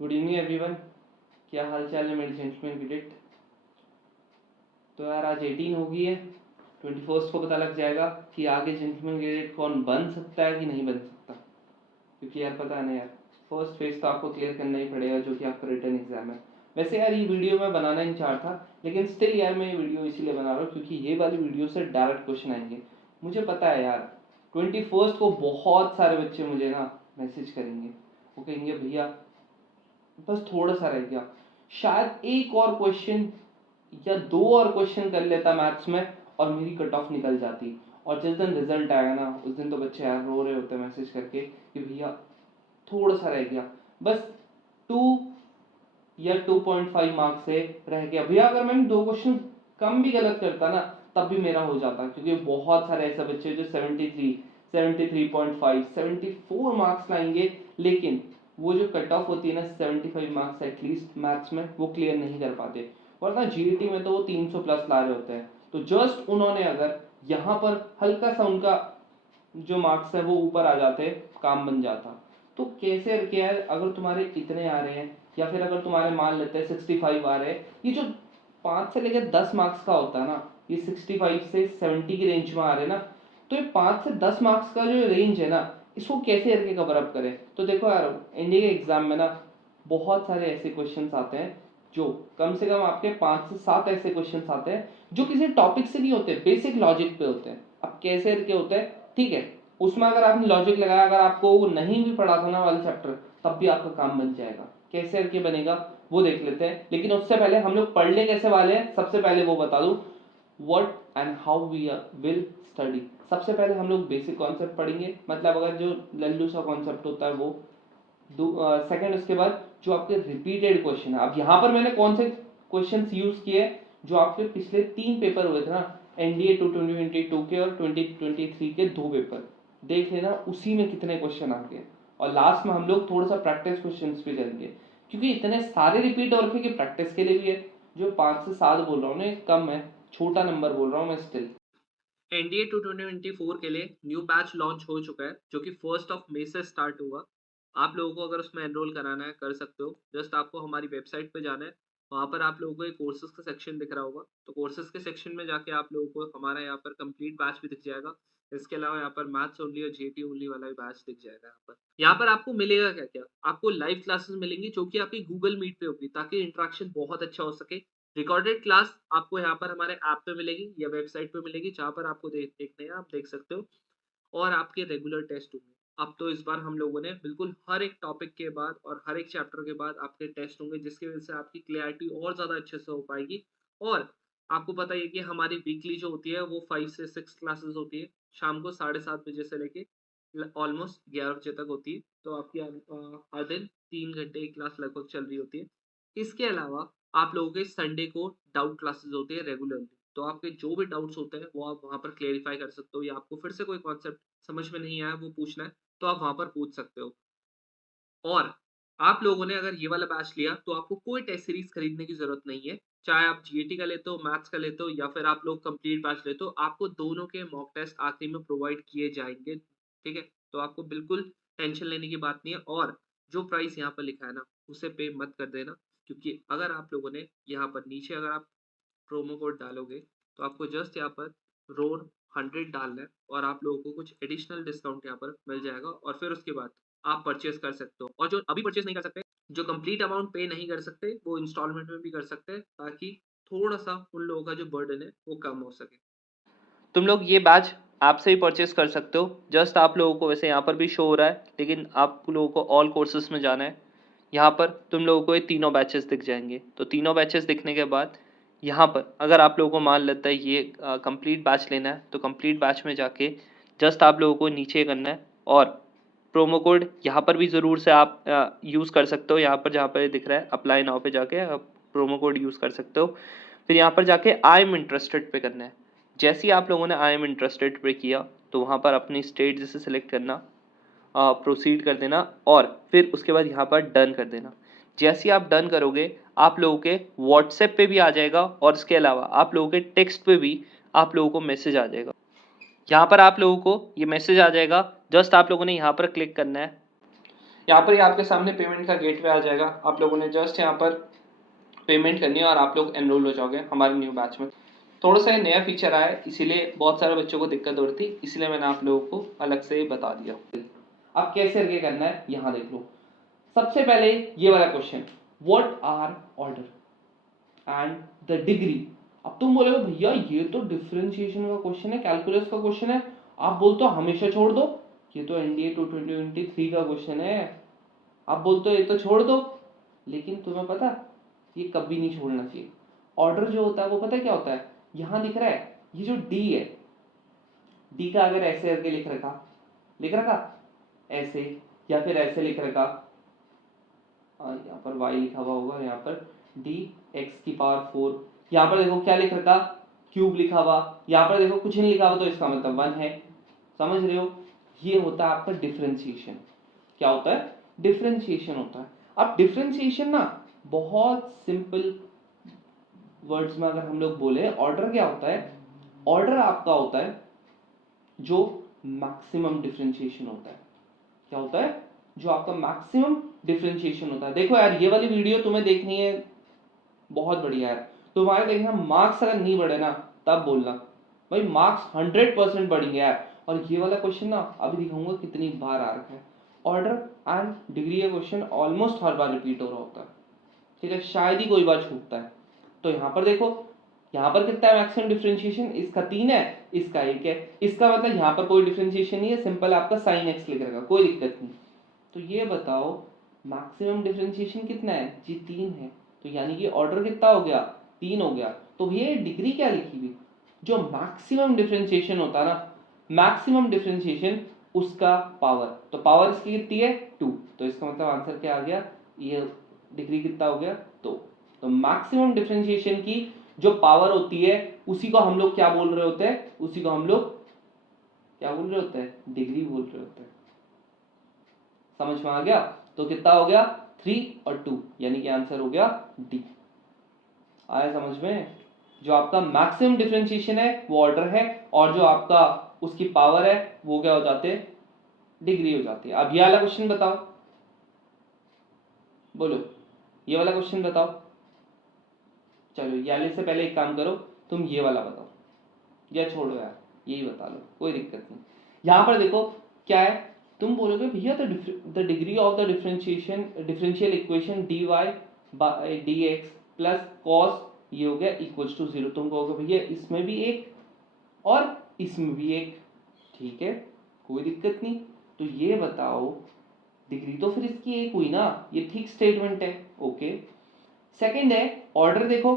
Good evening everyone. क्या हाल चाल है मेरे जेंटलमैन कैडेट। तो यार आज 18 हो गई है। 21 को पता लग जाएगा कि आगे जेंटलमैन कैडेट कौन बन सकता है कि नहीं बन सकता। क्योंकि यार पता है ना यार, फर्स्ट फेज तो आपको क्लियर करना ही पड़ेगा जो कि आपका रिटर्न एग्जाम है। वैसे यार ये वीडियो मैं बनाना ही चाह था, लेकिन स्टिल यार मैं ये वीडियो इसीलिए बना रहा हूँ क्योंकि ये वाली वीडियो से डायरेक्ट क्वेश्चन आएंगे। मुझे पता है यार 21 को बहुत सारे बच्चे मुझे ना मैसेज करेंगे। वो कहेंगे भैया बस थोड़ा सा रह गया, शायद एक और क्वेश्चन या दो और क्वेश्चन कर लेता मैथ्स में और मेरी कट ऑफ निकल जाती। और जिस दिन रिजल्ट आएगा ना उस दिन तो बच्चे यार रो रहे होते हैं मैसेज करके कि भैया थोड़ा सा रह गया, बस 2 या 2.5 मार्क्स से रह गया भैया। अगर मैंने दो क्वेश्चन कम भी गलत करता ना तब भी मेरा हो जाता, क्योंकि बहुत सारे ऐसे बच्चे जो 73, 73.5, 74 मार्क्स लाएंगे, लेकिन वो जो कट ऑफ होती है ना 75 मार्क्स एटलीस्ट मैथ्स में, वो क्लियर नहीं कर पाते। वरना जीईटी में तो वो 300 प्लस ला रहे होते हैं। तो जस्ट उन्होंने अगर यहाँ पर हल्का सा उनका जो मार्क्स है वो ऊपर आ जाते, काम बन जाता। तो कैसे क्या है, अगर तुम्हारे इतने आ रहे हैं या फिर अगर तुम्हारे मान लेते हैं 65 आ रहे हैं, ये जो 5 से लेकर 10 मार्क्स का होता है ना, ये 65 से 70 की रेंज में आ रहे हैं ना, तो ये 5 से 10 मार्क्स का जो रेंज है ना, इसको कैसे करके कवर अप करें। तो देखो यार एनडीए के एग्जाम में ना बहुत सारे ऐसे क्वेश्चंस आते हैं, जो कम से कम आपके 5 से 7 ऐसे क्वेश्चंस आते हैं जो किसी टॉपिक से नहीं होते, बेसिक लॉजिक पे होते हैं। अब कैसे करके होते हैं, ठीक है, उसमें अगर आपने लॉजिक लगाया, अगर आपको वो नहीं भी पढ़ा था ना वाला चैप्टर, तब भी आपका काम बन जाएगा। कैसे करके बनेगा वो देख लेते हैं, लेकिन उससे पहले हम लोग पढ़ने कैसे वाले हैं सबसे पहले वो बता दूं। What and how we will study. सबसे पहले हम लोग बेसिक कॉन्सेप्ट पढ़ेंगे, मतलब अगर जो लल्लू सा कॉन्सेप्ट होता है वो। सेकंड उसके बाद जो आपके रिपीटेड क्वेश्चन है। अब यहाँ पर मैंने कौन से क्वेश्चन यूज किए जो आपके पिछले 3 पेपर हुए थे ना, एनडीए 2022 के और 2023 के 2 पेपर देख लेना, उसी में कितने क्वेश्चन आ गए। और लास्ट में हम लोग थोड़ा सा प्रैक्टिस क्वेश्चन भी करेंगे, क्योंकि इतने सारे रिपीट हो रखे कि प्रैक्टिस के लिए भी है। जो 5 से 7 बोल रहा हूँ ना कम है, छोटा नंबर बोल रहा हूँ मैं स्टिल। एनडीए 2024 के लिए न्यू बैच लॉन्च हो चुका है, जो कि 1 मई से स्टार्ट हुआ। आप लोगों को अगर उसमें एनरोल कराना है कर सकते हो। जस्ट आपको हमारी वेबसाइट पे जाना है, वहाँ पर आप लोगों को एक कोर्सेज का सेक्शन दिख रहा होगा, तो कोर्सेज के सेक्शन में जाके आप लोगों को हमारा यहाँ पर कंप्लीट बैच भी दिख जाएगा। इसके अलावा यहाँ पर मैथ्स ओनली और जीटी ओनली वाला भी बैच दिख जाएगा। यहाँ पर आपको मिलेगा क्या क्या, आपको लाइव क्लासेस मिलेंगी जो कि आपकी गूगल मीट पे होगी, ताकि इंटरेक्शन बहुत अच्छा हो सके। रिकॉर्डेड क्लास आपको यहाँ पर हमारे ऐप पे मिलेगी या वेबसाइट पे मिलेगी, जहाँ पर आपको देखने हैं, आप देख सकते हो। और आपके रेगुलर टेस्ट होंगे। अब तो इस बार हम लोगों ने बिल्कुल हर एक टॉपिक के बाद और हर एक चैप्टर के बाद आपके टेस्ट होंगे, जिसकी वजह से आपकी क्लैरिटी और ज़्यादा अच्छे से हो पाएगी। और आपको पता ही है कि हमारी वीकली जो होती है वो 5 से 6 क्लासेस होती है, शाम को 7:30 बजे से लेके ऑलमोस्ट 11 बजे तक होती है। तो आपकी हर दिन 3 घंटे की क्लास लगभग चल रही होती है। इसके अलावा आप लोगों के संडे को डाउट क्लासेस होती है रेगुलरली, तो आपके जो भी डाउट्स होते हैं वो आप वहाँ पर क्लेरिफाई कर सकते हो, या आपको फिर से कोई कॉन्सेप्ट समझ में नहीं आया वो पूछना है तो आप वहाँ पर पूछ सकते हो। और आप लोगों ने अगर ये वाला बैच लिया तो आपको कोई टेस्ट सीरीज खरीदने की जरूरत नहीं है। चाहे आप जीएटी का लेते हो, मैथ्स का लेते हो, या फिर आप लोग कंप्लीट बैच लेते हो, आपको दोनों के मॉक टेस्ट आखिरी में प्रोवाइड किए जाएंगे। ठीक है, तो आपको बिल्कुल टेंशन लेने की बात नहीं है। और जो प्राइस यहाँ पर लिखा है ना, उसे पे मत कर देना, क्योंकि अगर आप लोगों ने यहाँ पर नीचे अगर आप प्रोमो कोड डालोगे तो आपको जस्ट यहाँ पर रोड 100 डालना है और आप लोगों को कुछ एडिशनल डिस्काउंट यहाँ पर मिल जाएगा। और फिर उसके बाद आप परचेस कर सकते हो। और जो अभी परचेस नहीं कर सकते, जो कंप्लीट अमाउंट पे नहीं कर सकते, वो इंस्टॉलमेंट में भी कर सकते हैं, ताकि थोड़ा सा उन लोगों का जो बर्डन है वो कम हो सके। तुम लोग ये बैच आपसे ही परचेस कर सकते हो। जस्ट आप लोगों को वैसे यहाँ पर भी शो हो रहा है, लेकिन आप लोगों को ऑल कोर्सेज में जाना है। यहाँ पर तुम लोगों को ये तीनों बैचेस दिख जाएंगे। तो तीनों बैचेस दिखने के बाद यहाँ पर अगर आप लोगों को मान लेता है ये कंप्लीट बैच लेना है, तो कंप्लीट बैच में जाके जस्ट आप लोगों को नीचे करना है और प्रोमो कोड यहाँ पर भी ज़रूर से आप यूज़ कर सकते हो। यहाँ पर जहाँ पर दिख रहा है अप्लाई नाउ पे जाके आप प्रोमो कोड यूज़ कर सकते हो। फिर यहाँ पर जाके आई एम इंटरेस्टेड पे करना है। जैसे ही आप लोगों ने आई एम इंटरेस्टेड पे किया तो वहाँ पर अपनी स्टेट जैसे सेलेक्ट करना, प्रोसीड कर देना और फिर उसके बाद यहाँ पर डन कर देना। जैसे ही आप डन करोगे आप लोगों के व्हाट्सएप पे भी आ जाएगा, और इसके अलावा आप लोगों के टेक्स्ट पे भी आप लोगों को मैसेज आ जाएगा। यहाँ पर आप लोगों को ये मैसेज आ जाएगा, जस्ट आप लोगों ने यहाँ पर क्लिक करना है। यहाँ पर ही आपके सामने पेमेंट का गेटवे आ जाएगा, आप लोगों ने जस्ट यहाँ पर पेमेंट करनी है और आप लोग एनरोल हो जाओगे हमारे न्यू बैच में। थोड़ा सा नया फीचर आया है, इसीलिए बहुत सारे बच्चों को दिक्कत हो रही थी, इसलिए मैंने आप लोगों को अलग से बता दिया। अब कैसे आगे करना है यहाँ देख लो। सबसे पहले ये वाला question, what are order and the degree. अब तुम बोलोगे भैया ये तो डिफरेंशिएशन का क्वेश्चन है, कैलकुलस का क्वेश्चन है, आप बोलते हो हमेशा छोड़ दो, ये तो एनडीए 2023 का क्वेश्चन है, आप बोलते हो ये तो छोड़ दो, लेकिन तुम्हें पता ये कभी नहीं छोड़ना चाहिए। ऑर्डर जो होता है वो पता है क्या होता है, यहां दिख रहा है ये जो डी है, डी का अगर ऐसे करके लिख रखा ऐसे, या फिर ऐसे लिख रखा, यहाँ पर y लिखा हुआ होगा, यहाँ पर डी एक्स की पावर 4, यहाँ पर देखो क्या लिख रखा, क्यूब लिखा हुआ, यहाँ पर देखो कुछ नहीं लिखा हुआ तो इसका मतलब 1 है, समझ रहे हो। ये होता है आपका डिफरेंशिएशन। क्या होता है, डिफरेंशिएशन होता है। अब डिफरेंशिएशन ना बहुत सिंपल वर्ड्स में अगर हम लोग बोले, ऑर्डर क्या होता है, ऑर्डर आपका होता है जो मैक्सिमम डिफरेंशिएशन होता है। क्या होता है, जो आपका मैक्सिमम डिफरेंशिएशन होता है। देखो यार ये वाली वीडियो तुम्हें देखनी है, बहुत बढ़िया है, तुम्हारे देखना मार्क्स अगर नहीं बढ़े ना तब बोलना भाई मार्क्स 100% बढ़ेंगे यार। और ये वाला क्वेश्चन ना अभी दिखाऊंगा कितनी बार आ रखा है, ऑर्डर एंड डिग्री का क्वेश्चन ऑलमोस्ट हर बार रिपीट हो रहा होता है, ठीक है, शायद ही कोई बार छूटता है। तो यहाँ पर देखो, यहाँ पर कितना है मैक्सिमम डिफरेंशिएशन, इसका 3 है, इसका 1 है, इसका मतलब यहाँ पर कोई डिफरेंशिएशन नहीं है, सिंपल आपका साइन एक्स लिख रहेगा, कोई दिक्कत नहीं। तो ये बताओ मैक्सिमम डिफरेंशिएशन कितना है जी, 3 है, तो यानी कि ऑर्डर कितना हो गया, 3 हो गया। तो ये डिग्री क्या लिखी हुई, जो मैक्सिमम डिफरेंशिएशन होता है ना, मैक्सिमम डिफरेंशिएशन उसका पावर, तो पावर इसकी कितनी है 2, तो इसका मतलब आंसर क्या आ गया, ये डिग्री कितना हो गया 2। तो मैक्सिमम डिफरेंशिएशन की जो पावर होती है उसी को हम लोग क्या बोल रहे होते हैं, उसी को हम लोग क्या बोल रहे होते हैं, डिग्री बोल रहे होते हैं। समझ में आ गया। तो कितना हो गया 3 और 2, यानी कि आंसर हो गया डी। आया समझ में। जो आपका मैक्सिमम डिफरेंशिएशन है वो ऑर्डर है, और जो आपका उसकी पावर है वो क्या हो जाते हैं, डिग्री हो जाती है। अब ये वाला क्वेश्चन बताओ, बोलो ये वाला क्वेश्चन बताओ। चलो ये वाले से पहले एक काम करो, तुम ये वाला बताओ, या छोड़ो यार यही बता लो, कोई दिक्कत नहीं। यहां पर देखो क्या है, तुम बोलोगे भैया the degree of the differential equation dy by dx plus cos ये हो गया इक्वल्स टू 0। तुम कहोगे भैया इसमें भी एक और इसमें भी एक, ठीक है कोई दिक्कत नहीं। तो ये बताओ डिग्री तो फिर इसकी एक हुई ना, ये ठीक स्टेटमेंट है, ओके। सेकंड है ऑर्डर, देखो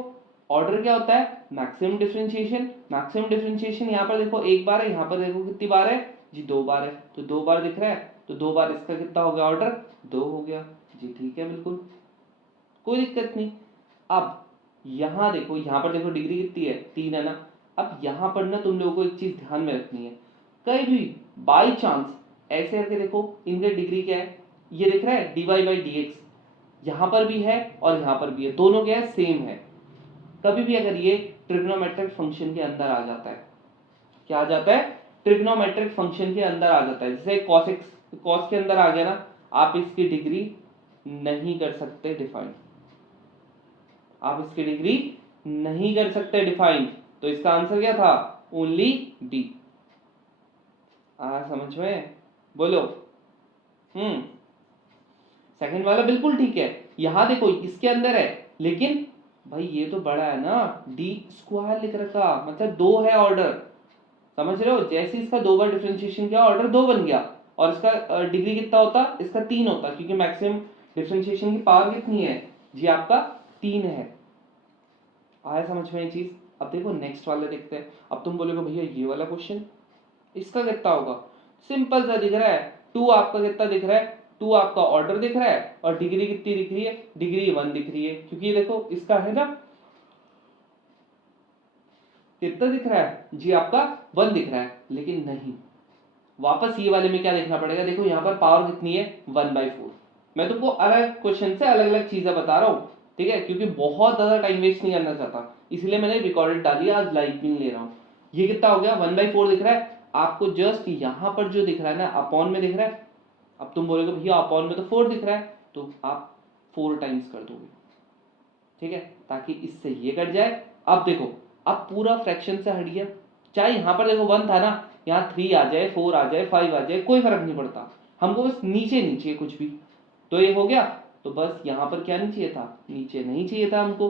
ऑर्डर क्या होता है, मैक्सिमम डिफरेंशिएशन। मैक्सिमम डिफरेंशिएशन यहाँ पर देखो एक बार है, यहाँ पर देखो कितनी बार है जी 2 बार है, तो 2 बार दिख रहा है, तो 2 बार इसका कितना हो गया ऑर्डर 2 हो गया जी, ठीक है बिल्कुल कोई दिक्कत नहीं। अब यहाँ देखो, यहाँ पर देखो डिग्री कितनी है 3 है ना। अब यहाँ पर ना तुम लोगों को एक चीज ध्यान में रखनी है, कहीं भी बाई चांस ऐसे करके देखो इनके डिग्री क्या है, ये दिख रहा है dy बाई डी एक्स, यहाँ पर भी है और यहाँ पर भी है, दोनों क्या है सेम है। कभी भी अगर ये ट्रिग्नोमेट्रिक फंक्शन के अंदर आ जाता है, क्या आ जाता है, ट्रिग्नोमेट्रिक फंक्शन के अंदर आ जाता है, जैसे कॉस के अंदर आ गया ना, आप इसकी डिग्री नहीं कर सकते डिफाइन, आप इसकी डिग्री नहीं कर सकते डिफाइन। तो इसका आंसर क्या था, ओनली डी। समझ में, बोलो। सेकंड वाला बिल्कुल ठीक है, यहां देखो इसके अंदर है, लेकिन भाई ये तो बड़ा है ना, डी स्क्वायर लिख रखा, मतलब 2 है ऑर्डर, समझ रहे हो। जैसे इसका 2 बार डिफरेंशिएशन किया ऑर्डर 2 बन गया, और इसका डिग्री कितना होता, इसका 3 होता, क्योंकि मैक्सिमम डिफरेंशिएशन की पावर कितनी है जी, आपका 3 है। आया समझ में ये चीज। अब देखो नेक्स्ट वाला देखते हैं। अब तुम बोलोगे भैया ये वाला क्वेश्चन इसका कितना होगा, सिंपल सा दिख रहा है 2, आपका कितना दिख रहा है 2, आपका ऑर्डर दिख रहा है, और डिग्री कितनी दिख रही है, डिग्री 1 दिख रही है, क्योंकि ये देखो इसका है ना कितना दिख रहा है जी, आपका 1 दिख रहा है, लेकिन नहीं, वापस ये वाले में क्या देखना पड़ेगा, देखो यहाँ पर पावर कितनी है 1/4। मैं तुमको अलग क्वेश्चन से अलग अलग चीजें बता रहा हूँ, ठीक है, क्योंकि बहुत ज्यादा टाइम वेस्ट नहीं करना चाहता, इसलिए मैंने रिकॉर्डेड डाली, आज लाइव भी ले रहा हूँ। ये कितना हो गया 1/4 दिख रहा है आपको, जस्ट यहाँ पर जो दिख रहा है ना अपॉन में दिख रहा है, अब तुम बोलोगे भैया अपॉन में तो 4 दिख रहा है, तो आप 4 टाइम्स कर दोगे, ठीक है, ताकि इससे ये कट जाए। अब देखो, अब पूरा फ्रैक्शन से हट गया, चाहे यहाँ पर देखो 1 था ना, यहाँ 3 आ जाए, 4 आ जाए, 5 आ जाए, कोई फर्क नहीं पड़ता, हमको बस नीचे नहीं चाहिए कुछ भी। तो ये हो गया, तो बस यहाँ पर क्या नहीं चाहिए था, नीचे नहीं चाहिए था हमको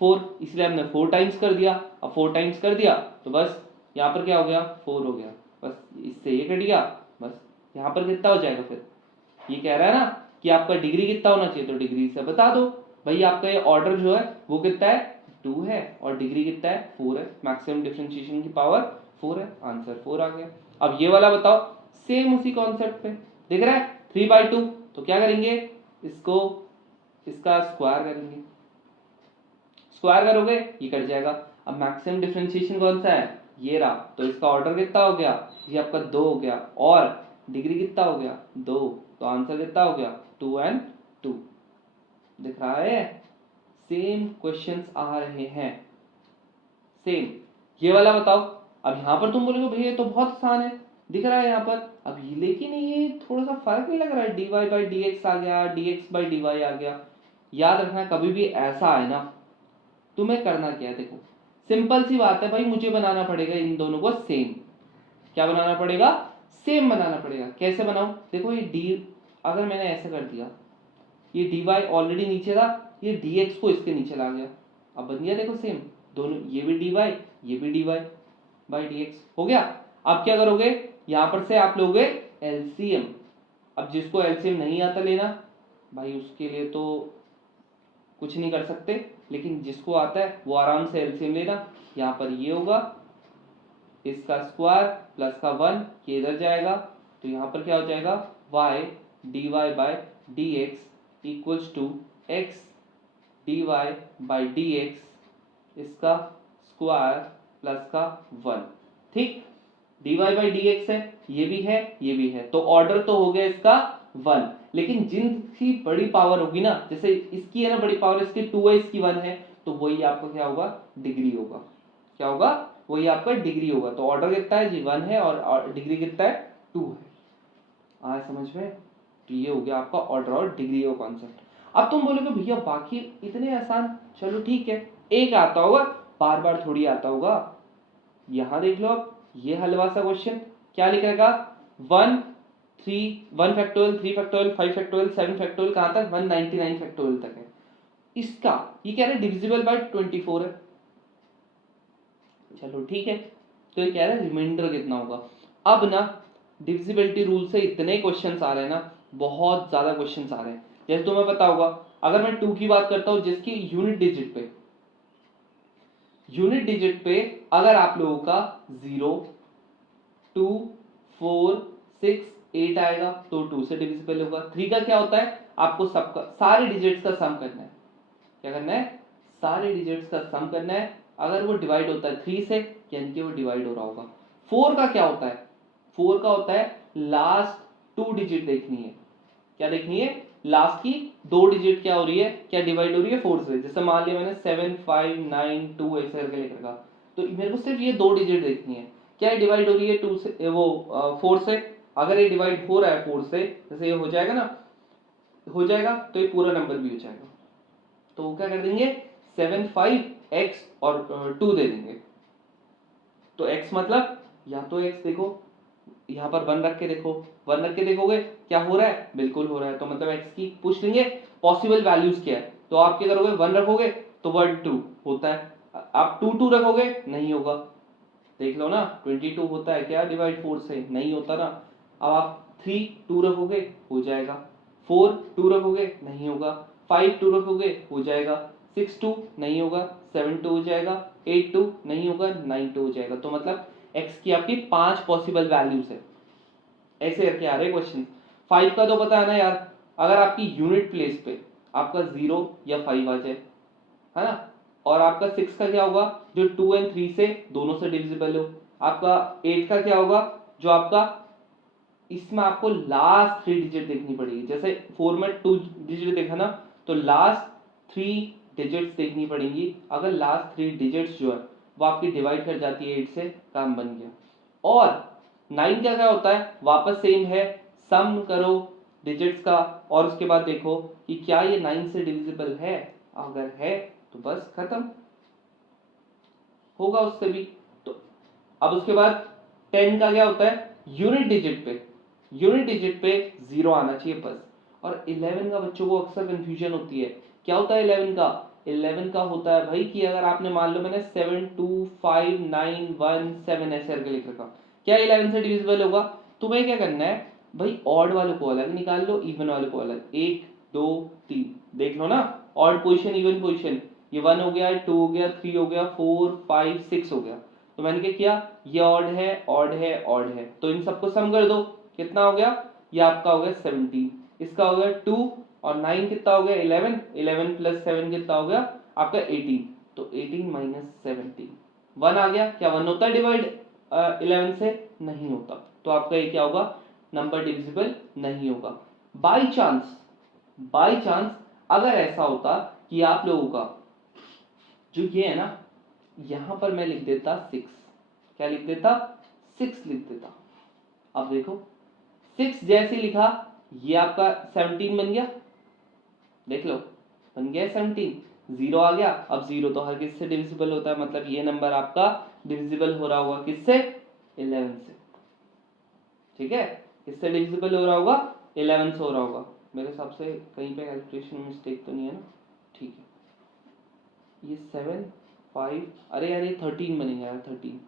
4, इसलिए हमने 4 टाइम्स कर दिया। अब 4 टाइम्स कर दिया तो बस यहाँ पर क्या हो गया, 4 हो गया, बस इससे ये कट गया, बस यहाँ पर कितना हो जाएगा। फिर ये कह रहा है ना कि आपका डिग्री कितना होना चाहिए, तो डिग्री से बता दो भाई आपका ये ऑर्डर जो है वो कितना है, 2 है, और डिग्री कितना है, 4 है, मैक्सिमम डिफरेंशिएशन की पावर 4 है, आंसर 4 आ गया। अब ये वाला बताओ, सेम उसी कॉन्सेप्ट पे दिख रहा है 3/2, तो क्या करेंगे, इसको इसका स्क्वायर करेंगे, स्क्वायर करोगे ये कट जाएगा। अब मैक्सिमम डिफरेंशिएशन कौन सा है, ये रहा, तो इसका ऑर्डर कितना हो गया, ये आपका 2 हो गया, और डिग्री कितना हो गया, 2, तो आंसर कितना हो गया, 2 and 2। दिख रहा है, सेम क्वेश्चंस आ रहे हैं, सेम। ये वाला बताओ, अब यहाँ पर तुम बोलोगे भैया ये तो बहुत आसान है, दिख रहा है यहाँ पर, अब ये लेकिन ये थोड़ा सा फर्क नहीं लग रहा है, dy/dx आ गया, dx/dy आ गया। याद रखना कभी भी ऐसा आए ना, तुम्हें करना क्या है, देखो सिंपल सी बात है भाई, मुझे बनाना पड़ेगा इन दोनों को सेम। क्या बनाना पड़ेगा, सेम बनाना पड़ेगा। कैसे बनाऊं, देखो ये d, अगर मैंने ऐसे कर दिया, ये dy ऑलरेडी नीचे था, ये dx को इसके नीचे ला गया, अब बन गया देखो सेम, दोनों ये भी dy, ये भी dy/dx हो गया। अब क्या करोगे, यहां पर से आप लोगे एलसीएम। अब जिसको एलसीएम नहीं आता लेना भाई, उसके लिए तो कुछ नहीं कर सकते, लेकिन जिसको आता है वो आराम से एलसीएम लेना। यहाँ पर ये होगा, इसका स्क्वायर प्लस का 1 ये इधर जाएगा, तो यहाँ पर क्या हो जाएगा, y dy/dx equals to x dy/dx इसका स्क्वायर प्लस का 1, ठीक। dy/dx है, ये भी है, ये भी है, तो ऑर्डर तो हो गया इसका 1, लेकिन जिनकी बड़ी पावर होगी ना, जैसे इसकी है ना बड़ी पावर, इसकी 2 है, इसकी 1 है, तो वही आपका क्या होगा, डिग्री होगा। क्या होगा, वही आपका डिग्री होगा। तो ऑर्डर कितना है जी, 1 है, और डिग्री कितना है, 2 है। आया समझ में, तो ये हो गया आपका ऑर्डर और डिग्री का कॉन्सेप्ट। अब तुम बोलोगे भैया बाकी इतने आसान, चलो ठीक है, एक आता होगा, बार बार थोड़ी आता होगा। यहां देख लो, अब ये हलवा सा क्वेश्चन क्या लिखेगा, 1 फैक्टोरियल, 3 फैक्टोरियल, 5 फैक्टोरियल, 7 फैक्टोरियल, कहां तक, 199 फैक्टोरियल तक है। इसका ये कह रहे डिविजिबल बाय 24 है, चलो ठीक है, तो ये कह रहा है रिमाइंडर कितना होगा। अब ना डिविजिबिलिटी रूल से इतने क्वेश्चंस आ रहे हैं ना, बहुत ज्यादा क्वेश्चंस आ रहे हैं। जैसे तुम्हें पता होगा, अगर मैं 2 की बात करता हूं, जिसकी यूनिट डिजिट पे अगर आप लोगों का 0 2 4 6 8 आएगा, तो 2 से डिविजिबल होगा। 3 का क्या होता है, आपको सबका सारे डिजिट्स का सम करना है। क्या करना है, सारे डिजिट्स का सम करना है। अगर वो डिवाइड होता है 3 से, यानी कि वो डिवाइड हो रहा होगा। 4 का क्या होता है, 4 का होता है लास्ट 2 डिजिट देखनी है। क्या देखनी है, लास्ट की 2 डिजिट क्या हो रही है, क्या डिवाइड हो रही है 4 से। जैसे मान लिया मैंने 7 5 9 2 ऐसे करके लिख रखा, तो मेरे को सिर्फ ये 2 डिजिट देखनी है, क्या डिवाइड हो रही है 2 से, वो 4 से। अगर ये डिवाइड हो रहा है 4 से, जैसे ये हो जाएगा ना, हो जाएगा, तो ये पूरा नंबर भी हो जाएगा। तो क्या कर देंगे, 7 5 x और 2 दे देंगे। तो x मतलब, या तो x देखो यहाँ पर 1 रख के देखो, 1 रख के देखोगे क्या हो रहा है, बिल्कुल हो रहा है, तो मतलब x की पूछ लेंगे पॉसिबल वैल्यूज क्या है, तो आप क्या करोगे, 1 रखोगे तो 1 2 होता है, आप 2 2 रखोगे नहीं होगा, देख लो ना, 22 होता है क्या डिवाइड 4 से, नहीं होता ना। अब आप 3 2 रखोगे हो जाएगा, 4 2 रखोगे नहीं होगा, 5 2 रखोगे हो जाएगा, 6 2 नहीं होगा, 7 2 हो जाएगा, 8 2 नहीं होगा, 9 2 हो जाएगा। तो मतलब x की आपकी 5 पॉसिबल वैल्यूज है। ऐसे करके आ रहे क्वेश्चन। 5 का तो पता है ना यार, अगर आपकी यूनिट प्लेस पे आपका 0 या 5 आ जाए, है ना, और आपका 6 का क्या होगा, जो 2 और 3 से दोनों से डिविजिबल हो। आपका 8 का क्या होगा, जो आपका, इसमें आपको लास्ट 3 डिजिट देखनी पड़ेगी। जैसे 4 में 2 डिजिट देखा ना, तो लास्ट 3 डिजिट्स देखनी पड़ेंगी। अगर लास्ट 3 डिजिट्स जो है वो आपकी डिवाइड कर जाती है 8 से, काम बन गया। और 9 का क्या होता है, वापस सेम है, सम करो डिजिट्स का, और उसके बाद देखो कि क्या ये 9 से डिविजिबल है, अगर है तो बस खत्म होगा उससे भी। तो अब उसके बाद 10 का क्या होता है, यूनिट डिजिट पे 0 आना चाहिए बस। और 11 का बच्चों को अक्सर कंफ्यूजन होती है, क्या होता है 11 का, 11 का होता है भाई कि अगर आपने मान लो मैंने 7 2 5 9 1 7 ऐसे करके लिख रखा, क्या 11 से डिविजिबल होगा, तुम्हें क्या करना है भाई, ऑड वालों को अलग निकाल लो, इवन वालों को अलग, 1 2 3 देख लो ना, ऑड पोजीशन इवन पोजीशन, ये 1 हो गया, 2 हो गया, 3 हो गया, 4 5 6 हो गया। तो मैंने क्या किया, ये ऑड है ऑड है ऑड है, तो इन सबको सम कर दो, कितना हो गया, ये आपका हो गया 17, इसका हो गया 2 और 9 कितना हो गया 11, 11 प्लस 7 कितना हो गया आपका 18, तो 18 माइनस 17 1 आ गया। क्या 1 होता है डिवाइड 11 से, नहीं होता, तो आपका ये क्या होगा, नंबर डिविजिबल नहीं होगा। बाई चांस अगर ऐसा होता कि आप लोगों का जो ये है ना, यहां पर मैं लिख देता 6, क्या लिख देता 6 लिख देता, अब देखो 6 जैसे लिखा, ये आपका 17 बन गया, देख लो बन गया 17, 0 आ गया। अब 0 तो हर किस से डिविजिबल होता है, मतलब ये नंबर आपका डिविजिबल हो रहा होगा किससे, 11 से, ठीक है, किससे डिविजिबल हो रहा होगा, 11 से हो रहा होगा। मेरे हिसाब से कहीं पे कैलकुलेशन में मिस्टेक तो नहीं है ना, ठीक है, ये 7 5, अरे यार ये 13 बनेगा यार, 13,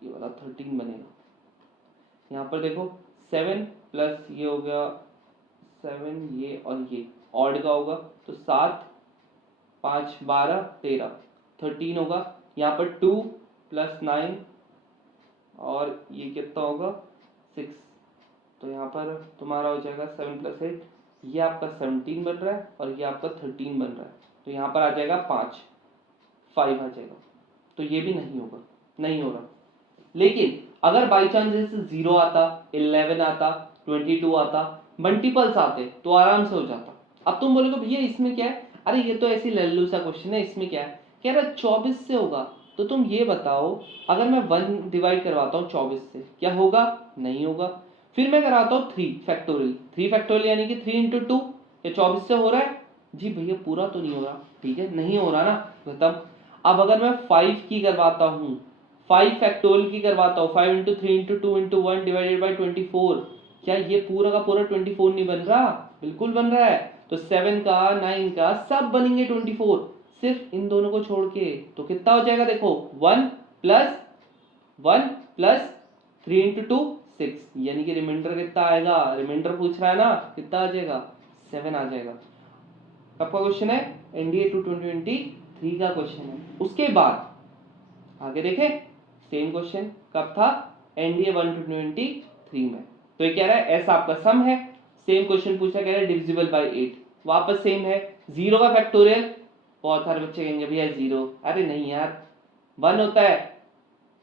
ये वाला 13 बनेगा। यहाँ पर देखो 7 प्लस ये हो गया 7, ये और ये ऑड का होगा, तो 7 5 12 13 13 होगा। यहाँ पर 2 प्लस 9 और ये कितना होगा 6, तो यहाँ पर तुम्हारा हो जाएगा 7 प्लस 8, ये आपका 17 बन रहा है और ये आपका 13 बन रहा है, तो यहाँ पर आ जाएगा 5 आ जाएगा, तो ये भी नहीं होगा, नहीं हो रहा। लेकिन अगर बाई चांस जैसे 0 आता, 11 आता, 22 आता, मल्टीपल्स आते तो आराम से हो जाता। अब तुम बोलोगे भैया इसमें क्या है, अरे ये तो ऐसी लल्लू सा क्वेश्चन है, इसमें क्या है, कह रहा 24 से होगा, तो तुम ये बताओ अगर मैं 1 डिवाइड करवाता हूँ 24 से, क्या होगा, नहीं होगा। फिर मैं कराता हूँ 3 फैक्टोरियल, 3 फैक्टोरियल यानी कि 3 इंटू 2, ये 24 से हो रहा है, जी भैया पूरा तो नहीं हो रहा, ठीक है नहीं हो रहा ना, खत्म। अब अगर मैं 5 की करवाता हूँ, 5 फैक्टोरियल की करवाता हूँ, 5 into 3 into 2 into 1 divided by 24, क्या ये पूरा का पूरा 24 नहीं बन रहा, बिल्कुल बन रहा है। तो 7 का 9 का सब बनेंगे 24, सिर्फ इन दोनों को छोड़ के, तो कितना हो जाएगा देखो 1 प्लस 1 प्लस 3 इंटू 2 6, यानी कि रिमाइंडर कितना आएगा, रिमाइंडर पूछ रहा है ना, कितना आ जाएगा 7 आ जाएगा। कब का क्वेश्चन है, एनडीए 2023 का क्वेश्चन है। उसके बाद आगे देखें, सेम क्वेश्चन कब था, एनडीए 123 में। तो ये कह रहा है ऐसा आपका सम है, सेम क्वेश्चन पूछा, कह रहा है डिविजिबल बाय 8, वापस सेम है, 0 का फैक्टोरियल, बहुत सारे बच्चे कहेंगे भैया 0, अरे नहीं यार 1 होता है,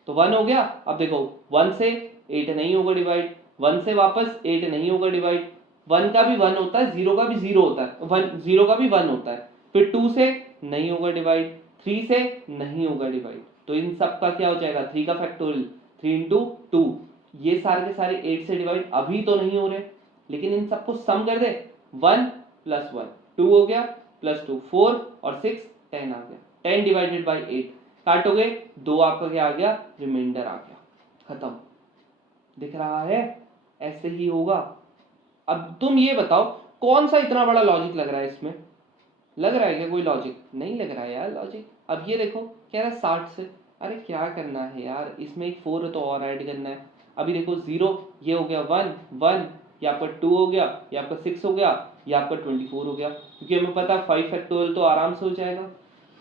तो 1 हो गया। अब देखो 1 से 8 नहीं होगा डिवाइड, 1 से वापस 8 नहीं होगा डिवाइड, 1 का भी 1 होता है, 0 का भी 0 होता है, 0 का भी 1 होता है, फिर 2 से नहीं होगा डिवाइड, 3 से नहीं होगा डिवाइड, तो इन सब का क्या हो जाएगा 3 का फैक्टोरियल, 3 इंटू 2, ये सारे के सारे 8 से डिवाइड अभी तो नहीं हो रहे, लेकिन इन सबको सम कर दे, 1 प्लस 1 2 हो गया, प्लस 2 4 और 6 10 आ गया, 10 डिवाइडेड बाई 8, काटोगे 2, आपका क्या आ गया, रिमाइंडर आ गया, खत्म। दिख रहा है, ऐसे ही होगा। अब तुम ये बताओ कौन सा इतना बड़ा लॉजिक लग रहा है इसमें, लग रहा है क्या कोई लॉजिक, नहीं लग रहा है यार लॉजिक। अब ये देखो कह रहा है 60 से, अरे क्या करना है यार, इसमें एक 4 तो और ऐड करना है। अभी देखो 0, ये हो गया 1 1, ये आपका 2 हो गया, ये आपका 6 हो गया, ये आपका 24 हो गया, क्योंकि हमें पता है 5 फैक्टोरियल तो आराम से हो जाएगा,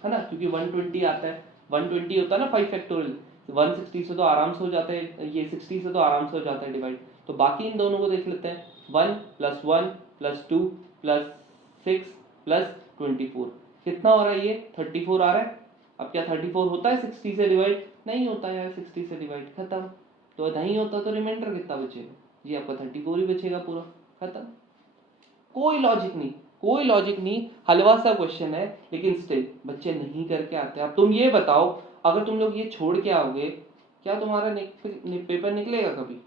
है ना, क्योंकि 120 आता है, 120 होता है ना 5 फैक्टोरियल, 160 से तो आराम से हो जाता है, ये 60 से तो आराम से हो जाता है डिवाइड। तो बाकी इन दोनों को देख लेते हैं, 1 प्लस 1 प्लस 2 प्लस 6 प्लस 24, कितना हो रहा है, ये 34 आ रहा है। अब क्या 34 होता है 60 से डिवाइड, नहीं होता यार 60 से डिवाइड, खत्म। तो नहीं होता तो रिमाइंडर कितना बचेगा, जी आपका 34 ही बचेगा पूरा, खत्म। कोई लॉजिक नहीं, कोई लॉजिक नहीं, हलवा सा क्वेश्चन है, लेकिन स्टिल बच्चे नहीं करके आते। अब तुम ये बताओ अगर तुम लोग ये छोड़ के आओगे, क्या तुम्हारा पेपर निकलेगा कभी,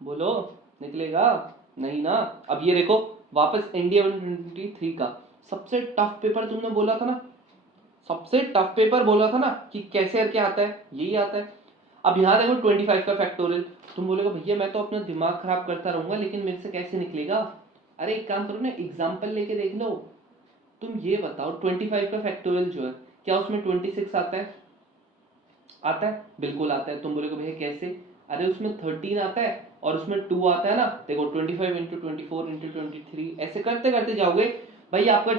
बोलो, निकलेगा नहीं ना। अब ये देखो वापस एनडीए 123 का सबसे टफ पेपर तुमने बोला था ना, सबसे टफ पेपर बोला था ना कि कैसे करके आता है, यही आता है। अब यहाँ देखो 25 का फैक्टोरियल, तुम बोलोगे भैया मैं तो अपना दिमाग खराब करता रहूंगा लेकिन मेरे से कैसे निकलेगा। अरे एक काम करो ना, एग्जाम्पल लेके देख लो। तुम ये बताओ 25 का फैक्टोरियल जो है, क्या उसमें 26 आता है? आता है, बिल्कुल आता है। तुम बोलोगे भैया कैसे? अरे उसमें 13 आता है और उसमें 2 आता है ना। देखो 25 इंटू 24 इंटू 23 ऐसे करते करते जाओगे, भाई आपका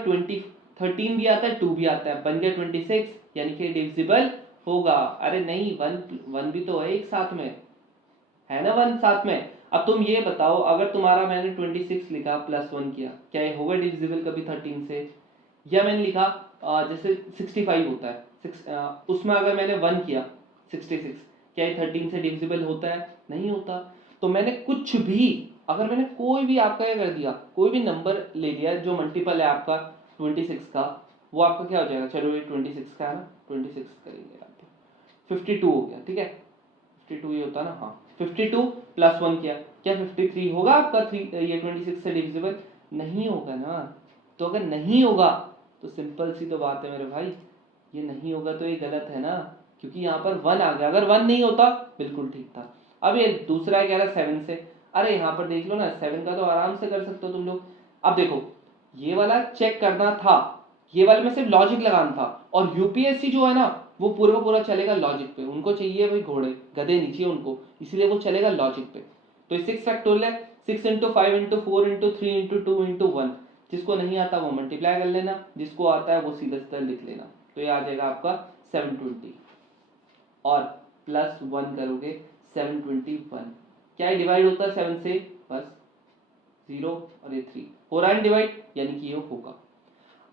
13 भी आता है 2 भी आता है, बन गया 26, यानी कि डिविजिबल होगा। अरे नहीं, वन भी तो है एक साथ में, है ना, वन साथ में। अब तुम ये बताओ अगर तुम्हारा मैंने 26 लिखा प्लस 1 किया, क्या ये होगा डिविजिबल कभी 13 से? या मैंने लिखा जैसे 65 होता है, उसमें अगर मैंने 1 किया 66, क्या ये 13 से डिविजिबल होता है? नहीं होता। तो मैंने कुछ भी, अगर मैंने कोई भी आपका ये कर दिया, कोई भी नंबर ले लिया जो मल्टीपल है आपका 26 का, वो आपका क्या हो जाएगा? चलो ये 26 का है ना, 26 करेंगे आप, 52 हो गया, ठीक है, 52 ही होता ना, हाँ 52 प्लस 1 किया, क्या 53 होगा आपका ये 26 से डिविजिबल? नहीं होगा ना। तो अगर नहीं होगा तो सिंपल सी तो बात है मेरे भाई, ये नहीं होगा तो ये गलत है ना, क्योंकि यहाँ पर 1 आ गया। अगर 1 नहीं होता बिल्कुल ठीक था। अब ये दूसरा कह रहा है 7 से, अरे यहाँ पर देख लो ना, 7 का तो आराम से कर सकते हो तुम लोग। अब देखो ये वाला चेक करना था, ये वाले में सिर्फ लॉजिक लगाना था, और यूपीएससी जो है ना वो पूरा पूरा चलेगा लॉजिक पे। उनको चाहिए भाई घोड़े, गधे नहीं चाहिए उनको, इसलिए वो चलेगा लॉजिक पे। तो 6 फैक्टोरियल है, 6 into 5 into 4 into 3 into 2 into 1। जिसको नहीं आता वो मल्टीप्लाई कर लेना, जिसको आता है वो सीधा सीधा लिख लेना। तो ये आ जाएगा आपका 720, और प्लस 1 करोगे 721। क्या डिवाइड होता है 7 से? बस 0 और ये 3 हो रहा है डिवाइड, यानी कि ये होगा।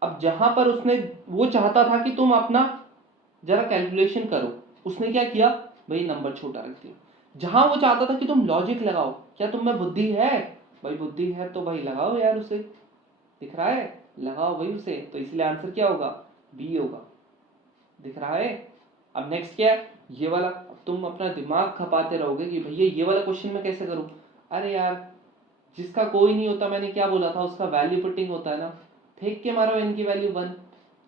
अब जहां पर उसने, वो चाहता था कि तुम अपना जरा कैलकुलेशन करो, उसने क्या किया भाई, नंबर छोटा रख दिया। जहां वो चाहता था कि तुम लॉजिक लगाओ, क्या तुम में बुद्धि है? भाई बुद्धि है तो भाई लगाओ यार उसे, दिख रहा है, लगाओ भाई उसे। तो इसलिए आंसर क्या होगा? बी होगा, दिख रहा है। अब नेक्स्ट क्या है, ये वाला। अब तुम अपना दिमाग खपाते रहोगे कि भैया ये वाला क्वेश्चन मैं कैसे करूं। अरे यार जिसका कोई नहीं होता, मैंने क्या बोला था, उसका वैल्यू पुटिंग होता है ना। फेंक के मारो n की वैल्यू 1,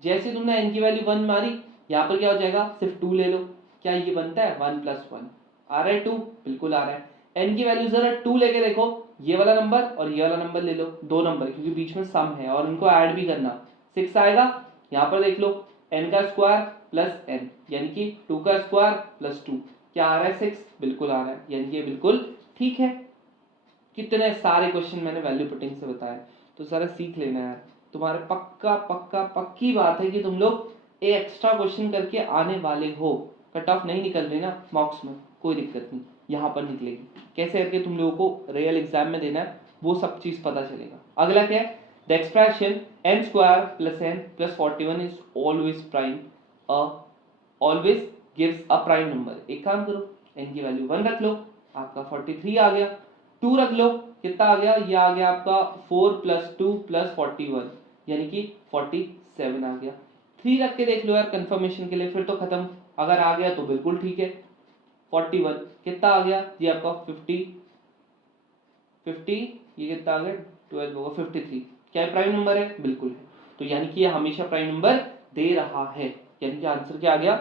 जैसे तुमने n की वैल्यू 1 मारी, यहाँ पर क्या हो जाएगा, सिर्फ 2 ले लो। क्या ये बनता है 1 प्लस 1? आ रहा है 2, बिल्कुल आ रहा है। n की वैल्यू जरा 2 लेके देखो, ये वाला नंबर और ये वाला नंबर ले लो, दो नंबर, क्योंकि बीच में सम है और इनको ऐड भी करना। 6 आएगा, यहाँ पर देख लो, n का स्क्वायर प्लस n, यानी कि 2 का स्क्वायर प्लस 2, क्या आ रहा है 6, बिल्कुल आ रहा है, यानी कि बिल्कुल ठीक है। कितने सारे क्वेश्चन मैंने वैल्यू पुटिंग से बताए, तो सारा सीख लेना यार। तुम्हारे पक्का पक्का पक्की बात है कि तुम लोग एक्स्ट्रा क्वेश्चन करके आने वाले हो। कट ऑफ नहीं निकल रही ना मॉक्स में, कोई दिक्कत नहीं, यहाँ पर निकलेगी। कैसे करके तुम लोगों को रियल एग्जाम में देना है वो सब चीज पता चलेगा। अगला क्या है, the expression n square plus n plus 41 is always prime, always gives a prime number. एक काम करो, n की वैल्यू 1 रख लो, आपका 43 आ गया। 2 रख लो, कितना आ गया, ये आ गया आपका 4 प्लस 2 प्लस 41, यानी कि 47 आ गया। 3 रख के देख लो यार कंफर्मेशन के लिए, फिर तो खत्म, अगर आ गया तो बिल्कुल ठीक है। 41 कितना आ गया, ये आपका 50, ये कितना आ गया 12 होगा 53। क्या है, प्राइम नंबर है, बिल्कुल है। तो यानी कि ये हमेशा प्राइम नंबर दे रहा है, यानी कि आंसर क्या आ गया,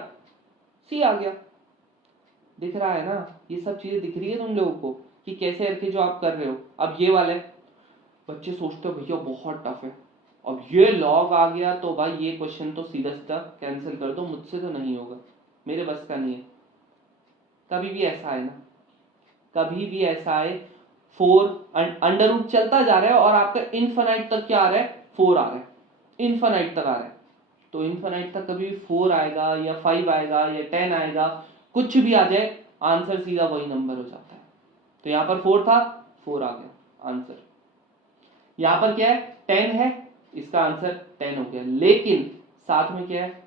सी आ गया। दिख रहा है ना, ये सब चीजें दिख रही है तुम लोगों को कि कैसे करके जो आप कर रहे हो। अब ये वाले बच्चे सोचते हो भैया बहुत टफ है, अब ये लॉग आ गया तो भाई ये क्वेश्चन तो सीधा सीधा कैंसिल कर दो, मुझसे तो नहीं होगा, मेरे बस का नहीं है। कभी भी ऐसा है ना, कभी भी ऐसा है, 4 अंडर रूट चलता जा रहा है और आपका इनफाइनाइट तक क्या आ रहा है, 4 आ रहा है, इनफाइनाइट तक आ रहा है। तो इनफाइनाइट तक कभी 4 आएगा या 5 आएगा या 10 आएगा, कुछ भी आ जाए, आंसर सीधा वही नंबर हो जाता है। तो यहाँ पर 4 था, 4 आ गया आंसर। यहाँ पर क्या है, 10 है, इसका आंसर 10 हो गया। लेकिन साथ में क्या है,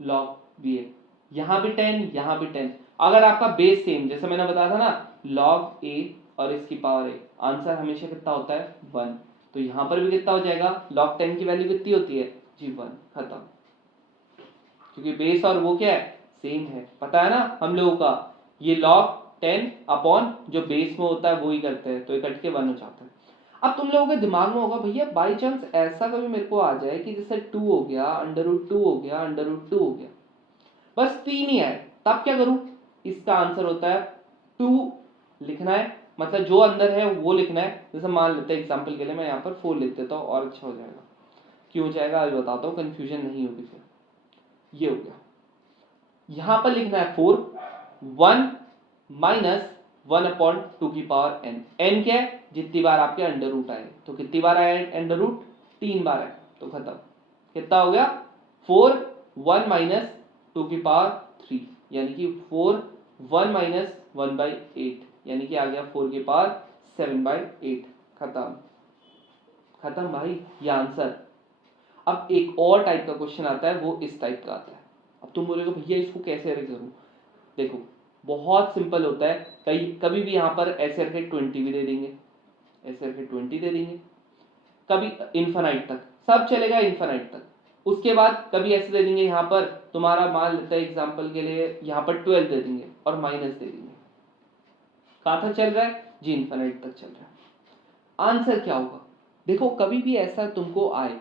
लॉग भी है, यहाँ भी 10, यहाँ भी 10। अगर आपका बेस सेम, जैसे मैंने बताया था ना, लॉग ए और इसकी पावर ए, आंसर हमेशा कितना होता है 1। तो यहाँ पर भी कितना हो जाएगा, लॉग 10 की वैल्यू कितनी होती है जी 1, खत्म। क्योंकि बेस और वो क्या है, सेम है, पता है ना हम लोगों का। ये लॉग 10 अपॉन जो बेस में होता है वो ही करते हैं, तो ये कट के 1 हो जाता है। अब तुम लोगों के दिमाग में होगा भैया बाई चांस ऐसा कभी मेरे को आ जाए कि जैसे 2 हो गया, √2 हो गया, √2 हो गया, बस 3 ही आए, तब क्या करूं? इसका आंसर होता है 2 लिखना है, मतलब जो अंदर है वो लिखना है। जैसे मान लेते हैं एग्जांपल के लिए मैं यहाँ पर 4 लिख देता हूँ और अच्छा हो जाएगा। क्यों हो जाएगा अभी बताता हूँ, कंफ्यूजन नहीं होगी फिर। ये हो गया, यहाँ पर लिखना है 4, 1 माइनस 1 अपॉन 2 की पावर n। n क्या है? जितनी बार आपके अंडर रूट आए, तो कितनी बार आए अंडर रूट? 3 बार आए, तो खत्म। कितना हो गया? 4 1 माइनस 2 की पावर 3, यानी कि 4 1 माइनस 1/8, यानी कि आ गया 4 की पावर 7/8। खत्म खत्म भाई, ये आंसर। अब एक और टाइप का क्वेश्चन आता है, वो इस टाइप का आता है। अब तुम बोलोगे भैया इसको कैसे करूं? देखो बहुत सिंपल होता है। कभी भी यहाँ पर ऐसे रखे 20 भी दे देंगे, ऐसे रखे 20 दे देंगे, कभी इन्फानाइट तक सब चलेगा, इन्फानाइट तक। उसके बाद कभी ऐसे दे देंगे, यहाँ पर तुम्हारा मान लेता है एग्जाम्पल के लिए यहाँ पर 12 दे देंगे और माइनस दे देंगे। कहाँ तक चल रहा है जी? इन्फानाइट तक चल रहा है। आंसर क्या होगा? देखो कभी भी ऐसा तुमको आए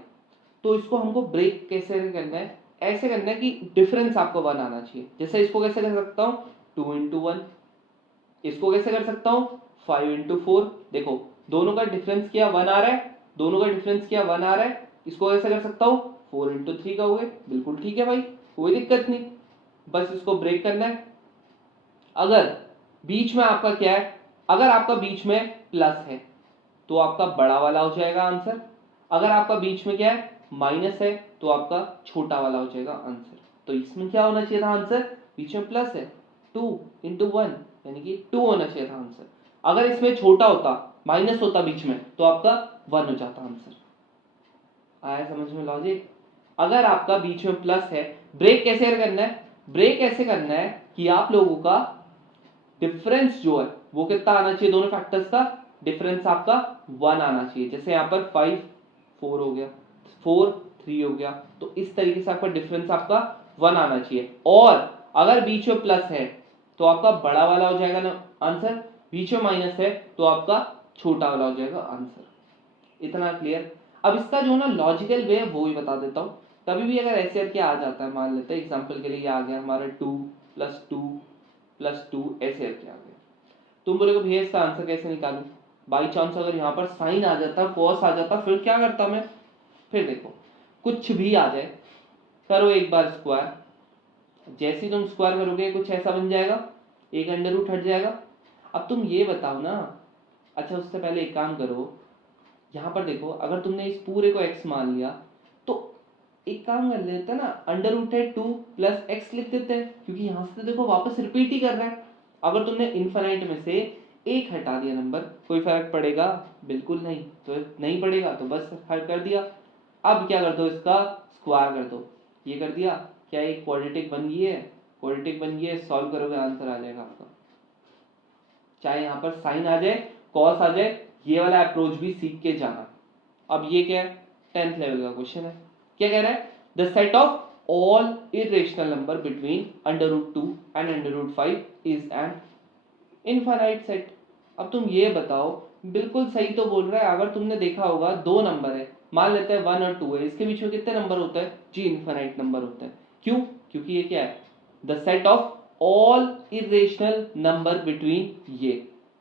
तो इसको हमको ब्रेक कैसे करना है? ऐसे करना है कि डिफरेंस आपको 1 आना चाहिए। जैसे इसको कैसे कर सकता हूँ? 2 into 1। इसको कैसे कर सकता हूँ? 5 into 4। देखो दोनों का डिफरेंस किया 1 आ रहा है, दोनों का डिफरेंस किया 1 आ रहा है। इसको कैसे कर सकता हूँ? 4 into 3 कहोगे, बिल्कुल ठीक है भाई, कोई दिक्कत नहीं। बस इसको ब्रेक करना है। अगर बीच में आपका क्या है? अगर आपका बीच में प्लस है तो आपका बड़ा वाला हो जाएगा आंसर। अगर आपका बीच में क्या है? माइनस है, तो आपका छोटा वाला हो जाएगा आंसर। तो इसमें क्या होना चाहिए था आंसर? बीच में प्लस है, 2 into 1 यानी कि 2 होना चाहिए था आंसर। अगर इसमें छोटा होता, माइनस होता बीच में, तो आपका 1 हो जाता आंसर। आया समझ में लॉजिक? अगर आपका बीच में प्लस है, ब्रेक कैसे करना है? ब्रेक ऐसे करना है कि आप लोगों का डिफरेंस जो है वो कितना आना चाहिए? दोनों फैक्टर्स का डिफरेंस आपका 1 आना चाहिए। जैसे यहाँ पर 5 4 हो गया, 4 3 हो गया, तो इस तरीके से आपका डिफरेंस आपका 1 आना चाहिए। और अगर बीच में प्लस है तो आपका बड़ा वाला हो जाएगा ना आंसर, बीच में माइनस है तो आपका छोटा वाला हो जाएगा आंसर। इतना क्लियर? अब इसका जो ना लॉजिकल वे है वो भी बता देता हूँ। कभी भी अगर ऐसे करके आ जाता है, मान लेते हैं एग्जाम्पल के लिए ये आ गया हमारा 2 + 2 + 2 ऐसे करके आ गया। तुम बोलोगे भैया इसका आंसर कैसे निकालूं? बाई चांस अगर यहाँ पर साइन आ जाता, कॉस आ जाता, फिर क्या करता मैं? फिर देखो कुछ भी आ जाए, करो एक बार स्क्वायर। जैसे तुम स्क्वायर करोगे कुछ ऐसा बन जाएगा, एक अंडर रूट हट जाएगा। अब तुम ये बताओ ना, अच्छा उससे पहले एक काम करो, यहाँ पर देखो अगर तुमने इस पूरे को x मान लिया तो एक काम कर लेते हैं ना, अंडर रूट है 2 + x लिख देते हैं, क्योंकि यहाँ से तो देखो वापस रिपीट ही कर रहा है। अगर तुमने इनफाइनाइट में से एक हटा दिया नंबर, कोई फर्क पड़ेगा? बिल्कुल नहीं। तो नहीं पड़ेगा तो बस हल कर दिया। अब क्या कर दो, इसका स्क्वायर कर दो। ये कर दिया, क्या एक क्वाड्रेटिक बन गई है? क्वाड्रेटिक बन गई है, सॉल्व करोगे आंसर आ जाएगा आपका। चाहे यहाँ पर साइन आ जाए, कॉस आ जाए, ये वाला अप्रोच भी सीख के जाना। अब ये क्या है? 10th लेवल का क्वेश्चन है। क्या कह रहा है? The set of all irrational number between √2 and √5 is an infinite set. अब तुम ये बताओ, बिल्कुल सही तो बोल रहा है। अगर तुमने देखा होगा दो नंबर है, मान लेते हैं 1 और 2 है, इसके बीच में कितने नंबर होते हैं जी? इनफाइनाइट नंबर होते हैं। क्यों? क्योंकि ये क्या है? The set of all irrational number between ये।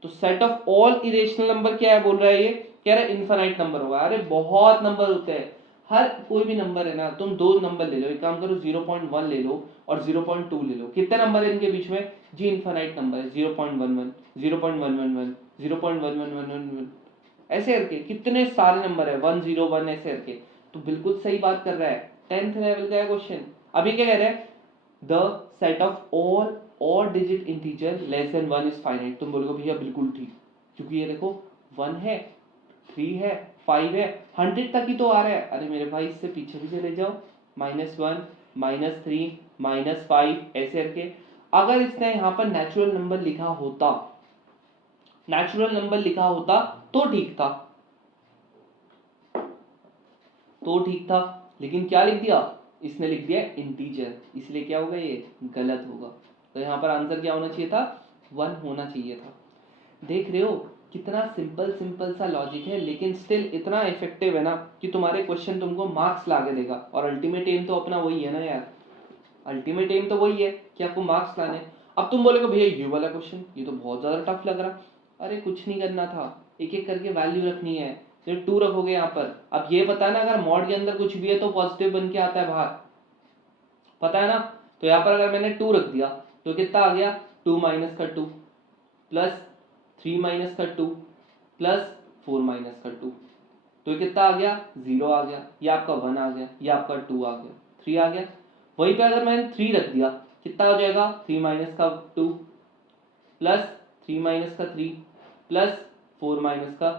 तो set of all irrational number क्या है बोल रहा है ये? कह रहा है इनफाइनाइट नंबर होगा। अरे बहुत नंबर होते हैं, हर कोई भी नंबर है ना, तुम दो नंबर ले लो, एक काम करो 0.1 ले लो और 0.2 ले लो। कितने नंबर है इनके बीच में जी? इनफाइनाइट नंबर है। 0.11 0.111 0.1111 ऐसे करके कितने सारे नंबर है, 101 ऐसे करके। तो बिल्कुल सही बात कर रहा है, 10th लेवल का है क्वेश्चन। अभी क्या कह रहा है? द सेट ऑफ ऑल और digit integer less than 1 is finite. तुम बोलोगे भैया बिल्कुल ठीक, क्योंकि ये देखो 1 है, 3 है, 5 है, 100 तक ही तो आ रहा है। अरे मेरे भाई इससे पीछे भी चले जाओ, -1 -3 -5 ऐसे करके। अगर इसने यहाँ पर नेचुरल नंबर लिखा होता, नेचुरल नंबर लिखा होता तो ठीक था, तो ठीक था। लेकिन क्या लिख दिया इसने? लिख दिया इंटीजर, इसलिए क्या होगा? ये गलत होगा। तो यहाँ पर आंसर क्या होना चाहिए था? 1 होना चाहिए था। देख रहे हो कितना सिंपल सा लॉजिक है, लेकिन स्टिल इतना इफेक्टिव है ना कि तुम्हारे क्वेश्चन तुमको मार्क्स ला के देगा। और अल्टीमेट एम तो अपना वही है ना यार, अल्टीमेट एम तो वही है कि आपको मार्क्स लाने। अब तुम बोलोगे भैया ये वाला क्वेश्चन ये तो बहुत ज़्यादा टफ लग रहा। अरे कुछ नहीं करना था, एक एक करके वैल्यू रखनी है। जो 2 रखोगे यहाँ पर, अब ये पता है ना अगर मॉड के अंदर कुछ भी है तो पॉजिटिव बन के आता है बाहर, पता है ना। तो यहाँ पर अगर मैंने 2 रख दिया तो कितना आ गया, 2 माइनस का 2 प्लस 3 माइनस का 2 प्लस 4 माइनस का 2, तो ये कितना आ गया, 0 आ गया। ये आपका 1 आ गया, ये आपका 2 आ गया, 3 आ गया। वहीं पे अगर मैंने 3 रख दिया कितना हो जाएगा, 3 माइनस का 2 प्लस 3 माइनस का 3 प्लस 4 माइनस का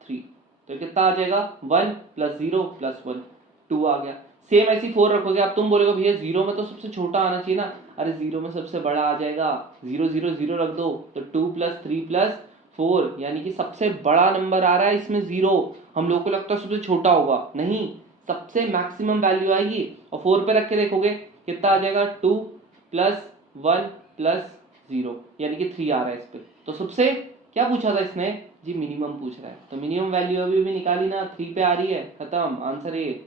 3, तो कितना आ जाएगा, 1 प्लस 0 प्लस 1, 2 आ गया। सेम ऐसी 4 रखोगे। अब तुम बोलोगे भैया 0 में तो सबसे छोटा आना चाहिए ना। अरे 0 में सबसे बड़ा आ जाएगा, 0 0 0 रख दो तो 2 प्लस 3 प्लस 4, यानी कि सबसे बड़ा नंबर आ रहा है इसमें 0। हम लोग को लगता है सबसे छोटा होगा, नहीं, सबसे मैक्सिमम वैल्यू आएगी। और 4 पे रख के देखोगे कितना आ जाएगा, 2 प्लस 1 प्लस 0, यानी कि 3 आ रहा है इस पे। तो सबसे क्या पूछा था इसने जी, मिनिमम पूछ रहा है, तो मिनिमम वैल्यू अभी भी निकाली ना, 3 पे आ रही है, खत्म, answer A,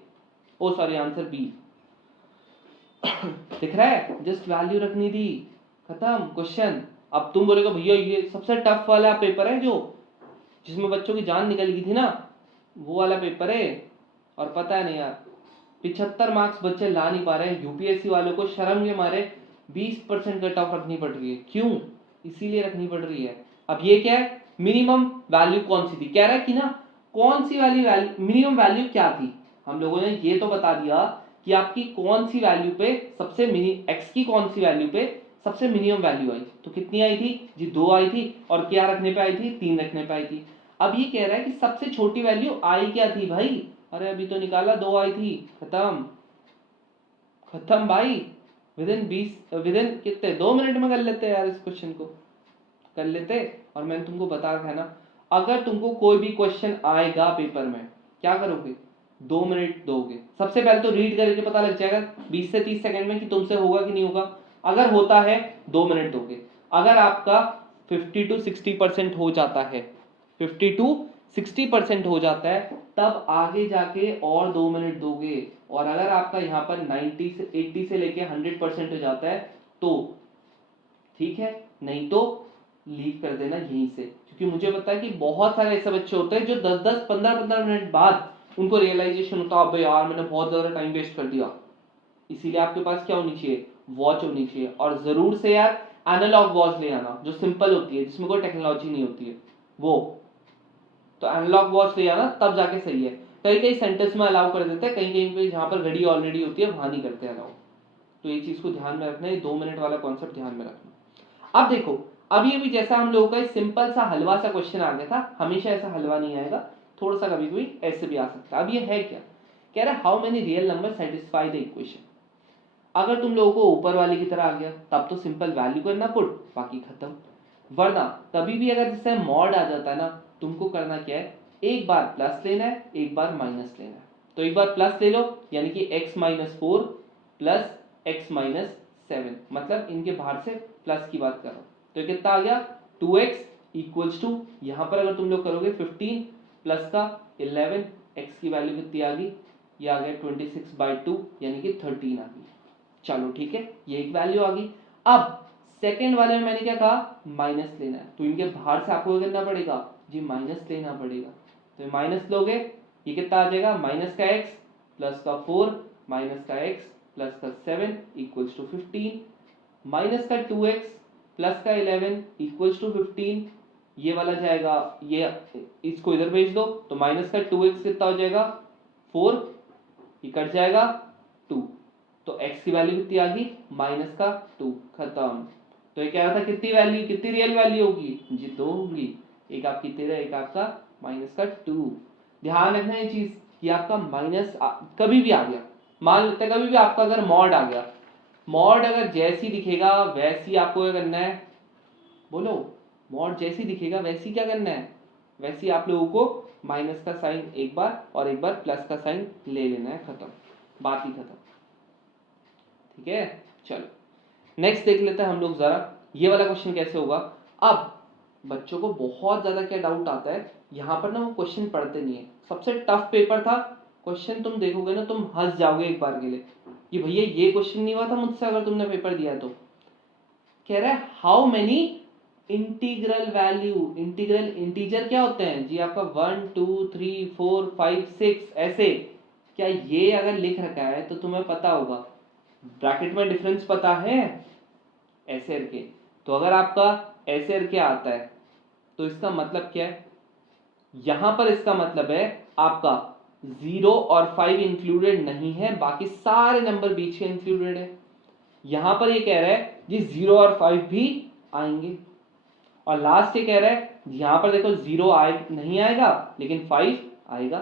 oh sorry answer B. दिख रहा है, जस्ट वैल्यू रखनी थी, खत्म क्वेश्चन। अब तुम बोलेगा भैया ये सबसे टफ वाला पेपर है जो जिसमें बच्चों की जान निकल गई थी ना, वो वाला पेपर है। और पता है नहीं यार, 75 मार्क्स बच्चे ला नहीं पा रहे हैं। यूपीएससी वालों को शर्म के मारे 20% कट ऑफ रखनी पड़ रही है। क्यों, इसीलिए रखनी पड़ रही है। अब ये क्या है, मिनिमम वैल्यू कौन सी थी, कह रहा है कि ना कौन सी वाली वैल्यू, मिनिमम वैल्यू क्या थी। हम लोगों ने ये तो बता दिया कि आपकी कौन सी वैल्यू पे सबसे एक्स की कौन सी वैल्यू पे सबसे मिनिमम वैल्यू आई, तो कितनी आई थी जी, 2 आई थी। और क्या रखने पे आई थी, 3 रखने पे आई थी। अब ये कह रहा है कि सबसे छोटी वैल्यू आई क्या थी भाई, अरे अभी तो निकाला, 2 आई थी, खत्म खत्म भाई। विदिन कितने 2 मिनट में कर लेते यार, इस क्वेश्चन को कर लेते। और मैंने तुमको बता रखा है ना, अगर तुमको कोई भी क्वेश्चन आएगा पेपर में, क्या करोगे, 2 मिनट दोगे। सबसे पहले तो रीड करके पता लग जाएगा 20 से 30 सेकंड में कि तुमसे होगा कि नहीं होगा। अगर होता है 2 मिनट दोगे। अगर आपका 50 to 60% हो जाता है, 50 to 60% हो जाता है, तब आगे जाके और 2 मिनट दोगे। और अगर आपका यहाँ पर 90 से 80 से लेके 100% हो जाता है तो ठीक है, नहीं तो लीव कर देना यहीं से। क्योंकि मुझे पता है कि बहुत सारे ऐसे बच्चे होते हैं जो 10-10 15-15 मिनट बाद उनको रियलाइजेशन होता है, अबे यार मैंने बहुत ज्यादा टाइम वेस्ट कर दिया। इसीलिए आपके पास क्या होनी चाहिए, वॉच होनी चाहिए। और जरूर से यार एनालॉग वॉच ले आना, जो सिंपल होती है, जिसमें कोई टेक्नोलॉजी नहीं होती है वो। तो एनालॉग वॉच ले आना, तब जाके सही है। कई कई सेंटर्स में अलाउ कर देते हैं, कहीं कहीं पे जहाँ पर घड़ी ऑलरेडी होती है वहां नहीं करते अलाउ। तो ये चीज को ध्यान में रखना है, 2 मिनट वाला कॉन्सेप्ट ध्यान में रखना। अब देखो, अब ये भी जैसा हम लोगों का सिंपल सा हलवा सा क्वेश्चन आ गया था, हमेशा ऐसा हलवा नहीं आएगा, थोड़ा सा कभी कभी ऐसे भी आ सकता है। अब ये है क्या, कह रहा है how many real number satisfy the equation. अगर तुम लोगों को ऊपर वाले की तरह आ गया तब तो सिंपल वैल्यू करना पुट, बाकी खत्म। वरना कभी भी अगर जैसे मॉड आ जाता है ना, तुमको करना क्या है, एक बार प्लस लेना है, एक बार माइनस लेना है। तो एक बार प्लस ले लो, यानी कि x minus 4 plus x minus 7, मतलब इनके बाहर से प्लस की बात कर रहा हूं। तो कितना आ गया, 2x इक्वल्स टू, यहां पर अगर तुम लोग करोगे 15 प्लस का 11, x की वैल्यू कितनी आ गई, ये आ गया 26/2, यानी कि 13 आ गई। चलो ठीक है, ये एक वैल्यू आ गई। अब सेकंड वाले में मैंने क्या कहा, माइनस लेना है, तो इनके बाहर से आपको क्या करना पड़ेगा जी, माइनस लेना पड़ेगा। तो माइनस लोगे, ये कितना आ जाएगा, माइनस का x प्लस का 4 माइनस का x प्लस का 7 इक्वल्स टू 15, माइनस का 2x प्लस का 11 इक्वल्स टू 15, ये वाला जाएगा, ये इसको इधर भेज दो, तो माइनस का 2x कितना हो जाएगा 4, ये कट जाएगा 2, तो x की वैल्यू कितनी आ गई, माइनस का 2, खत्म। तो ये कह रहा था कितनी वैल्यू, कितनी रियल वैल्यू होगी जी, 2 होगी, एक आपकी 13, एक आपका माइनस का 2। ध्यान रखना ये चीज कि आपका माइनस कभी भी आ गया, मान लेते हैं कभी भी आपका अगर मॉड आ गया, मॉड अगर जैसी दिखेगा वैसी आपको क्या करना है, बोलो, मॉड जैसी दिखेगा वैसी क्या करना है, वैसी आप लोगों को माइनस का साइन एक बार और एक बार प्लस का साइन ले लेना है, खत्म, बात ही खत्म। ठीक है, चलो नेक्स्ट देख लेते हैं हम लोग जरा, ये वाला क्वेश्चन कैसे होगा। अब बच्चों को बहुत ज्यादा क्या डाउट आता है, यहाँ पर ना वो क्वेश्चन पढ़ते नहीं है। सबसे टफ पेपर था, क्वेश्चन तुम देखोगे ना तुम हंस जाओगे एक बार के लिए कि भैया ये क्वेश्चन नहीं हुआ था मुझसे अगर तुमने पेपर दिया तो। कह रहा है how many integral value, integral integer क्या होते हैं जी आपका 1 2 3 4 5 6 ऐसे, क्या ये अगर लिख रखा है तो तुम्हें पता होगा ब्रैकेट में डिफरेंस पता है ऐसे करके। तो अगर आपका ऐसे करके आता है तो इसका मतलब क्या है, यहां पर इसका मतलब है आपका 0 और 5 इंक्लूडेड नहीं है, बाकी सारे नंबर बीच के इंक्लूडेड है। यहां पर ये कह रहा है जी 0 और 5 भी आएंगे, और लास्ट ये कह रहा है यहां पर देखो 0 आए नहीं आएगा लेकिन 5 आएगा।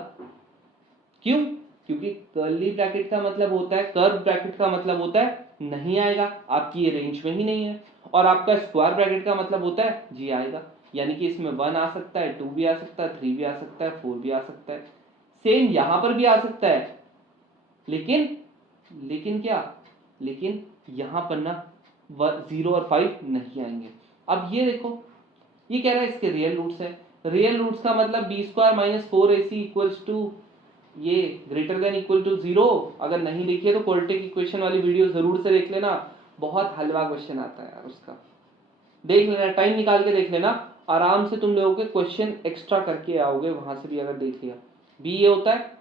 क्यों? क्योंकि कर्ली ब्रैकेट का मतलब होता है, कर्व ब्रैकेट का मतलब होता है नहीं आएगा, आपकी ये रेंज में ही नहीं है। और आपका स्क्वायर ब्रैकेट का मतलब होता है जी आएगा, यानी कि इसमें 1 आ सकता है, 2 भी आ सकता है, 3 भी आ सकता है, 4 भी आ सकता है, सेम यहां पर भी आ सकता है। लेकिन लेकिन क्या, लेकिन यहां पर ना 0 और 5 नहीं आएंगे। अब ये देखो, ये कह रहा है इसके रियल रूट्स है। रियल रूट्स का मतलब b square minus 4ac equals to ये ग्रेटर देन इक्वल टू 0। अगर नहीं देखिए तो क्वाड्रेटिक इक्वेशन वाली वीडियो जरूर से देख लेना, बहुत हलवा क्वेश्चन आता है यार उसका, देख लेना, टाइम निकाल के देख लेना, आराम से तुम लोगों के क्वेश्चन एक्स्ट्रा करके आओगे वहां से भी अगर देख लिया। बी ये होता है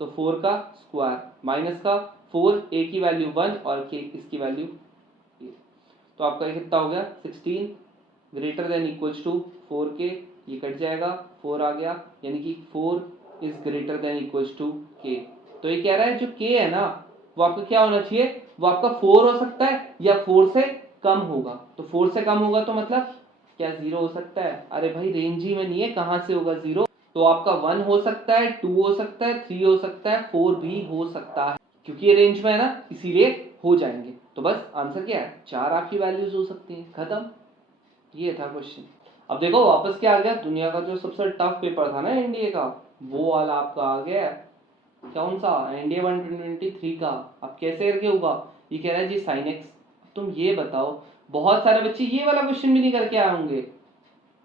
तो 4 का स्क्वायर माइनस का 4, ए की वैल्यू 1 और के इसकी वैल्यू ए, तो आपका ये कितना हो गया 16 ग्रेटर देन इक्वल्स टू 4 के, ये कट जाएगा 4 आ गया, यानी कि 4 is greater than equals to k. तो ये कह रहा है जो के है ना वो आपका क्या होना चाहिए, वो आपका 4 हो सकता है या 4 से कम होगा। तो 4 से कम होगा तो मतलब क्या 0 हो सकता है? अरे भाई रेंज ही में नहीं है, कहां से होगा 0? तो आपका 1 हो सकता है, 2 हो सकता है, 3 हो सकता है, 4 भी हो सकता है, क्योंकि ये रेंज में है ना इसीलिए हो जाएंगे। तो बस आंसर क्या है, 4 आपकी वैल्यूज हो सकती हैं, खत्म, ये था क्वेश्चन। अब देखो वापस क्या आ गया, दुनिया का जो सबसे टफ पेपर था ना एनडीए का, वो वाला आपका आ गया। कौन सा? एनडीए 123 का। अब कैसे करके होगा, ये कह रहा है जी साइन एक्स। तुम ये बताओ, बहुत सारे बच्चे ये वाला क्वेश्चन भी नहीं करके आए होंगे,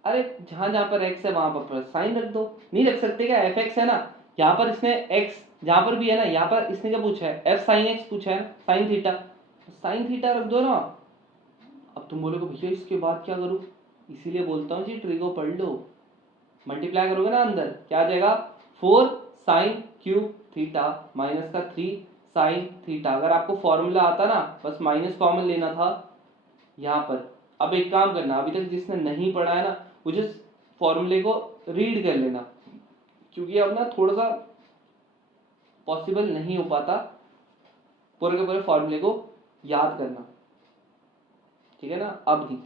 अरे जहां जहां पर एक्स है वहां पर साइन रख दो। नहीं रख सकते क्या, एफ एक्स है ना, यहाँ पर इसने एक्स जहां पर भी है ना, यहाँ पर इसने क्या पूछा है, एफ साइन एक्स पूछा है, साइन थीटा, साइन थीटा रख दो ना। अब तुम बोलोगे भैया इसके बाद क्या करूं, इसीलिए बोलता हूँ जी ट्रिगो पढ़ लो। मल्टीप्लाई करोगे ना अंदर क्या आ जाएगा, 4 साइन क्यूब थीटा माइनस का 3 साइन थीटा। अगर आपको फॉर्मूला आता ना बस माइनस कॉमन लेना था यहाँ पर। अब एक काम करना, अभी तक जिसने नहीं पढ़ा है ना वो जिस फॉर्मूले को रीड कर लेना, क्योंकि अब ना थोड़ा सा पॉसिबल नहीं हो पाता पूरे के पूरे फॉर्मूले को याद करना, ठीक है ना। अब नहीं,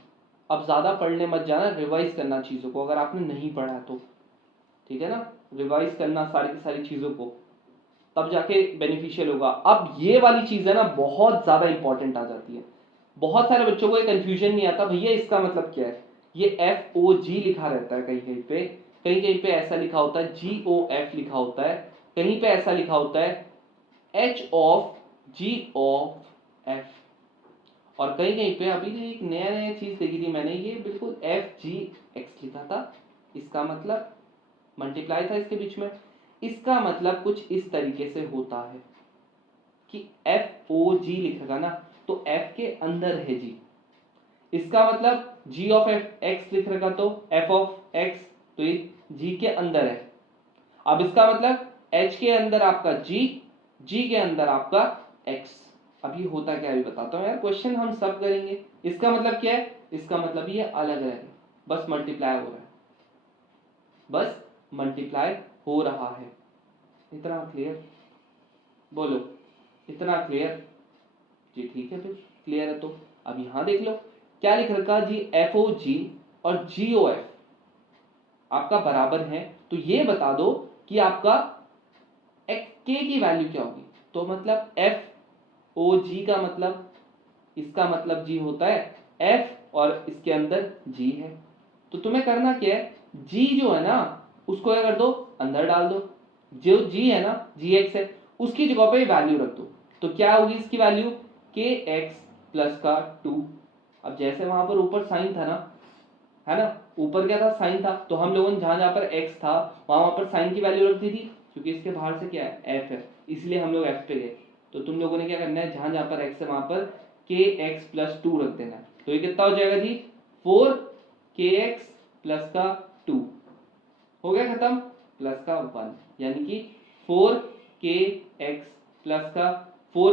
अब ज्यादा पढ़ने मत जाना, रिवाइज करना चीजों को अगर आपने नहीं पढ़ा है तो, ठीक है ना, रिवाइज करना सारी की सारी चीजों को, तब जाके बेनिफिशियल होगा। अब ये वाली चीज है ना बहुत ज्यादा इंपॉर्टेंट आ जाती है, बहुत सारे बच्चों को ये कंफ्यूजन नहीं आता भैया इसका मतलब क्या है। ये एफ ओ जी लिखा रहता है कहीं कहीं पे, कहीं कहीं पे ऐसा लिखा होता है जी ओ एफ लिखा होता है, कहीं पे ऐसा लिखा होता है h of g of f, और कहीं कहीं पे अभी एक नया नया चीज देखी थी मैंने, ये बिल्कुल एफ जी एक्स लिखा था, इसका मतलब मल्टीप्लाई था इसके बीच में। इसका मतलब कुछ इस तरीके से होता है कि एफ ओ जी लिखेगा ना तो एफ के अंदर है जी, इसका मतलब जी ऑफ एफ एक्स लिख रखा तो एफ ऑफ एक्स, तो ये जी के अंदर है। अब इसका मतलब एच के अंदर आपका जी के अंदर आपका एक्स। अब ये होता क्या है बताता हूं यार, क्वेश्चन हम सब करेंगे। इसका मतलब क्या है, इसका मतलब ये अलग अलग है, बस मल्टीप्लाई हो रहा है, बस मल्टीप्लाई हो रहा है। इतना क्लियर, बोलो इतना क्लियर जी, ठीक है फिर क्लियर है तो अब यहां देख लो क्या लिख रखा जी, एफ ओ जी और जी ओ एफ आपका बराबर है, तो ये बता दो कि आपका एक्स के की वैल्यू क्या होगी। तो मतलब एफ ओ जी का मतलब, इसका मतलब जी होता है एफ और इसके अंदर जी है, तो तुम्हें करना क्या है, जी जो है ना उसको क्या कर दो, अंदर डाल दो, जो जी है ना जी एक्स है उसकी जगह पे वैल्यू रख दो, तो क्या होगी इसकी वैल्यू के एक्स प्लस का 2। अब जैसे वहां पर ऊपर साइन था ना है ना। ऊपर क्या था, साइन था, तो हम लोगों ने जहां जहां पर x था वहां पर साइन की वैल्यू रख दी थी, क्योंकि इसके बाहर से क्या है f है, इसलिए हम लोग f पे गए। तो तुम लोगों ने क्या करना है, जहां जहां पर x है वहां पर kx+2 रख देना है। तो ये कितना हो जाएगा जी, 4kx+2 हो गया खत्म, प्लस का 1, यानी कि 4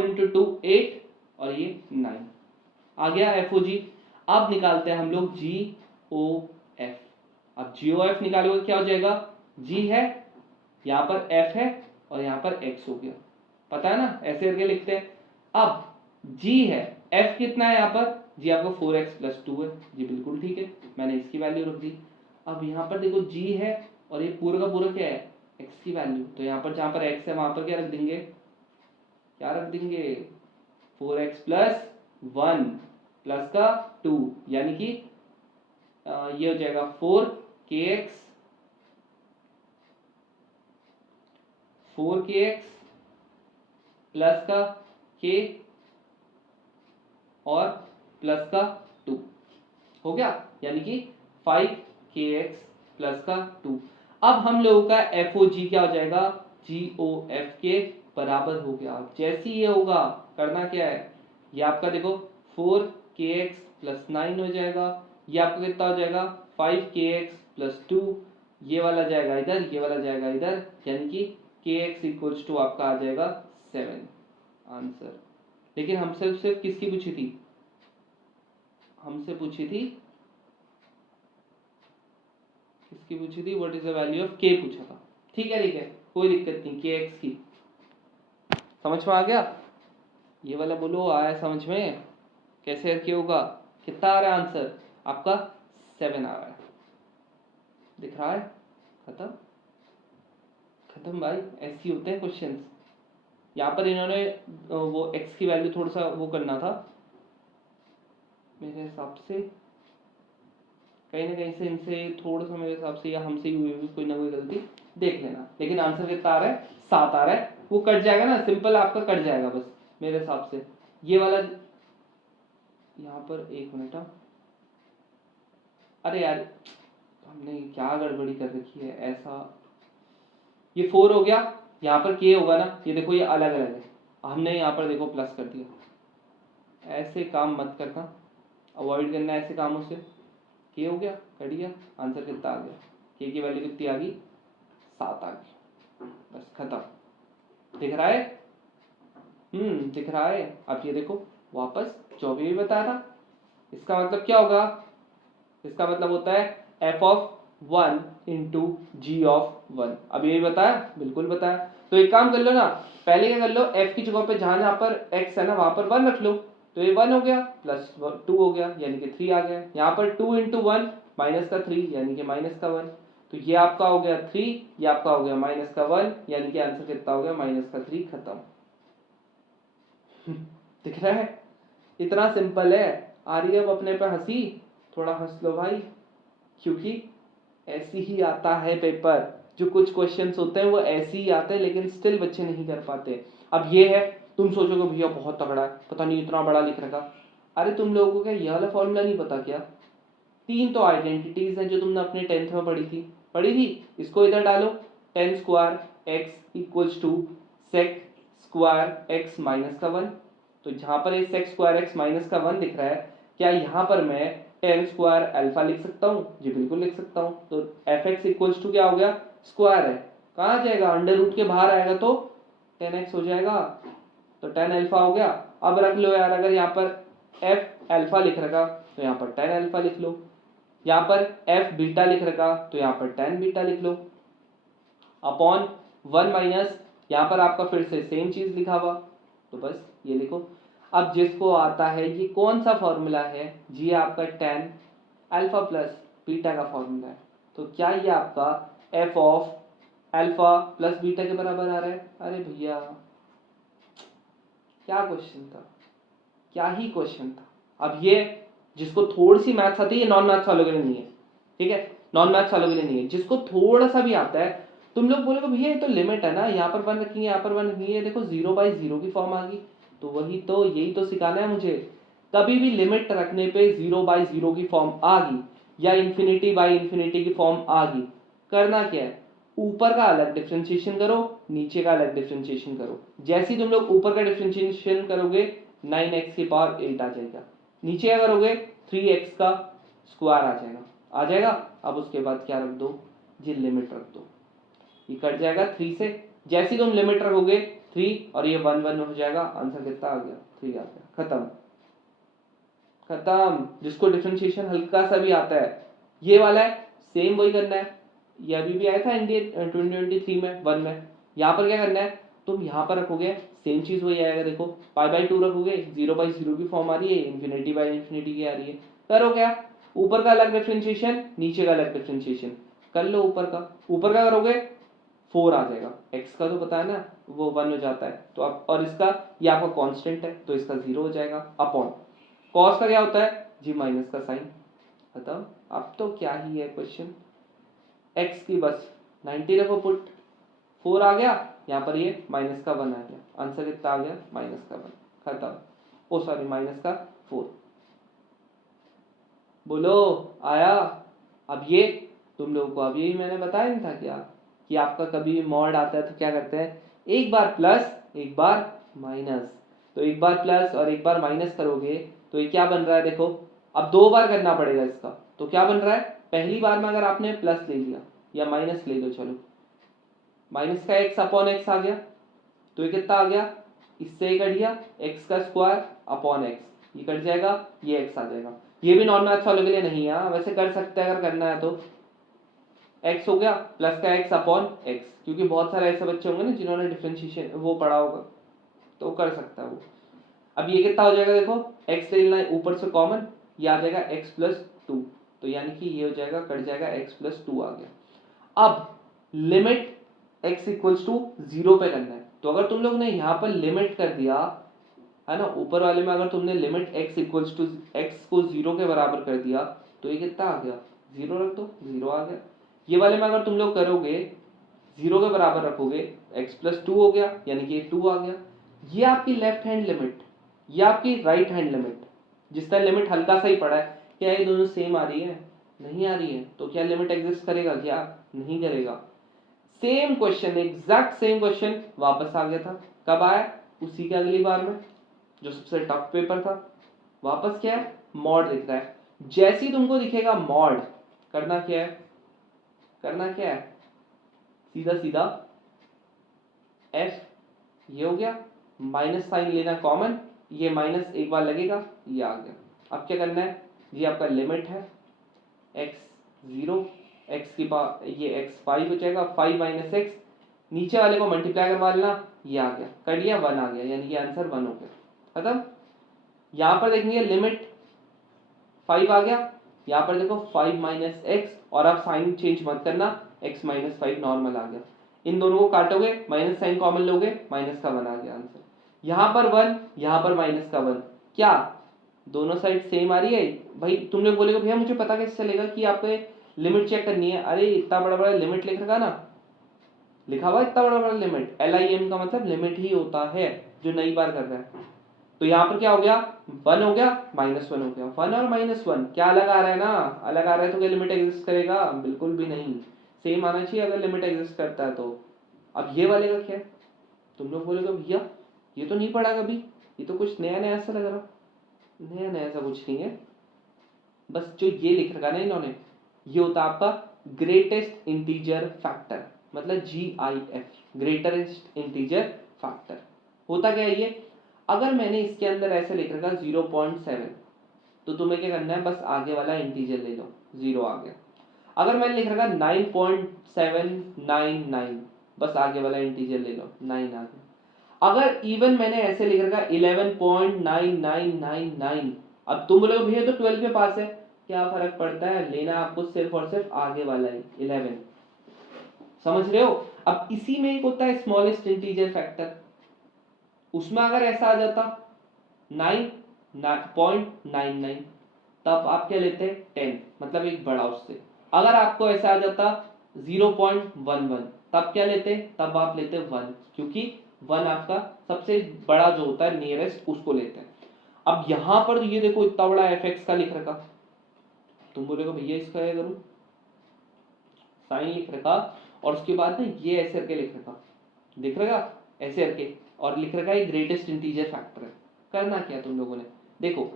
इंटू 2 8 और ये 9 आ गया FOG। अब निकालते हैं हम लोग GOF। अब GOF निकालोगे क्या हो जाएगा, G है, यहाँ पर F है और यहाँ पर X हो गया, पता है ना, ऐसे करके लिखते हैं। अब G है, F कितना है यहाँ पर, G आपका 4x+2 है, जी बिल्कुल ठीक है, मैंने इसकी वैल्यू रख दी। अब यहाँ पर देखो G है और ये पूरा का पूरा क्या है, x की वैल्यू, तो यहाँ पर जहाँ पर x है वहां पर क्या रख देंगे, क्या रख देंगे, 4x+1 प्लस का 2, यानी कि ये हो जाएगा 4kx प्लस का k और प्लस का 2 हो गया, यानी कि 5kx प्लस का 2। अब हम लोगों का FOG क्या हो जाएगा, GOF के बराबर हो गया। जैसे ही ये होगा करना क्या है, ये आपका देखो 4kx+9 हो जाएगा, ये आपका कितना हो जाएगा 5kx+2, ये वाला जाएगा इधर, ये वाला जाएगा इधर, यानी कि kx आपका आ जाएगा 7 आंसर। लेकिन हमसे सिर्फ किसकी पूछी थी, हमसे पूछी थी, किसकी पूछी थी, what is the value of k पूछा था। ठीक है, कोई दिक्कत नहीं, kx की समझ में आ गया, ये वाला बोलो आया समझ में, कैसे करके होगा, कितना आ रहा है आंसर आपका 7 आ रहा है, दिख रहा है, खत्म खत्म भाई, ऐसे होते हैं क्वेश्चंस। यहाँ पर इन्होंने वो x की वैल्यू थोड़ा सा वो करना था मेरे हिसाब से, कहीं ना कहीं से इनसे थोड़ा सा मेरे हिसाब से या हमसे ही हुई होगी कोई ना कोई गलती, देख लेना। लेकिन आंसर कितना आ रहा है, 7 आ रहा है, वो कट जाएगा ना, सिंपल आपका कट जाएगा बस मेरे हिसाब से। ये वाला यहाँ पर 1 मिनट, अरे यार हमने क्या गड़बड़ी कर रखी है, ऐसा ये 4 हो गया, यहाँ पर k होगा ना, ये देखो ये अलग अलग है, हमने यहाँ पर देखो प्लस कर दिया, ऐसे काम मत करना, अवॉइड करना ऐसे कामों से। k हो गया, कट गया, आंसर कितना आ गया, k की वैल्यू कितनी आ गई, 7 आ गई, बस खत्म। दिख रहा है, दिख रहा है। अब ये देखो वापस जो भी बताया था, इसका मतलब क्या होगा, इसका मतलब होता है f(1) इंटू g(1). अब ये बताया, बिल्कुल बताया। तो एक काम कर लो ना, पहले क्या कर लो, f की जगह पे जहां जहां पर x है ना वहां पर 1 रख लो, तो ये 1 हो गया प्लस 2 हो गया, यानी कि 3 आ गया। यहाँ पर 2 इंटू 1 माइनस का 3, यानी कि माइनस का 1, तो ये आपका हो गया 3, ये आपका हो गया माइनस का 1, यानी कि आंसर कितना हो गया, माइनस का 3, खत्म। दिख रहा है, इतना सिंपल है। आ रही है अब अपने पे हंसी, थोड़ा हंस लो भाई, क्योंकि ऐसे ही आता है पेपर, जो कुछ क्वेश्चंस होते हैं वो ऐसे ही आते हैं, लेकिन स्टिल बच्चे नहीं कर पाते। अब ये है, तुम सोचोगे भैया बहुत तगड़ा है, पता नहीं इतना बड़ा लिख रखा, अरे तुम लोगों को क्या ये वाला फॉर्मूला नहीं पता क्या, 3 तो आइडेंटिटीज हैं जो तुमने अपने 10th में पढ़ी थी, इसको इधर डालो, 10 square x equals to sec square x minus का 1। तो जहां पर ये sec स्क्वायर x माइनस का 1 दिख रहा है, क्या यहाँ पर मैं 10 स्क्वायर अल्फा लिख सकता हूँ, जी बिल्कुल लिख सकता हूँ। तो fx इक्वल्स टू क्या हो गया, स्क्वायर है, कहाँ जाएगा, अंडर रूट के बाहर आएगा तो 10x हो जाएगा, तो 10 अल्फा हो गया। अब रख लो यार, अगर यहाँ पर f अल्फा लिख रखा तो यहाँ पर 10 अल्फा लिख लो, यहाँ पर f बीटा लिख रखा तो यहाँ पर 10 बीटा लिख लो, अपॉन 1 माइनस, यहाँ पर आपका फिर से सेम चीज लिखा हुआ, तो बस ये लिखो। अब जिसको आता है, ये कौन सा फॉर्मूला है जी, आपका 10 अल्फा प्लस बीटा का फॉर्मूला है, तो क्या ये आपका f of alpha plus beta के बराबर आ रहा है। अरे भैया क्या क्वेश्चन था, क्या ही क्वेश्चन था। अब ये जिसको थोड़ी सी मैथ्स आती है, ये नॉन मैथ्स वालों के लिए नहीं है, ठीक है, नॉन मैथ्स वालों के लिए नहीं है, जिसको थोड़ा सा भी आता है। तुम लोग बोलोगे भैया ये तो लिमिट है ना, यहाँ पर 1 रखेंगे, यहाँ पर 1 रखेंगे, देखो 0/0 की फॉर्म आ गई, तो वही तो, यही तो सिखाना है मुझे, कभी भी लिमिट रखने पे 0/0 की फॉर्म आ गई या इन्फिनिटी बाई इन्फिनिटी की फॉर्म आ गई, करना क्या है, ऊपर का अलग डिफरेंशिएशन करो, नीचे का अलग डिफरेंशिएशन करो। जैसे ही तुम लोग ऊपर का डिफरेंशिएशन करोगे 9x की पावर 8 आ जाएगा, नीचे क्या करोगे 3x का स्क्वायर आ जाएगा। अब उसके बाद क्या रख दो, ये लिमिट रख दो, ये कट जाएगा 3 से। जैसे ही तुम लिमिट रखोगे 3 और ये 1 1 हो जाएगा, आंसर कितना आ गया, 3 आ गया, खत्म खत्म। जिसको डिफरेंशिएशन हल्का सा भी आता है, ये वाला है सेम वही करना है, ये अभी भी आया था इंडिया 2023 में 1 में। यहाँ पर क्या करना है, तुम यहाँ पर रखोगे सेम चीज वही आएगा, देखो पाई बाई 2 रखोगे, 0/0 की फॉर्म आ रही है, इन्फिनिटी बाई इन्फिनिटी की आ रही है। करो क्या, ऊपर का अलग डिफरेंशिएशन, नीचे का अलग डिफरेंशिएशन कर लो। ऊपर का करोगे 4 आ जाएगा, x का तो पता है ना वो 1 हो जाता है, तो अब और इसका ये आपका कांस्टेंट है तो इसका 0 हो जाएगा अपॉन कॉस का क्या होता है जी माइनस का साइन, खत्म। अब तो क्या ही है क्वेश्चन, x की बस 90 रखो पुट, 4 आ गया, यहाँ पर ये माइनस का 1 आ गया, आंसर कितना आ गया माइनस का 1, खत्म। ओ सॉरी माइनस का 4, बोलो आया। अब ये तुम लोगों को अब यही मैंने बताया नहीं था क्या कि आपका कभी मॉड आता है तो क्या करते हैं, एक बार प्लस एक बार माइनस, तो एक बार प्लस और एक बार माइनस करोगे तो ये क्या बन रहा है, देखो अब 2 बार करना पड़ेगा इसका, तो क्या बन रहा है, पहली बार में अगर आपने प्लस ले लिया या माइनस ले लो, चलो माइनस का x अपॉन एक्स आ गया, तो ये कितना आ गया, इससे ये कट गया x का स्क्वायर अपॉन x, ये कट जाएगा, ये x आ जाएगा। ये भी नॉन मैथ्स वालों के लिए नहीं है, वैसे कर सकते हैं अगर करना है तो। x हो गया प्लस का x अपॉन x, क्योंकि बहुत सारे ऐसे बच्चे होंगे ना जिन्होंने डिफरेंशिएशन वो पढ़ा होगा तो कर सकता है वो। अब ये कितना हो जाएगा, देखो x ले लेना है ऊपर से कॉमन, ये आ जाएगा x प्लस 2, तो यानी कि ये हो जाएगा कट जाएगा x प्लस 2 आ गया। अब लिमिट x इक्वल्स टू 0 पे करना है, तो अगर तुम लोग ने यहाँ पर लिमिट कर दिया है ना, ऊपर वाले में अगर तुमने limit x equals to x को 0 के बराबर कर दिया तो ये कितना आ गया, 0 रख दो, 0 आ गया। ये वाले में अगर तुम लोग करोगे 0 के बराबर रखोगे x प्लस 2 हो गया, यानी कि 2 आ गया। ये आपकी लेफ्ट हैंड लिमिट, ये आपकी राइट हैंड लिमिट, जिसका लिमिट हल्का सा ही पड़ा है, क्या ये दोनों सेम आ रही है, नहीं आ रही है, तो क्या लिमिट एग्जिस्ट करेगा, क्या नहीं करेगा। Same question, exact same question वापस आ गया था, कब आया, उसी के अगली बार में जो सबसे टफ पेपर था। वापस क्या है, मॉड दिख रहा है, जैसे ही तुमको दिखेगा मॉड, करना क्या है, करना क्या है, सीधा सीधा f, ये हो गया, माइनस साइन लेना कॉमन, ये माइनस एक बार लगेगा, ये आ गया। अब क्या करना है, ये आपका लिमिट है x 0, x की पावर ये x 5 हो जाएगा, 5 माइनस एक्स, नीचे वाले को मल्टीप्लाई करवा लेना, ये आ गया, कर दिया 1 आ गया, यानी कि आंसर 1 हो गया, खत्म। यहाँ पर देखेंगे लिमिट 5 आ गया, यहाँ पर देखो 5 माइनस एक्स, और आप साइन चेंज मत करना, x माइनस 5 नॉर्मल आ गया, इन दोनों को काटोगे माइनस साइन कॉमन लोगे, माइनस का 1 आ गया आंसर। यहाँ पर 1, यहाँ पर माइनस का 1, क्या दोनों साइड सेम आ रही है भाई। तुम लोग बोलेगे भैया मुझे पता कैसे चलेगा कि आपको लिमिट चेक करनी है, अरे इतना बड़ा बड़ा लिमिट लिख रखा ना, लिखा हुआ इतना बड़ा बड़ा लिमिट, LIM का मतलब लिमिट ही होता है जो नई बार कर रहा है। तो यहाँ पर क्या हो गया, 1 हो गया माइनस 1 हो गया, 1 और माइनस 1 क्या अलग आ रहा है ना, अलग आ रहा है तो क्या लिमिट एग्जिस्ट करेगा, बिल्कुल भी नहीं, सेम आना चाहिए अगर लिमिट एग्जिस्ट करता है तो। अब ये वाले का क्या है, तुम लोग बोलोगे भैया ये तो नहीं पढ़ा कभी, ये तो कुछ नया नया सा लग रहा, नया नया सा कुछ नहीं है, बस जो ये लिख रखा ना इन्होंने, ये होता है आपका ग्रेटेस्ट इंटीजर फैक्टर, मतलब GIF, ग्रेटेस्ट इंटीजर फैक्टर। होता क्या है ये, अगर मैंने इसके अंदर ऐसे लिख रखा 0.7, तो तुम्हें क्या करना है, बस आगे वाला इंटीजर ले लो, 0 आ गया। अगर मैंने लिख रखा 9.799, बस आगे वाला इंटीजर ले लो, 9 आ गया। अगर इवन मैंने ऐसे लिख रखा 11.9999, अब तुम बोलोगे भैया तो 12 पे पास है, क्या फर्क पड़ता है, लेना आपको सिर्फ और सिर्फ आगे वाला ही 11, समझ रहे हो। अब इसी में एक होता है स्मॉलेस्ट इंटीजर फैक्टर, उसमें अगर ऐसा आ जाता 9.99, तब आप क्या लेते हैं 10, मतलब एक बड़ा उससे। अगर आपको ऐसा आ जाता 0.11, तब क्या लेते, तब आप लेते 1, क्योंकि 1 आपका सबसे बड़ा जो होता है नियरेस्ट, उसको लेते हैं। अब यहां पर ये देखो इतना बड़ा fx का लिख रखा, तुम बोलोगे भैया इसका क्या करूँ, साइन लिख रखा और उसके बाद ना ये ऐसे करके लिख रखा, दिख रहा ऐसे करके, और लिख रखा है ग्रेटेस्ट इंटीजर फैक्टर है। करना क्या तुम लोगों ने, देखो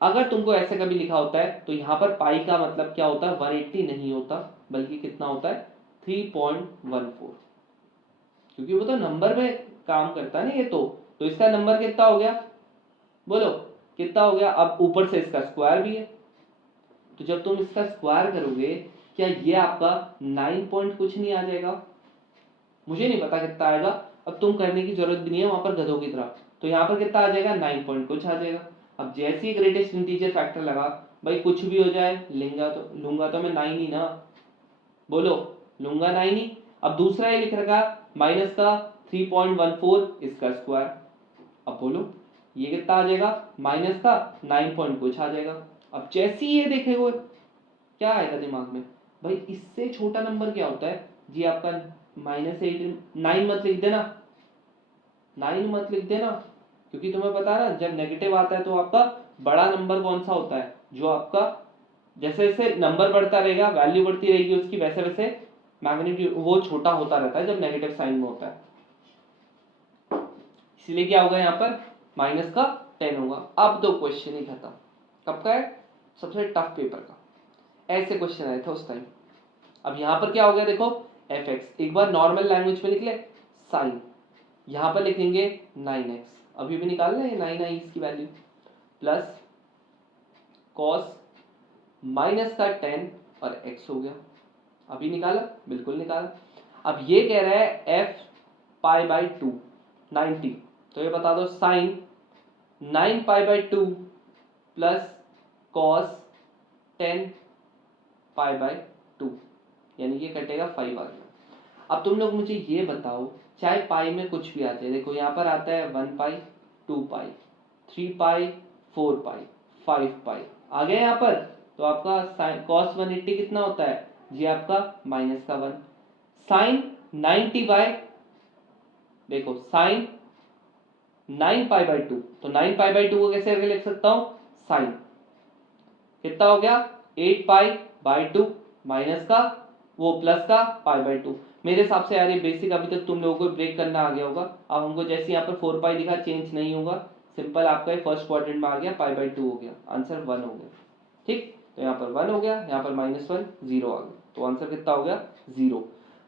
अगर तुमको ऐसे कभी लिखा होता है तो यहाँ पर पाई का मतलब क्या होता है 180 नहीं होता, बल्कि कितना होता है 3.14, क्योंकि वो तो नंबर में काम करता है ना ये तो इसका नंबर कितना हो गया, बोलो कितना हो गया। अब ऊपर से इसका स्क्वायर भी है, तो जब तुम इसका स्क्वायर करोगे क्या ये आपका 9 पॉइंट कुछ नहीं आ जाएगा, मुझे नहीं पता कितना आएगा, अब तुम करने की जरूरत भी नहीं है वहां पर गधों की तरह। तो यहाँ पर कितना आ जाएगा 9 पॉइंट कुछ आ जाएगा। अब जैसे ही ग्रेटेस्ट इंटीजर फैक्टर लगा, भाई कुछ भी हो जाए लूंगा तो मैं 9 ही ना, बोलो लूंगा 9 ही। अब दूसरा ये लिख रखा माइनस का 3.14 इसका स्क्वायर, अब बोलो ये कितना आ जाएगा माइनस का 9 पॉइंट कुछ आ जाएगा। अब जैसे ही ये देखेगा क्या आएगा दिमाग में, भाई इससे छोटा नंबर क्या होता है जी आपका -8, 9 मत लिख देना, 9 मत लिख देना, क्योंकि तुम्हें पता है ना जब नेगेटिव आता है तो आपका बड़ा नंबर कौन सा होता है, जो आपका जैसे जैसे नंबर बढ़ता रहेगा वैल्यू बढ़ती रहेगी उसकी, वैसे वैसे मैग्नीट्यूड वो छोटा होता रहता है जब नेगेटिव साइन में होता है। इसलिए क्या होगा यहाँ पर माइनस का 10 होगा। अब तो क्वेश्चन ही खत्म, कब का है, सबसे टफ पेपर का, ऐसे क्वेश्चन आए थे उस टाइम। अब यहाँ पर क्या हो गया देखो fx, एक बार नॉर्मल लैंग्वेज में निकले साइन, यहाँ पर लिखेंगे 9x, अभी भी निकालना है 9 आई इसकी वैल्यू, प्लस कॉस माइनस का 10 और x हो गया, अभी निकाला, बिल्कुल निकाला। अब ये कह रहा है f पाई बाई 2 90, तो ये बता दो sine 9 pi by 2 plus cos 10 pi by 2, यानी ये कटेगा 5 आ गया। अब तुम लोग मुझे ये बताओ, चाहे पाई में कुछ भी आ जाए, देखो यहाँ पर आता है 1 पाई 2 पाई 3 पाई 4 पाई 5 पाई आ गया यहाँ पर, तो आपका कॉस 180 कितना होता है जी आपका माइनस का 1, साइन 90 बाय, देखो साइन 9 पाई बाई 2, तो 9 पाई बाई 2 को कैसे करके लिख सकता हूँ, साइन कितना हो गया 8 पाई बाई 2 माइनस का वो प्लस का पाई बाई 2। मेरे हिसाब से यार ये बेसिक अभी तक तुम लोगों को ब्रेक करना आ गया होगा। अब हमको जैसे यहाँ पर 4 पाई दिखा चेंज नहीं होगा, सिंपल आपका ये फर्स्ट क्वाड्रेंट में आ गया, पाई बाई 2 हो गया, आंसर 1 हो गया। ठीक, तो यहाँ पर 1 हो गया, यहाँ पर -1 0 आ गया, तो आंसर कितना हो गया 0।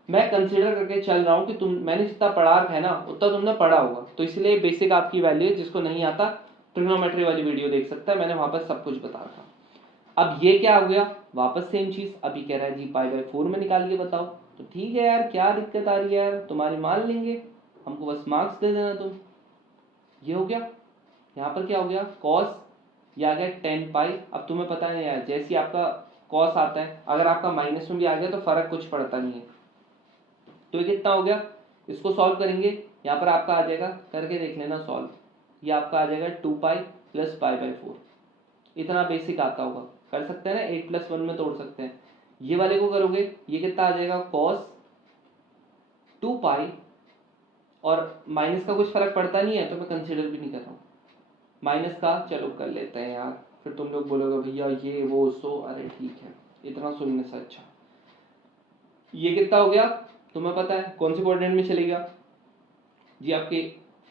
मैं कंसिडर करके चल रहा हूँ कि मैंने जितना पढ़ा है ना उतना तुमने पढ़ा होगा, तो इसलिए बेसिक आपकी वैल्यू है, जिसको नहीं आता ट्रिग्नोमेट्री वाली वीडियो देख सकता है, मैंने वहां पर सब कुछ बता रखा। अब ये क्या हो गया वापस सेम चीज, अभी कह रहा है जी पाई बाई 4 में निकाल के बताओ, तो ठीक है यार क्या दिक्कत आ रही है यार, तुम्हारी मान लेंगे, हमको बस मार्क्स दे देना तुम। ये हो गया, यहाँ पर क्या हो गया कॉस, ये आ गया 10 पाई। अब तुम्हें पता नहीं यार जैसे आपका कॉस आता है, अगर आपका माइनस में भी आ गया तो फर्क कुछ पड़ता नहीं है, तो ये कितना हो गया, इसको सॉल्व करेंगे, यहाँ पर आपका आ जाएगा, करके देख लेना सॉल्व, ये आपका आ जाएगा 2 पाई प्लस पाई बाई 4, इतना बेसिक आता होगा, कर सकते हैं ना, 8 प्लस 1 में तोड़ सकते हैं। ये वाले को करोगे ये कितना आ जाएगा कॉस 2 पाई, और माइनस का कुछ फर्क पड़ता नहीं है तो मैं कंसिडर भी नहीं कर रहा हूँ माइनस का, चलो कर लेते हैं यार, फिर तुम लोग बोलोगे भैया ये वो सो, अरे ठीक है इतना सुनने से अच्छा। ये कितना हो गया तुम्हें पता है कौन से क्वाड्रेंट में चलेगा जी, आपके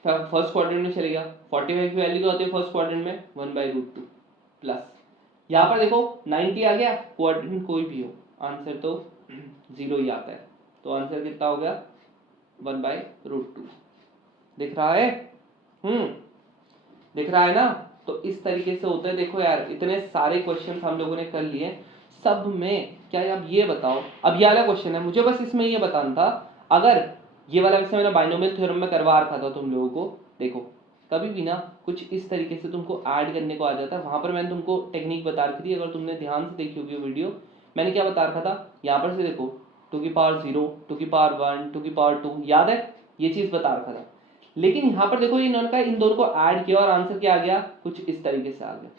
फर्स्ट क्वाड्रेंट में चलेगा, 45 की वैल्यू क्या होती है फर्स्ट क्वाड्रेंट में 1/√2 प्लस, यहाँ पर देखो 90 आ गया, क्वाड्रेंट कोई भी हो आंसर तो 0 ही आता है, तो आंसर कितना हो गया 1/√2। दिख रहा है, दिख रहा है ना, तो इस तरीके से होता है। देखो यार इतने सारे क्वेश्चन हम लोगों ने कर लिए, सब में क्या आप ये बताओ, अब ये वाला क्वेश्चन है, मुझे बस इसमें ये बताना था, अगर ये वाला वैसे मैंने बाइनोमियल थ्योरम में करवा रखा था तुम लोगों को, देखो कभी भी ना कुछ इस तरीके से तुमको ऐड करने को आ जाता है, वहां पर मैंने तुमको टेक्निक बता रखी थी, अगर तुमने ध्यान से देखी होगी वीडियो, मैंने क्या बता रखा था, यहाँ पर से देखो 2 की पावर 0, 2 की पावर 1, 2 की पावर 2, याद है ये चीज बता रखा था। लेकिन यहाँ पर देखो इन्होंने इन दोनों को ऐड किया और आंसर क्या आ गया, कुछ इस तरीके से आ गया।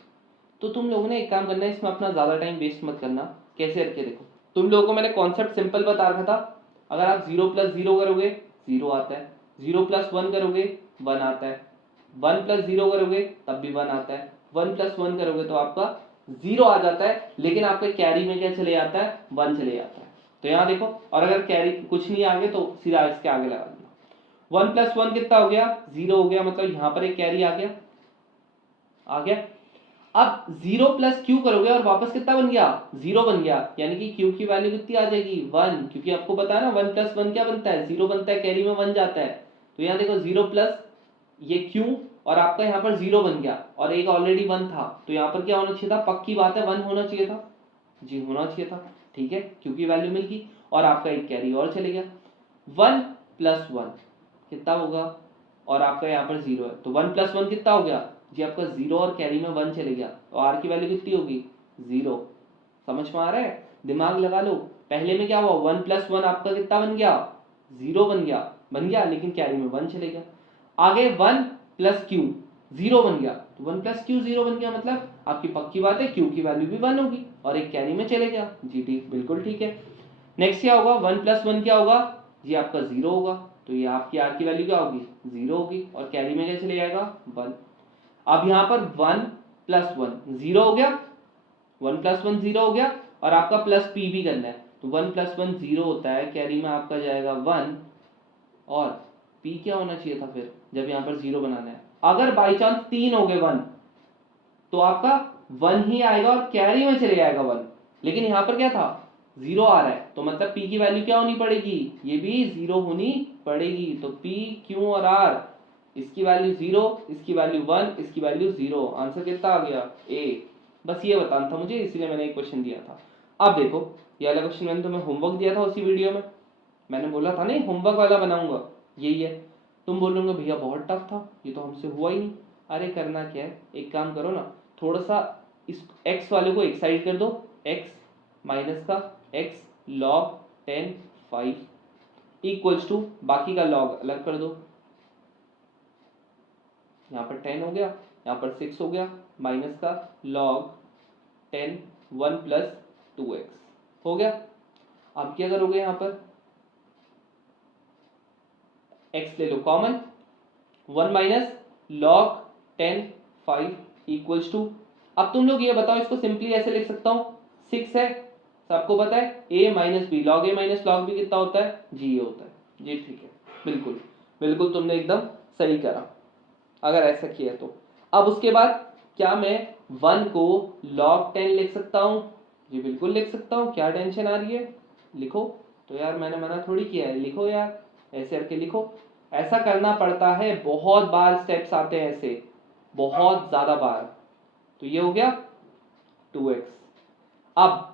तो तुम लोगों ने एक काम करना है, इसमें अपना ज्यादा टाइम वेस्ट मत करना, कैसे करके देखो, तुम लोगों को मैंने कॉन्सेप्ट सिंपल बता रखा था, अगर आप 0 + 0 करोगे 0 आता है, 0 + 1 करोगे 1 आता है, 1 + 0 करोगे तब भी 1 आता है, 1 + 1 करोगे तो आपका 0 आ जाता है, लेकिन आपके कैरी में क्या चले जाता है, 1 चले जाता है। तो यहाँ देखो, और अगर कैरी कुछ नहीं आगे तो सीधा इसके आगे लगा दिया। 1 प्लस 1 कितना हो गया, 0 हो गया, मतलब यहाँ पर एक कैरी आ गया, आ गया। अब 0 प्लस क्यू करोगे और वापस कितना बन गया, 0 बन गया, यानी कि क्यू की वैल्यू कितनी आ जाएगी, 1, क्योंकि आपको पता है ना 1 प्लस 1 क्या बनता है, 0 बनता है, कैरी में 1 जाता है। तो यहाँ देखो 0 प्लस ये क्यू और आपका यहाँ पर 0 बन गया, और एक ऑलरेडी 1 था, तो यहाँ पर क्या होना चाहिए था, पक्की बात है 1 होना चाहिए था, जी होना चाहिए था, ठीक है, क्यू की वैल्यू मिल गई और आपका एक कैरी और चले गया। 1 प्लस 1 कितना होगा, और आपका यहाँ पर 0 है, तो 1 प्लस 1 कितना हो गया जी, आपका 0 और कैरी में 1 चले गया, तो आर की वैल्यू कितनी होगी, 0। समझ में आ रहा है, दिमाग लगा लो। पहले में क्या हुआ, 1 प्लस 1 आपका कितना बन गया, 0 बन गया, लेकिन कैरी में 1 चले गया। आगे 1 प्लस क्यू 0 बन गया, तो 1 प्लस क्यू 0 बन गया, मतलब आपकी पक्की बात है क्यू की वैल्यू भी 1 होगी और एक कैरी में चले गया, जी ठीक, बिल्कुल ठीक है। नेक्स्ट क्या होगा, 1 प्लस 1 क्या होगा जी, आपका 0 होगा, तो ये आपकी आर की वैल्यू क्या होगी, 0 होगी, और कैरी में क्या चले जाएगा, 1। अब यहाँ पर 1 प्लस 1 0 हो गया, 1 प्लस 1 0 हो गया, और आपका प्लस पी भी करना है, तो 1 प्लस 1 0 होता है, कैरी में आपका जाएगा 1, और पी क्या होना चाहिए था फिर, जब यहाँ पर 0 बनाना है, अगर बाई चांस 3 हो गए 1 तो आपका 1 ही आएगा और कैरी में चले जाएगा 1, लेकिन यहाँ पर क्या था, 0 आ रहा है, तो मतलब पी की वैल्यू क्या होनी पड़ेगी, ये भी 0 होनी पड़ेगी, तो पी क्यू और आर, इसकी वैल्यू 0, इसकी वैल्यू 1, इसकी वैल्यू 0, आंसर कितना आ गया, ए। बस ये बताना था मुझे, इसीलिए मैंने एक क्वेश्चन दिया था। अब देखो, ये वाला क्वेश्चन मैंने तुम्हें होमवर्क दिया था उसी वीडियो में, मैंने बोला था नहीं होमवर्क वाला बनाऊंगा, यही है। तुम बोलोगे भैया बहुत टफ था, ये तो हमसे हुआ ही नहीं। अरे करना क्या है, एक काम करो ना, थोड़ा सा इस x वाले को एक साइड कर दो, x माइनस का x log 10 5 इक्वल्स टू बाकी का log अलग कर दो, यहाँ पर 10 हो गया, यहाँ पर 6 हो गया, माइनस का log 10 1 प्लस 2x हो गया। अब क्या करोगे, यहाँ पर x ले लो common, 1 minus log 10 5 equals to, अब तुम लोग ये बताओ, इसको सिंपली ऐसे लिख सकता हूँ, 6 है, सबको पता है a minus b, log a minus log b कितना होता है, जी ये होता है, जी ठीक है, बिल्कुल बिल्कुल तुमने एकदम सही करा अगर ऐसा किया तो। अब उसके बाद क्या मैं 1 को log 10 लिख सकता हूँ, जी बिल्कुल लिख सकता हूँ, क्या टेंशन आ रही है, लिखो। तो यार मैंने मना थोड़ी किया है, लिखो यार, ऐसे करके लिखो, ऐसा करना पड़ता है, बहुत बार स्टेप्स आते हैं ऐसे, बहुत ज्यादा बार। तो ये हो गया 2x। अब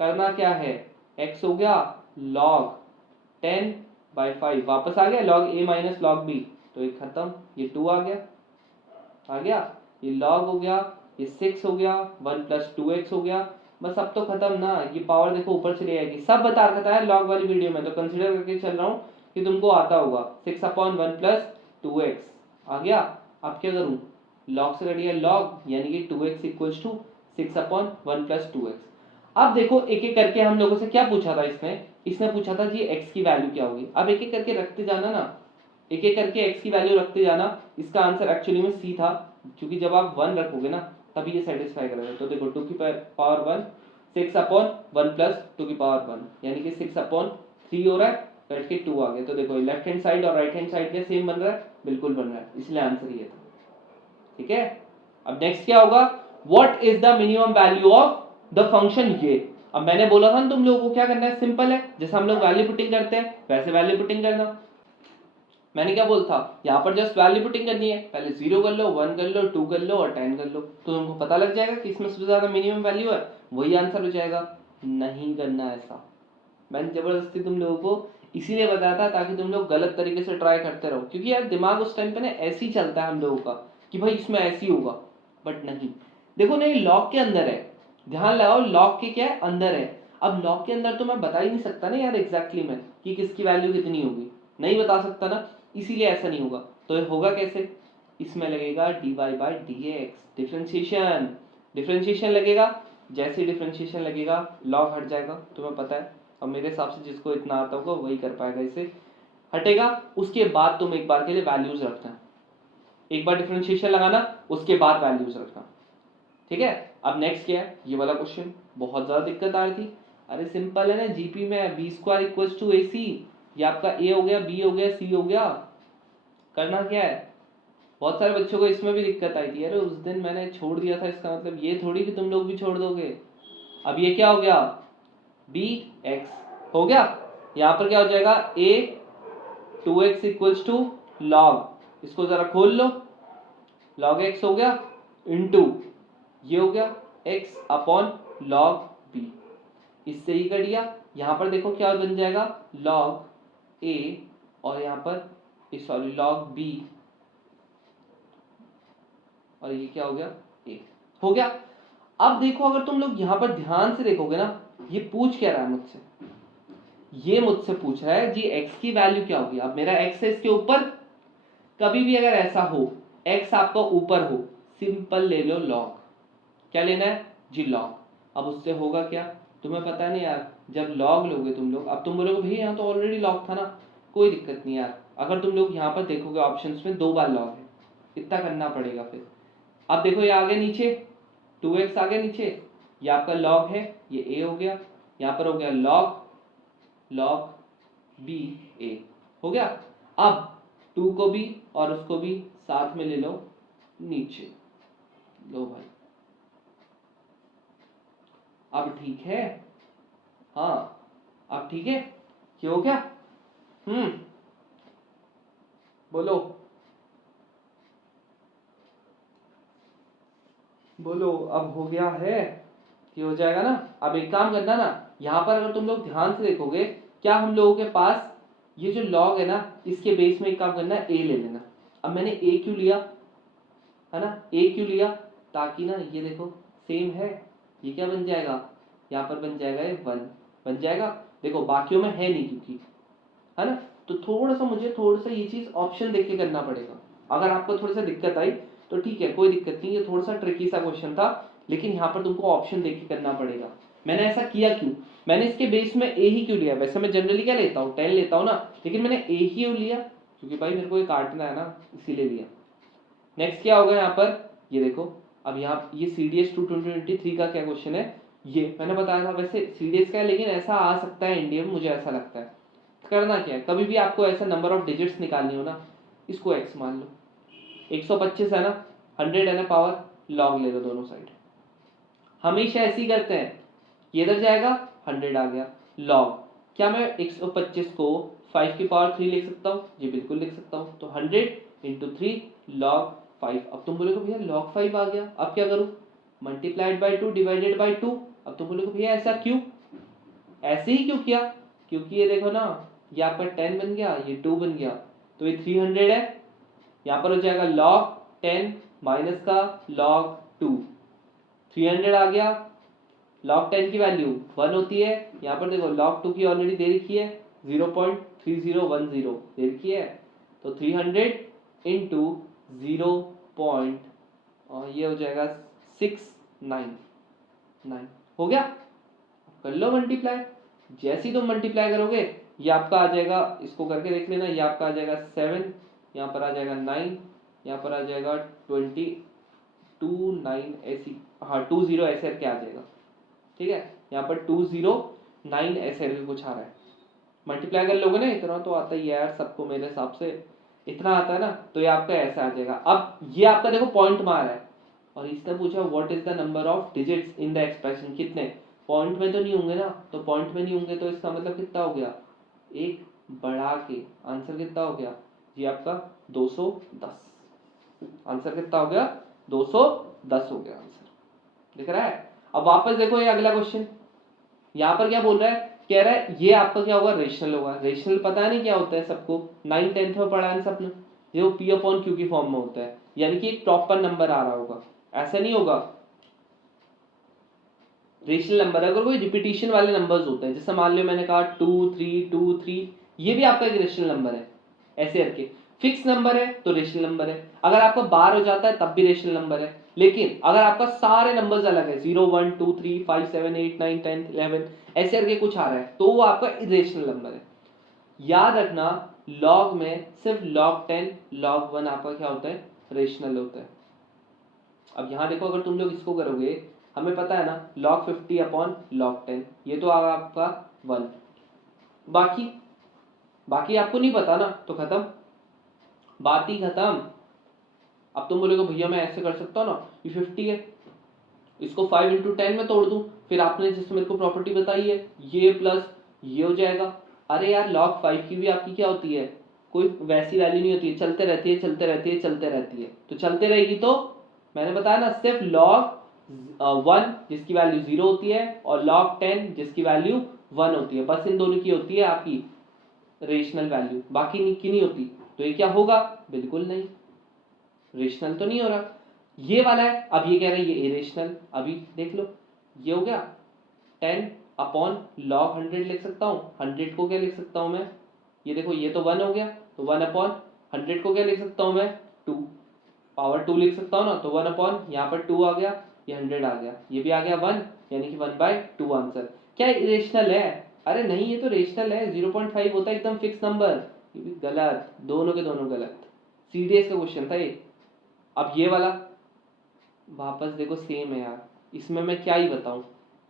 करना क्या है, x हो गया log 10 बाई 5, वापस आ गया log a minus log b, तो ये खत्म, ये 2 आ गया, ये log हो गया, ये 6 हो गया, 1 प्लस 2x हो गया, बस अब तो खत्म ना, ये पावर देखो ऊपर चली आएगी, सब बता रखा था log वाली वीडियो में, तो कंसीडर करके चल रहा हूँ कि तुमको आता होगा, 6 अपॉन 1 प्लस 2x आ गया। अब क्या करूँ, log से कट गया log, यानी कि 2x equals to 6 upon 1 plus 2x। अब देखो एक एक करके हम लोगों से क्या पूछा था, इसने पूछा था जी x की वैल्यू क्या होगी, अब एक एक करके रखते जाना ना, एक एक करके x की वैल्यू रखते जाना। इसका आंसर एक्चुअली में c था, क्योंकि जब आप 1 रखोगे ना तभी ये सेटिस्फाई करेगा। तो देखो 2 की पावर 1 6 अपॉन 1 प्लस 2 की पावर 1, यानी कि 6 अपॉन 3 हो रहा है, कट के 2 आ गया। तो देखो लेफ्ट हैंड साइड और राइट हैंड साइड का सेम बन रहा है, बिल्कुल बन रहा है, इसलिए आंसर ये था, ठीक है। अब नेक्स्ट क्या होगा, what is the minimum value of the function ये। अब मैंने बोला था ना तुम लोगों को क्या करना है, सिंपल है, जैसे हम लोग वैल्यू पुटिंग करते हैं वैसे वैल्यू पुटिंग करना। मैंने क्या बोलता, यहाँ पर जस्ट वैल्यू पुटिंग करनी है, पहले 0 कर लो, 1 कर लो, 2 कर लो और 10 कर लो, तो तुमको पता लग जाएगा कि इसमें सबसे ज्यादा मिनिमम वैल्यू है, वही आंसर हो जाएगा। नहीं करना ऐसा, मैंने जबरदस्ती तुम लोगों को इसीलिए बताया था ताकि तुम लोग गलत तरीके से ट्राई करते रहो, क्योंकि यार दिमाग उस टाइम पे ना ऐसे ही चलता है हम लोगों का कि भाई इसमें ऐसे ही होगा, बट नहीं। देखो नहीं, लॉग के अंदर है, ध्यान लगाओ, लॉग के क्या है, अंदर है। अब लॉग के अंदर तो मैं बता ही नहीं सकता ना यार एग्जैक्टली में कि किसकी वैल्यू कितनी होगी, नहीं बता सकता ना, इसीलिए ऐसा नहीं होगा। तो ये होगा कैसे, इसमें लगेगा dy by dx, differentiation, differentiation लगेगा, जैसे डिफ्रेंशिएशन लगेगा लॉग हट जाएगा, तुम्हें पता है। और मेरे हिसाब से जिसको इतना आता होगा वही कर पाएगा, इसे हटेगा। उसके बाद तुम एक बार के लिए वैल्यूज रखना, एक बार डिफरेंशिएशन लगाना, उसके बाद वैल्यूज रखना, ठीक है। अब नेक्स्ट क्या है, ये वाला क्वेश्चन बहुत ज़्यादा दिक्कत आ रही थी। अरे सिंपल है ना, जीपी में बी स्क्वायर इक्वल्स टू ए सी, ये आपका ए हो गया, बी हो गया, सी हो गया। करना क्या है, बहुत सारे बच्चों को इसमें भी दिक्कत आई थी, अरे उस दिन मैंने छोड़ दिया था, इसका मतलब ये थोड़ी कि तुम लोग भी छोड़ दोगे। अब ये क्या हो गया, बी एक्स हो गया, यहाँ पर क्या हो जाएगा, ए 2x इक्वल्स टू लॉग, इसको जरा खोल लो, लॉग एक्स हो गया इंटू ये हो गया x अपॉन लॉग b, इससे ही कर दिया। यहाँ पर देखो क्या बन जाएगा, लॉग a और यहाँ पर सॉरी लॉग b, और ये क्या हो गया, a हो गया। अब देखो अगर तुम लोग यहाँ पर ध्यान से देखोगे ना, ये पूछ क्या रहा है मुझसे, ये मुझसे पूछ रहा है जी x की वैल्यू क्या होगी। अब मेरा x है इसके ऊपर, कभी भी अगर ऐसा हो x आपका ऊपर हो, सिंपल ले लो लॉग, क्या लेना है जी लॉग। अब उससे होगा क्या, तुम्हें पता नहीं यार, जब लॉग लोगे तुम लोग, अब तुम बोलोगे भाई यहाँ तो ऑलरेडी लॉग था ना, कोई दिक्कत नहीं यार, अगर तुम लोग यहाँ पर देखोगे ऑप्शंस में 2 बार लॉग है, इतना करना पड़ेगा फिर। अब देखो ये आगे नीचे 2x आगे नीचे, ये आपका लॉग है, ये a हो गया, यहाँ पर हो गया लॉग b a हो गया। अब 2 को भी और उसको भी साथ में ले लो नीचे, लो भाई, अब ठीक है, हाँ अब ठीक है, क्या हो गया, बोलो बोलो, अब हो गया है, ये हो जाएगा ना। अब एक काम करना ना, यहाँ पर अगर तुम लोग ध्यान से देखोगे, क्या हम लोगों के पास ये जो लॉग है ना, इसके बेस में एक काम करना है, a ले लेना। अब मैंने a क्यों लिया है ना, a क्यों लिया, ताकि ना ये देखो सेम है, ये क्या बन जाएगा, यहाँ पर बन जाएगा ये 1 बन जाएगा। देखो बाकियों में है नहीं क्योंकि, है ना, तो मुझे थोड़ा सा ये चीज ऑप्शन देख के करना पड़ेगा। अगर आपको थोड़ी सा दिक्कत आई तो ठीक है, कोई दिक्कत नहीं, ये थोड़ा सा ट्रिकी सा क्वेश्चन था, लेकिन यहाँ पर तुमको ऑप्शन देख के करना पड़ेगा। मैंने ऐसा किया क्यों, मैंने इसके बेस में ए ही क्यों लिया, वैसे मैं जनरली क्या लेता हूँ 10 लेता हूँ ना, लेकिन मैंने ए ही क्यों लिया, क्योंकि भाई मेरे को ये काटना है ना, इसीलिए लिया। नेक्स्ट क्या होगा यहाँ पर, ये देखो, अब यहाँ ये CDS 2023 का क्या क्वेश्चन है, ये मैंने बताया था, वैसे CDS का है लेकिन ऐसा आ सकता है इंडिया में, मुझे ऐसा लगता है। करना क्या है, कभी भी आपको ऐसा नंबर ऑफ डिजिट्स निकालनी हो ना, इसको x मान लो, 125 है ना, 100 है ना पावर, लॉग ले लो दोनों साइड, हमेशा ऐसे ही करते हैं, ये इधर जाएगा 100 आ गया लॉग, क्या मैं 125 को 5 की पावर 3 लिख सकता हूँ, जी बिल्कुल लिख सकता हूँ, तो 100 इंटू 3 लॉग 5। अब तुम बोलोगे भैया लॉग 5 आ गया, अब क्या करूँ, मल्टीप्लाइड बाई 2 डिवाइडेड बाई 2। अब तुम बोलोगे भैया ऐसा क्यों, ऐसे ही क्यों किया, क्योंकि ये देखो ना, ये आपका 10 बन गया, ये 2 बन गया, तो ये 300 है, यहाँ पर हो जाएगा log 10 माइनस का log 2, 300 आ गया, log 10 की वैल्यू 1 होती है, यहाँ पर देखो log 2 की ऑलरेडी दे रखी है 0.3010 दे रखी है, तो 300 इंटू 0. और ये हो जाएगा 699 हो गया। कर लो मल्टीप्लाई, जैसे ही तुम मल्टीप्लाई करोगे ये आपका आ जाएगा, इसको करके देख लेना, ये आपका आ जाएगा 7, यहाँ पर आ जाएगा 9, यहाँ पर आ जाएगा 229 ऐसी, हाँ 20 ऐसे करके आ जाएगा, ठीक है, यहाँ पर 209 ऐसे करके कुछ आ रहा है। मल्टीप्लाई कर लोगे ना, इतना तो आता ही है यार सबको, मेरे हिसाब से इतना आता है ना, तो ये आपका ऐसा आ जाएगा। अब ये आपका देखो पॉइंट मार है, और इसने पूछा what is the number of digits in the expression, कितने पॉइंट में तो नहीं होंगे ना, तो पॉइंट में नहीं होंगे तो इसका मतलब कितना हो गया, एक बढ़ा के आंसर कितना हो गया जी आपका 210, आंसर कितना हो गया 210 हो गया आंसर, दिख रहा है। अब वापस देखो ये अगला क्वेश्चन, यहाँ पर क्या बोल रहा है, कह रहा है ये आपका क्या होगा, रेशनल होगा। रेशनल पता नहीं क्या होता है सबको, 9th 10th में पढ़ा है सबने, जो P अपॉन Q की फॉर्म में होता है, यानी कि एक प्रॉपर नंबर आ रहा होगा, ऐसा नहीं होगा। रेशनल नंबर अगर कोई रिपीटिशन वाले नंबर्स होते हैं, जैसे मान लो मैंने कहा 2 3 2 3, ये भी आपका एक रेशनल नंबर है, ऐसे करके। फिक्स नंबर है तो रेशनल नंबर है, अगर आपका बार हो जाता है तब भी रेशनल नंबर है, लेकिन अगर आपका सारे नंबर्स अलग है 0 1 2 3 5 7 8 9 10 11 ऐसे करके कुछ आ रहा है, तो वो आपका इरेशनल नंबर है। याद रखना लॉग में सिर्फ log 10 log 1 आपका क्या होता है, रेशनल होता है। अब यहां देखो अगर तुम लोग इसको करोगे हमें पता है ना log 50 अपॉन log 10, ये तो आगा आपका 1। बाकी आपको नहीं पता ना तो खत्म, बात ही खत्म। अब तुम बोलोगे भैया मैं ऐसे कर सकता हूँ ना, ये 50 है, इसको 5 × 10 में तोड़ दूं, फिर आपने जैसे मेरे को प्रॉपर्टी बताई है ये प्लस ये हो जाएगा। अरे यार log 5 की भी आपकी क्या होती है, कोई वैसी वैल्यू नहीं होती है, चलते रहती है चलते रहती है चलते रहती है। तो चलते रहेगी तो मैंने बताया ना सिर्फ log 1 जिसकी वैल्यू 0 होती है और log 10 जिसकी वैल्यू 1 होती है, बस इन दोनों की होती है आपकी रेशनल वैल्यू, बाकी की नहीं होती। तो ये क्या होगा, बिल्कुल नहीं, रेशनल तो नहीं हो रहा। ये वाला है, अब ये कह रहे हैं ये इरेशनल। अभी देख लो ये हो गया 10 अपॉन log 100 लिख सकता हूँ, 100 को क्या लिख सकता हूँ मैं, ये देखो ये तो 1 हो गया, तो 1 अपॉन 100 को क्या लिख सकता हूँ मैं, 2 पावर 2 लिख सकता हूँ ना, तो 1 अपॉन यहाँ पर 2 आ गया, ये 100 आ गया, ये भी आ गया 1, यानी कि 1/2 आंसर। क्या इरेशनल है, अरे नहीं ये तो रेशनल है, 0.5 होता है एकदम फिक्स नंबर। ये भी गलत, दोनों के दोनों गलत, सीडीएस का क्वेश्चन था ये। अब ये वाला वापस देखो सेम है यार, इसमें मैं क्या ही बताऊं,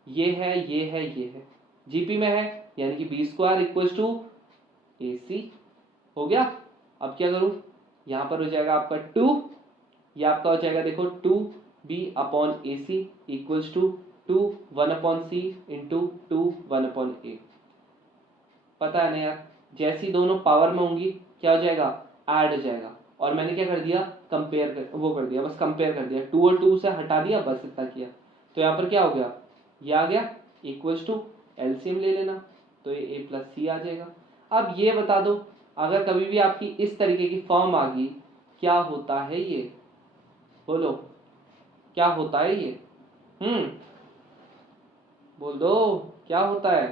ये है ये है ये है, जीपी में है, यानी कि b² इक्वल्स टू AC हो गया। अब क्या करूं, यहां पर हो जाएगा आपका 2, ये आपका हो जाएगा देखो 2b upon AC equals to 2 1/c into 2 1/a। पता है ना यार, जैसी दोनों पावर में होंगी क्या हो जाएगा, ऐड हो जाएगा। और मैंने क्या कर दिया, कंपेयर कर वो कर दिया, बस कंपेयर कर दिया, 2 और 2 से हटा दिया, बस इतना किया। तो यहाँ पर क्या हो गया, ये आ गया इक्वल्स टू एलसीएम ले लेना, तो ये a + c आ जाएगा। अब ये बता दो, अगर कभी भी आपकी इस तरीके की फॉर्म आ गई, क्या होता है ये, बोलो क्या होता है ये, बोल दो क्या होता है।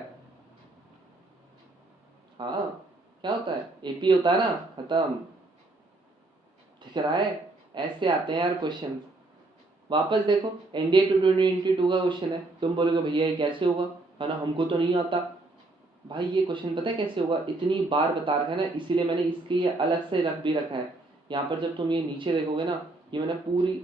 हाँ क्या होता है, एपी होता है ना, खत्म। दिख रहा है, ऐसे आते हैं यार क्वेश्चन। वापस देखो एनडीए 2022 का क्वेश्चन है, तुम बोलोगे भैया ये कैसे होगा, है ना हमको तो नहीं आता। भाई ये क्वेश्चन पता है कैसे होगा, इतनी बार बता रखा है ना, इसीलिए मैंने इसके लिए अलग से रख भी रखा है। यहाँ पर जब तुम ये नीचे देखोगे ना, ये मैंने पूरी,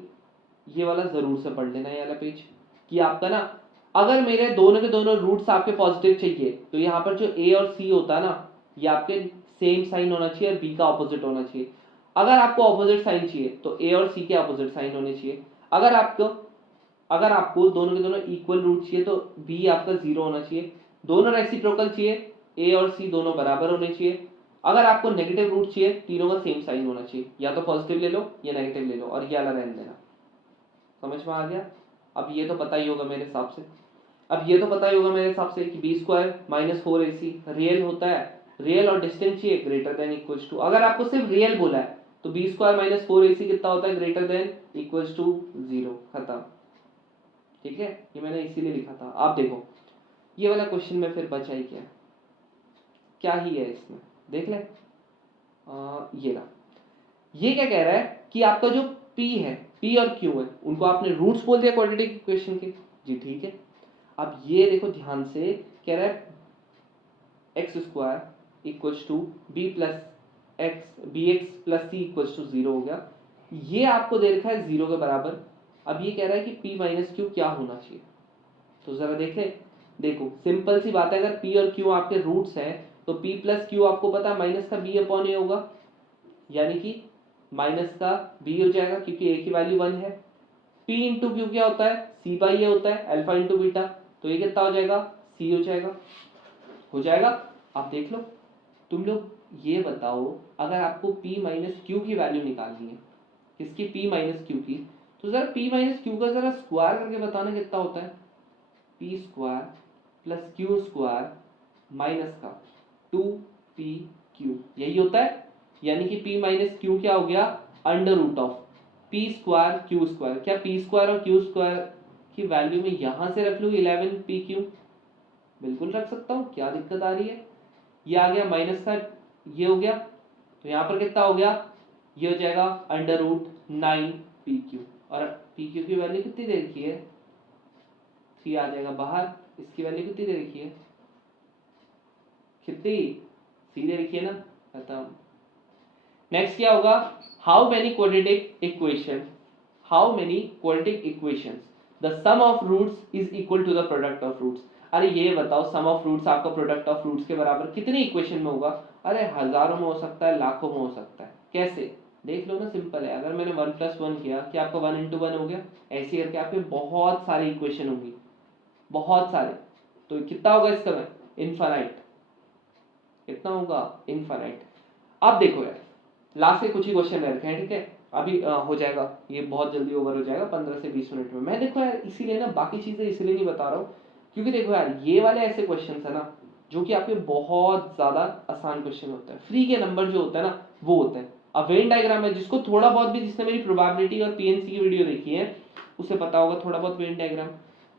ये वाला जरूर से पढ़ लेना, ये वाला पेज, कि आपका ना अगर मेरे दोनों के दोनों रूट्स आपके पॉजिटिव चाहिए तो यहाँ पर जो ए और सी होता है ना, ये आपके सेम साइन होना चाहिए और बी का ऑपोजिट होना चाहिए। अगर आपको ऑपोजिट साइन चाहिए तो ए और सी के ऑपोजिट साइन होने चाहिए। अगर आपको दोनों के दोनों इक्वल रूट चाहिए तो बी आपका 0 होना चाहिए। दोनों रेसिप्रोकल चाहिए, ए और सी दोनों बराबर होने चाहिए। अगर आपको नेगेटिव रूट चाहिए, तीनों का सेम साइन होना चाहिए, या तो पॉजिटिव ले लो या नेगेटिव ले लो, और ये वाला रहने देना। समझ में आ गया। अब ये तो पता ही होगा मेरे हिसाब से, कि b² - 4ac रियल होता है, रियल और डिस्टेंट चाहिए ग्रेटर देन इक्वल्स टू। अगर आपको सिर्फ रियल बोला है तो b² - 4ac कितना होता है, ग्रेटर देन इक्वल्स टू 0, खत्म। ठीक है, ये मैंने इसीलिए लिखा था। आप देखो ये वाला क्वेश्चन में फिर बचा ही क्या ही है इसमें, देख ले। ये रहा, ये क्या कह रहा है कि आपका जो p है, p और q है, उनको आपने रूट्स बोल दिया क्वाड्रेटिक इक्वेशन के, जी ठीक है। अब ये देखो ध्यान से, कह रहा है x² equals to bx + c equals to 0 हो गया। ये आपको दे रखा है 0 के बराबर। अब ये कह रहा है कि p - q क्या होना चाहिए, तो जरा देख ले। देखो सिंपल सी बात है, अगर p और q आपके रूट्स हैं तो p + q आपको पता है माइनस का b/a होगा, यानी कि माइनस का b हो जाएगा क्योंकि a की वैल्यू 1 है। p × q क्या होता है, c/a होता है, अल्फा × बीटा, तो ये कितना हो जाएगा, c हो जाएगा। आप देख लो, तुम लोग ये बताओ, अगर आपको p - q की वैल्यू निकालनी है, किसकी, p - q की, तो जरा p - q का जरा स्क्वायर करके बताना कितना होता है, p² + q² माइनस का 2pq, यही होता है। यानी कि p - q क्या हो गया, √of p² q²। क्या p² और q² की वैल्यू में यहां से रख लूँ 11pq, बिल्कुल रख सकता हूँ, क्या दिक्कत आ रही है। ये आ गया माइनस का, ये हो गया, तो यहाँ पर कितना हो गया, ये हो जाएगा √9pq, और pq की वैल्यू कितनी दे रखी है, 3 आ जाएगा बाहर। इसकी वैल्यू कितनी दे रखी है, कितनी, c दे रखी है ना, खत्म। नेक्स्ट क्या होगा, how many quadratic equations the sum of roots is equal to the product of roots. अरे ये बताओ सम ऑफ रूट्स आपका प्रोडक्ट ऑफ रूट्स के बराबर कितनी इक्वेशन में होगा? अरे हजारों में हो सकता है, लाखों में हो सकता है। कैसे? देख लो ना, सिंपल है। अगर मैंने 1+1 किया, क्या आपका 1 × 1 हो गया? ऐसे करके आपके बहुत सारी इक्वेशन होंगी, बहुत सारे। तो कितना होगा इसका में? इनफाइनाइट। कितना होगा? इनफाइनाइट। अब देखो यार, लास्ट के कुछ ही क्वेश्चन रह रखे हैं, ठीक है? अभी हो जाएगा, ये बहुत जल्दी ओवर हो जाएगा 15 से 20 मिनट में। मैं देखो यार इसीलिए ना बाकी चीजें इसलिए नहीं बता रहा हूँ, क्योंकि देखो यार ये वाले ऐसे क्वेश्चन है ना जो कि आपके बहुत ज्यादा आसान क्वेश्चन होते हैं। फ्री के नंबर जो होता है ना वो होते हैं। अब वेन डायग्राम है, जिसको थोड़ा बहुत भी, जिसने मेरी प्रोबेबिलिटी और पीएनसी की वीडियो देखी है उसे पता होगा थोड़ा बहुत वेन डायग्राम।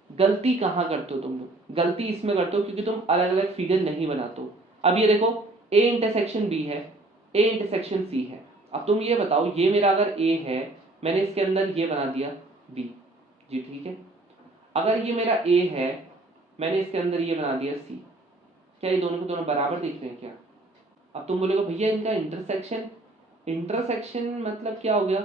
गलती कहाँ करते हो तुम लोग? गलती इसमें करते हो क्योंकि तुम अलग अलग फिगर नहीं बनाते हो। अब ये देखो, ए इंटरसेक्शन बी है, ए इंटरसेक्शन सी है। अब तुम ये बताओ, ये मेरा अगर ए है, मैंने इसके अंदर ये बना दिया बी, जी ठीक है। अगर ये मेरा ए है, मैंने इसके अंदर ये बना दिया सी, क्या ये दोनों को दोनों बराबर दिख रहे हैं क्या? अब तुम बोलोगे भैया इनका इंटरसेक्शन, इंटरसेक्शन मतलब क्या हो गया?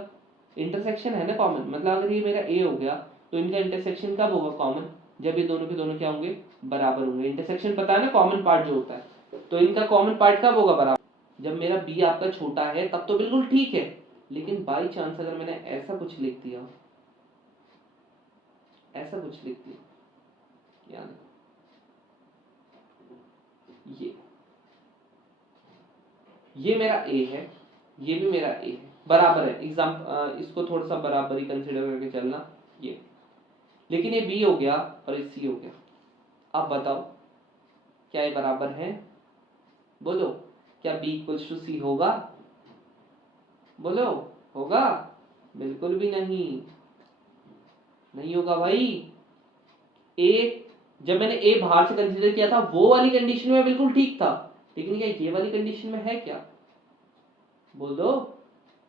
इंटरसेक्शन है ना कॉमन, मतलब अगर ये मेरा ए हो गया तो इनका इंटरसेक्शन कब होगा? कॉमन, जब ये दोनों के दोनों क्या होंगे? बराबर होंगे। इंटरसेक्शन पता है ना, कॉमन पार्ट जो होता है। तो इनका कॉमन पार्ट कब होगा? बराबर। जब मेरा बी आपका छोटा है तब तो बिल्कुल ठीक है, लेकिन बाई चांस अगर मैंने ऐसा कुछ लिख दिया, ऐसा कुछ लिख दिया, याद ये मेरा ए है, ये भी मेरा ए है, बराबर है। इसको थोड़ा सा बराबर ही कंसिडर करके चलना ये। लेकिन ये बी हो गया और ये सी हो गया। अब बताओ क्या ये बराबर है? बोलो, क्या बी इक्वल्स टू सी होगा? बोलो, होगा? बिल्कुल भी नहीं, नहीं होगा भाई। ए, जब मैंने ए बाहर से कंसीडर किया था वो वाली कंडीशन में बिल्कुल ठीक था, लेकिन क्या ये वाली कंडीशन में है क्या? बोल दो,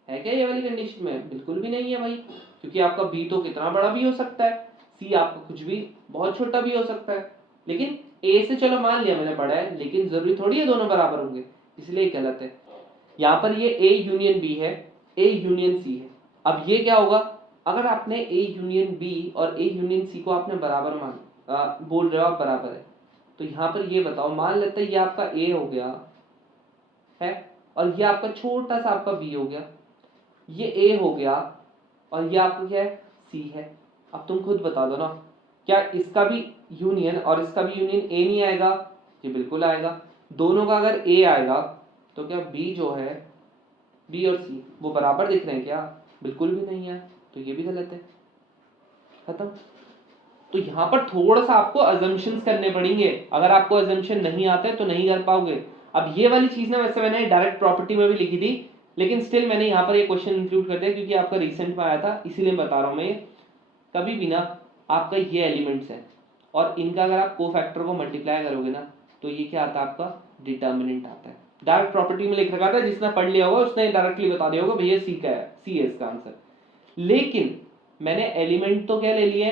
है क्या ये वाली कंडीशन में? बिल्कुल भी नहीं है भाई, क्योंकि आपका बी तो कितना बड़ा भी हो सकता है, सी आपका कुछ भी बहुत छोटा भी हो सकता है। लेकिन ए से चलो मान लिया मैंने पढ़ा है, लेकिन जरूरी थोड़ी है दोनों बराबर होंगे, इसलिए गलत है। यहाँ पर ये ए यूनियन बी है, ए यूनियन सी है। अब ये क्या होगा? अगर आपने ए यूनियन बी और ए यूनियन सी को आपने बराबर बोल रहे हो आप बराबर है, तो यहाँ पर ये बताओ, मान लेते हैं ये आपका ए हो गया है और ये आपका छोटा सा आपका बी हो गया, ये ए हो गया और ये आपका क्या है? सी है। अब तुम खुद बता दो ना, क्या इसका भी यूनियन और इसका भी यूनियन ए नहीं आएगा? ये बिल्कुल आएगा। दोनों का अगर ए आएगा तो क्या बी जो है, बी और सी वो बराबर दिख रहे हैं क्या? बिल्कुल भी नहीं है, तो ये भी गलत है। खत्म। तो यहाँ पर थोड़ा सा आपको अजम्पशंस करने पड़ेंगे, अगर आपको अजम्पशन नहीं आते तो नहीं कर पाओगे। अब ये वाली चीज ना वैसे मैंने डायरेक्ट प्रॉपर्टी में भी लिखी थी, लेकिन स्टिल मैंने यहाँ पर ये क्वेश्चन इंक्लूड कर दिया क्योंकि आपका रिसेंट में आया था, इसीलिए बता रहा हूँ मैं। कभी भी ना आपका ये एलिमेंट्स है और इनका अगर आप कोफैक्टर को मल्टीप्लाई करोगे ना तो ये क्या आता है? आपका डिटर्मिनेंट आता है। डायरेक्ट प्रॉपर्टी में लिख रखा था, जिसने पढ़ लिया होगा उसने डायरेक्टली बता दिया होगा भैया सी का है, सी है इसका आंसर। लेकिन मैंने एलिमेंट तो क्या ले लिए?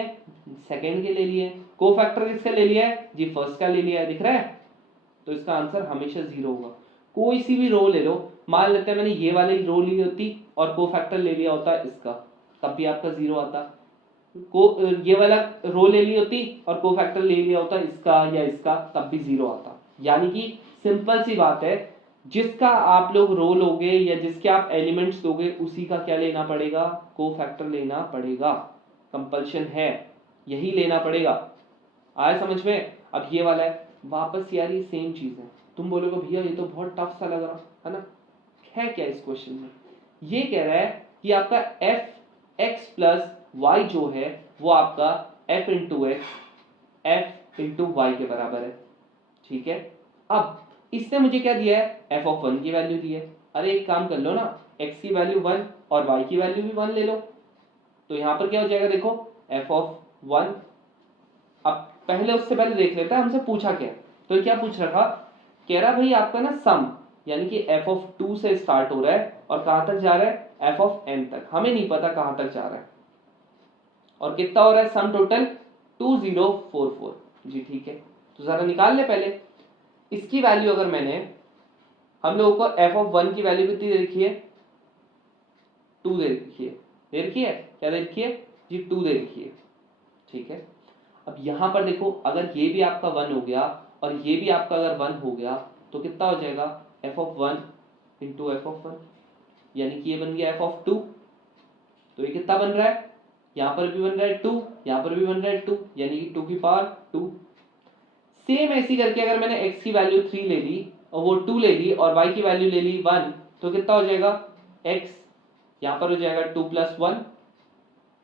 सेकंड के ले लिए। कोफैक्टर किसका ले लिया है जी? फर्स्ट का ले लिया है, दिख रहा है? तो इसका आंसर हमेशा 0 होगा। कोई सी भी रो ले लो, मान लेते हैं मैंने ये वाली रो ली होती और कोफैक्टर ले लिया होता इसका, तब भी आपका 0 आता। ये वाला रो ले ली होती और कोफैक्टर ले लिया होता इसका या इसका, तब भी 0 आता। यानी कि सिंपल सी बात है, जिसका आप लोग रो लोगे या जिसके आप एलिमेंट्स दोगे उसी का क्या लेना पड़ेगा? कोफैक्टर लेना पड़ेगा, कंपल्शन है, यही लेना पड़ेगा। आया समझ में? अब ये वाला है, वापस यार ये सेम चीज है। तुम बोलोगे भैया ये तो बहुत टफ सा लग रहा है ना, है क्या इस क्वेश्चन में? ये कह रहा है कि आपका एफ एक्स प्लस वाई जो है वो आपका f into x f into y के बराबर है, ठीक है। अब इसने मुझे क्या दिया है? एफ ऑफ 1 की वैल्यू दी है। अरे एक काम कर लो ना, एक्स की वैल्यू 1 और वाई की वैल्यू भी 1 ले लो, तो यहां पर क्या हो जाएगा? देखो एफ ऑफ 1। अब पहले उससे पहले देख लेते हैं हमसे पूछा क्या। तो क्या पूछ रखा? कह रहा भाई आपका ना सम, यानी कि एफ ऑफ 2 से स्टार्ट हो रहा है और कहां तक जा रहा है? एफ ऑफ एन तक। हमें नहीं पता कहां तक जा रहा है और कितना हो रहा है सम टोटल? 2044। जी ठीक है, तो जरा निकाल ले पहले इसकी वैल्यू। अगर मैंने, हम लोगों को एफ ऑफ 1 की वैल्यू कितनी दे रखी है? 2 दे रखी है। दे रखी है, क्या दे रखी है जी? 2 दे रखी है, ठीक है, अब यहाँ पर देखो अगर ये भी आपका 1 हो गया और ये भी आपका अगर 1 हो गया तो कितना हो जाएगा f of 1 into f of 1, यानी कि ये बन गया f ऑफ 2। तो ये कितना बन रहा है, यहाँ पर भी बन रहा है 2, यहाँ पर भी बन रहा है 2, यानी कि 2 की पावर 2। सेम ऐसी करके अगर मैंने x की वैल्यू 3 ले ली और वो 2 ले ली और y की वैल्यू ले ली 1, तो कितना हो जाएगा x, यहाँ पर हो जाएगा 2 प्लस 1,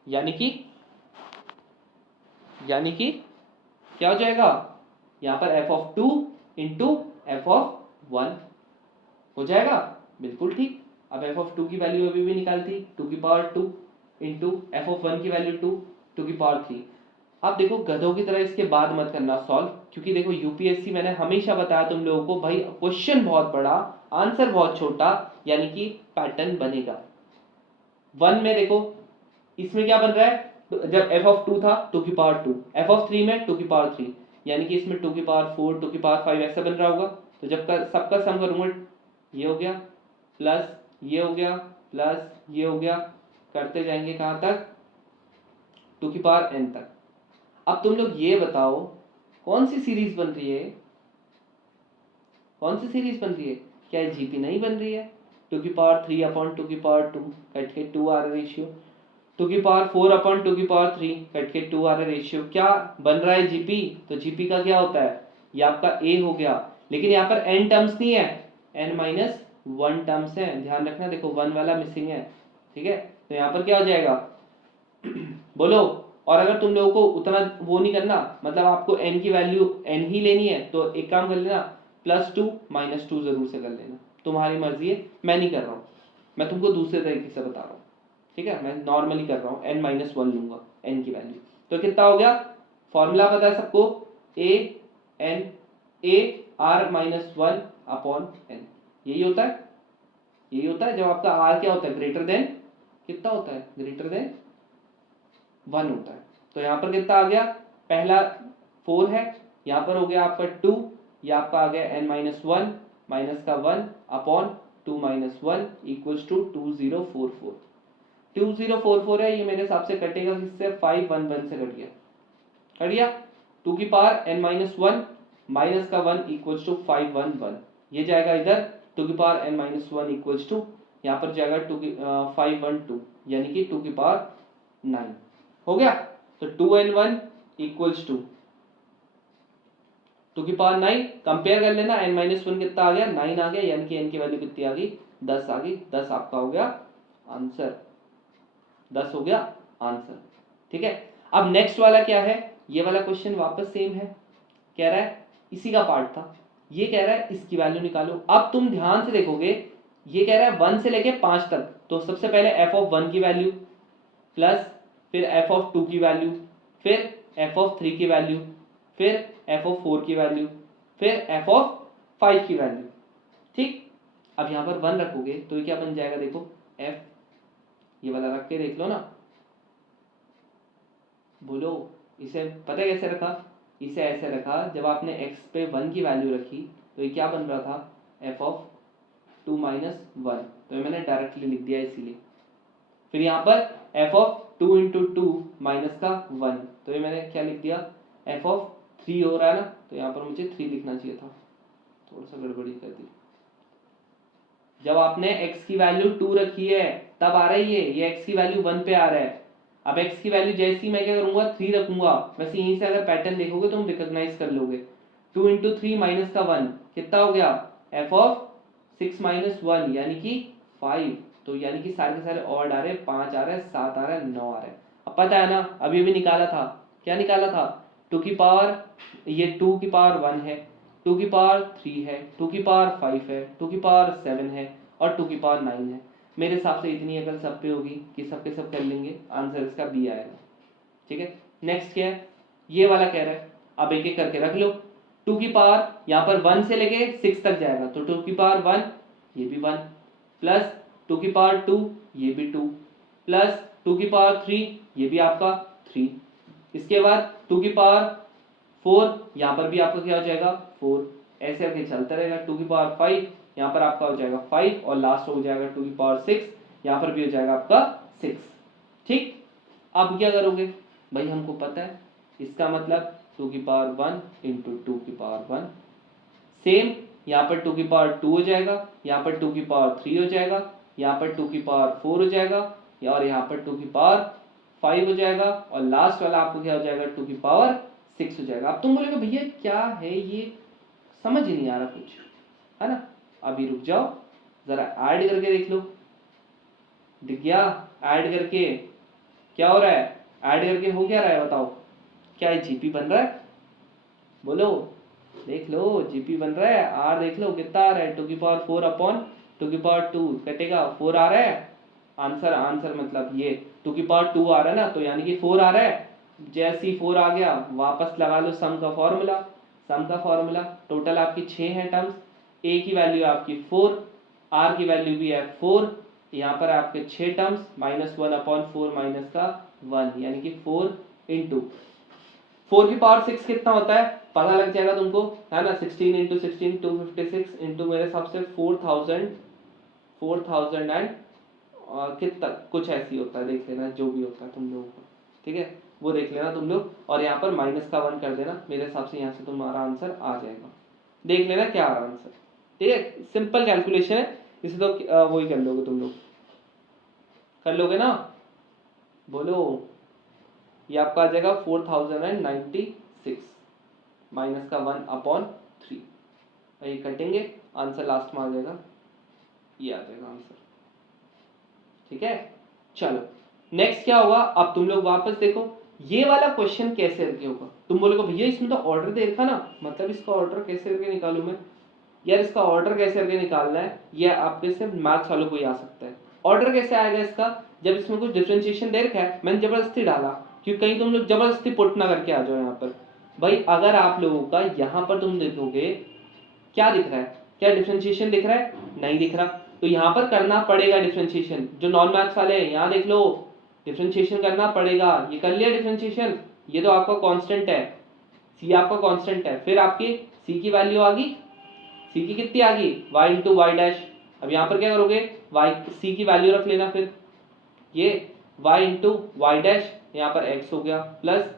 यानी कि क्या हो जाएगा, यहाँ पर f of 2 into f of 1 हो जाएगा, बिल्कुल ठीक। अब f ऑफ 2 की वैल्यू अभी भी निकालती, 2 की पावर 2 इंटू एफ ऑफ 1 की वैल्यू 2, 2 की पावर 3। अब देखो गधों की तरह इसके बाद मत करना सॉल्व, क्योंकि देखो यूपीएससी मैंने हमेशा बताया तुम लोगों को भाई क्वेश्चन बहुत बड़ा आंसर बहुत छोटा, यानी कि पैटर्न बनेगा। 1 में देखो इसमें क्या बन रहा है, जब f ऑफ 2 था 2 की पावर 2, f ऑफ 3 में 2 की पावर 3, यानी कि इसमें 2 की पावर 4, 2 की पावर 5 ऐसा बन रहा होगा। तो जब का सबका सम करूंगा, ये हो गया प्लस ये हो गया प्लस ये हो गया, करते जाएंगे कहाँ तक, 2 की पावर n तक। अब तुम लोग ये बताओ कौन सी सीरीज बन रही है, कौन सी सीरीज बन रही है, क्या ये जीपी नहीं बन रही है, 2 की पावर 3 अपॉन 2 की पावर 2 कट के 2 आ रहा रेशियो, 2 की पावर 4 अपॉन 2 की पावर 3 कट के 2 आ रहा रेशियो, क्या बन रहा है जीपी। तो जीपी का क्या होता है, ये आपका ए हो गया, लेकिन यहाँ पर n टर्म्स नहीं है, n माइनस 1 टर्म्स है, ध्यान रखना, देखो 1 वाला मिसिंग है, ठीक है। तो यहाँ पर क्या हो जाएगा बोलो। और अगर तुम लोगों को उतना वो नहीं करना, मतलब आपको n की वैल्यू n ही लेनी है, तो एक काम कर लेना, +2 -2 जरूर से कर लेना, तुम्हारी मर्जी है, मैं नहीं कर रहा हूँ, मैं तुमको दूसरे तरीके से बता रहा हूँ, ठीक है। मैं नॉर्मली कर रहा हूँ, n-1 लूंगा n की वैल्यू, तो कितना हो गया, फॉर्मूला पता है सबको, a r-1 अपॉन n, यही होता है, यही होता है। जब आपका r क्या होता है, ग्रेटर देन, कितना होता है, ग्रेटर देन 1 होता है। तो यहाँ पर कितना आ गया, पहला 4 है, यहाँ पर हो गया आपका 2, ये आपका आ गया n-1 माइनस का 1 अपॉन 2 - 1 इक्वल्स टू 2044। 2044 है, ये मेरे हिसाब से कटेगा किससे, 511 से कट गया, कट गया। 2 की पावर n-1 माइनस का 1 इक्वल्स टू 511, ये जाएगा इधर, 2 की पावर n-1 इक्वल्स टू, यहाँ पर जाएगा 512, यानी कि 2 की पावर 9 हो गया। तो 2n1 इक्वल्स टू 2 की पावर 9, कंपेयर कर लेना, n-1 कितना आ गया, 9 आ गया, यानी कि n की वैल्यू कितनी आ गई, 10 आ गई, 10 आपका हो गया आंसर, 10 हो गया आंसर, ठीक है। अब नेक्स्ट वाला क्या है, ये वाला क्वेश्चन वापस सेम है, कह रहा है इसी का पार्ट था, ये कह रहा है इसकी वैल्यू निकालो। अब तुम ध्यान से देखोगे, ये कह रहा है 1 से लेके 5 तक, तो सबसे पहले f ऑफ 1 की वैल्यू प्लस फिर f ऑफ 2 की वैल्यू, फिर f ऑफ 3 की वैल्यू, फिर f ऑफ 4 की वैल्यू, फिर f ऑफ 5 की वैल्यू, ठीक। अब यहाँ पर 1 रखोगे तो ये क्या बन जाएगा, देखो f, ये वाला रख के देख लो ना, बोलो, इसे पता है कैसे रखा, इसे ऐसे रखा, जब आपने x पे 1 की वैल्यू रखी तो ये क्या बन रहा था, f ऑफ 2 - 1, तो ये मैंने डायरेक्टली लिख दिया इसीलिए। फिर यहाँ पर f ऑफ 2 × 2 माइनस का 1, तो ये मैंने क्या लिख दिया, f ऑफ 3 हो रहा है ना, तो यहाँ पर मुझे 3 लिखना चाहिए था, थोड़ा सा गड़बड़ी कर दी। जब आपने x की वैल्यू 2 रखी है तब आ रही है, ये x की वैल्यू 1 पे आ रहा है। अब x की वैल्यू जैसी मैं क्या करूंगा, 3 रखूंगा, वैसे यहीं से अगर पैटर्न देखोगे तो तुम रिकॉग्नाइज कर लोगे। 2 × 3 माइनस का 1 कितना हो गया, f ऑफ 6 - 1 यानी कि 5, तो यानी कि सारे के सारे ऑड आ रहे हैं, 5 आ रहा है, 7 आ रहा है, 9 आ रहा है। अब पता है ना, अभी भी निकाला था, क्या निकाला था, 2 की पावर, ये 2 की पावर 1 है, 2 की पावर 3 है, 2 की पावर 5 है, 2 की पावर 7 है और 2 की पावर 9 है। मेरे हिसाब से इतनी अकल सब पे होगी कि सब के सब कर लेंगे, आंसर इसका बी आएगा, ठीक है। नेक्स्ट क्या है, ये वाला कह रहा है, अब एक एक करके रख लो। 2 की पावर यहाँ पर 1 से लेके 6 तक जाएगा, तो 2 की पावर 1 ये भी 1, प्लस 2 की पावर 2 ये भी 2, प्लस 2 की पावर 3 ये भी आपका 3, इसके बाद 2 की पावर 4 यहाँ पर भी आपका क्या हो जाएगा 4, ऐसे आगे चलता रहेगा। 2 की पावर 5 यहाँ पर आपका हो जाएगा 5 और लास्ट हो जाएगा 2 की पावर 6, यहाँ पर भी हो जाएगा आपका 6, ठीक। अब क्या करोगे, भाई हमको पता है, इसका मतलब 2 की पावर 1 इंटू 2 की पावर 1। सेम यहाँ पर 2 की पावर 2 हो जाएगा, यहाँ पर 2 की पावर 3 हो जाएगा, यहाँ पर 2 की पावर 4 हो जाएगा, और यहाँ पर 2 की पावर 5 हो जाएगा, और लास्ट वाला आपको क्या हो जाएगा 2 की पावर 6 हो जाएगा। अब तुम बोलोगे भैया क्या है ये, समझ ही नहीं आ रहा कुछ, है ना। अभी रुक जाओ, जरा ऐड करके देख लो, दिख गया ऐड करके क्या हो रहा है, ऐड करके हो क्या रहा है बताओ, क्या है जीपी बन रहा है, बोलो, देख लो जीपी बन रहा है। आर देख लो कितना आ रहा है, 2 की पावर 4 अपॉन 2 की पावर 2 कटेगा 4 आ रहा है। आंसर आंसर मतलब ये 2 की पावर 2 आ रहा है ना, तो यानी कि 4 आ रहा है। जैसे ही 4 आ गया वापस लगा लो सम का फॉर्मूला, सम का फॉर्मूला टोटल आपकी 6 हैं टर्म्स, ए की वैल्यू आपकी 4, आर की वैल्यू भी है 4, यहाँ पर आपके 6 टर्म्स, -1 अपॉन 4 माइनस का 1 यानी कि 4 इंटू 4 की पावर 6 कितना होता है पता लग जाएगा तुमको, है ना। 16 इंटू 16 256 इंटू मेरे हिसाब से 4000 एंड कितना कुछ ऐसी होता है, देख लेना जो भी होता है तुम लोगों को, ठीक है वो देख लेना तुम लोग, और यहाँ पर -1 कर देना, मेरे हिसाब से यहाँ से तुम्हारा आंसर आ जाएगा, देख लेना क्या आ रहा आंसर, ठीक है। सिंपल कैलकुलेशन है, इसे तो वही कर लोगे तुम लोग, कर लोगे ना, बोलो। ये आपका आ जाएगा 4096 माइनस का 1 अपॉन 3, ये कटेंगे आंसर लास्ट में आ जाएगा, ये आ जाएगा आंसर, ठीक है। चलो नेक्स्ट क्या होगा, अब तुम लोग वापस देखो ये वाला क्वेश्चन कैसे करके होगा, तुम बोलोगे भैया इसमें तो ऑर्डर दे रखा ना, मतलब इसका ऑर्डर कैसे करके निकालूं मैं, यार इसका ऑर्डर कैसे करके निकालना है ये आपके सिर्फ मैथ्स वालों को ही आ सकता है। ऑर्डर कैसे आएगा इसका, जब इसमें कुछ डिफरेंशिएशन दे रखा है, मैंने जबरदस्ती डाला, क्योंकि कहीं तुम लोग जबरदस्ती पुट ना करके आ जाओ यहाँ पर। भाई अगर आप लोगों का यहाँ पर तुम देखोगे क्या दिख रहा है, क्या डिफरेंशिएशन दिख रहा है, नहीं दिख रहा, तो यहाँ पर करना पड़ेगा डिफरेंशिएशन। जो नॉन मैथ्स वाले हैं यहाँ देख लो, डिफरेंशिएशन करना पड़ेगा, ये कर लिया डिफरेंशिएशन, ये तो आपका कांस्टेंट है, सी आपका कांस्टेंट है, फिर आपकी सी की वैल्यू आ गई, सी की कितनी आ गई y इंटू वाई डैश। अब यहाँ पर क्या करोगे, y सी की वैल्यू रख लेना, फिर ये y इंटू वाई डैश, यहाँ पर x हो गया, प्लस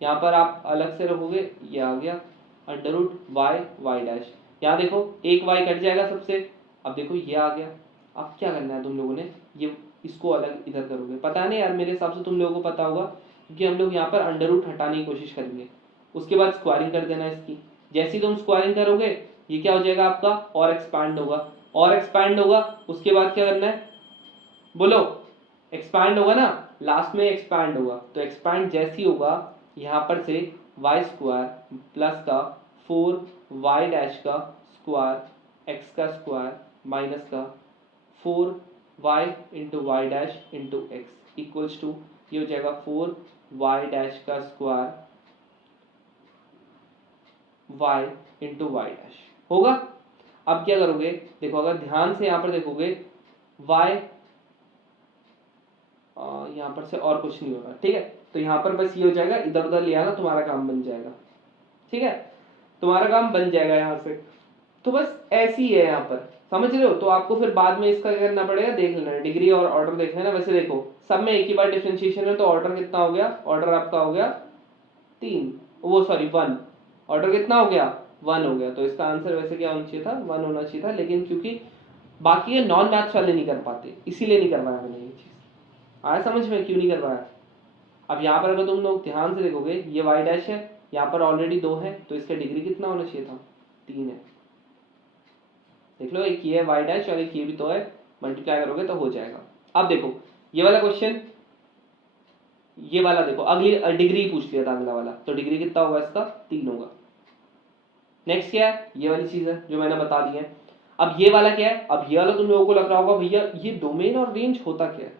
यहाँ पर आप अलग से रखोगे, ये आ गया under root y y dash. यहाँ देखो एक y कट जाएगा सबसे, अब देखो ये आ गया। अब क्या करना है तुम लोगों ने, ये इसको अलग इधर करोगे, पता नहीं यार मेरे हिसाब से तुम लोगों को पता होगा, क्योंकि हम लोग यहाँ पर अंडर रूट हटाने की कोशिश करेंगे, उसके बाद स्क्वायरिंग कर देना इसकी। जैसे ही तुम स्क्वायरिंग करोगे ये क्या हो जाएगा आपका, और एक्सपैंड होगा, और एक्सपैंड होगा, उसके बाद क्या करना है बोलो, एक्सपैंड होगा ना, लास्ट में एक्सपैंड होगा, तो एक्सपैंड जैसी होगा यहाँ पर से वाई स्क्वायर प्लस का 4 वाई डैश का स्क्वायर एक्स का स्क्वायर माइनस का 4 y into y dash into x equals to, ये हो जाएगा 4 वाई डैश का square y into y dash होगा। अब क्या करोगे, देखो अगर ध्यान से यहाँ पर देखोगे वाई यहाँ पर से और कुछ नहीं होगा, ठीक है, तो यहाँ पर बस ये हो जाएगा, इधर उधर ले आना, तुम्हारा काम बन जाएगा, ठीक है, तुम्हारा काम बन जाएगा यहाँ से। तो बस ऐसी है यहाँ पर, समझ रहे हो। तो आपको फिर बाद में इसका क्या करना पड़ेगा, देख लेना डिग्री और ऑर्डर देख लेना। वैसे देखो सब में एक ही बार डिफरेंशिएशन है, तो ऑर्डर कितना हो गया, ऑर्डर आपका हो गया 3, वो सॉरी 1, ऑर्डर कितना हो गया 1 हो गया, तो इसका आंसर वैसे क्या होना चाहिए था 1 होना चाहिए था, लेकिन क्योंकि बाकी ये नॉन मैथ्स वाले नहीं कर पाते इसीलिए नहीं करवाया मैंने ये चीज। आया समझ में क्यों नहीं करवाया। अब यहाँ पर अगर तुम लोग ध्यान से देखोगे ये वाई डैश है, यहाँ पर ऑलरेडी 2 है, तो इसका डिग्री कितना होना चाहिए था 3 है, देख लो एक ये है वाई डैश और एक ये भी तो है, मल्टीप्लाई करोगे तो हो जाएगा। अब देखो ये वाला क्वेश्चन, ये वाला देखो अगली डिग्री पूछ लिया था अगला वाला, तो डिग्री कितना होगा इसका 3 होगा। नेक्स्ट क्या है, ये वाली चीज है जो मैंने बता दी है। अब ये वाला क्या है, अब ये वाला तुम लोगों को लग रहा होगा भैया ये डोमेन और रेंज होता क्या है,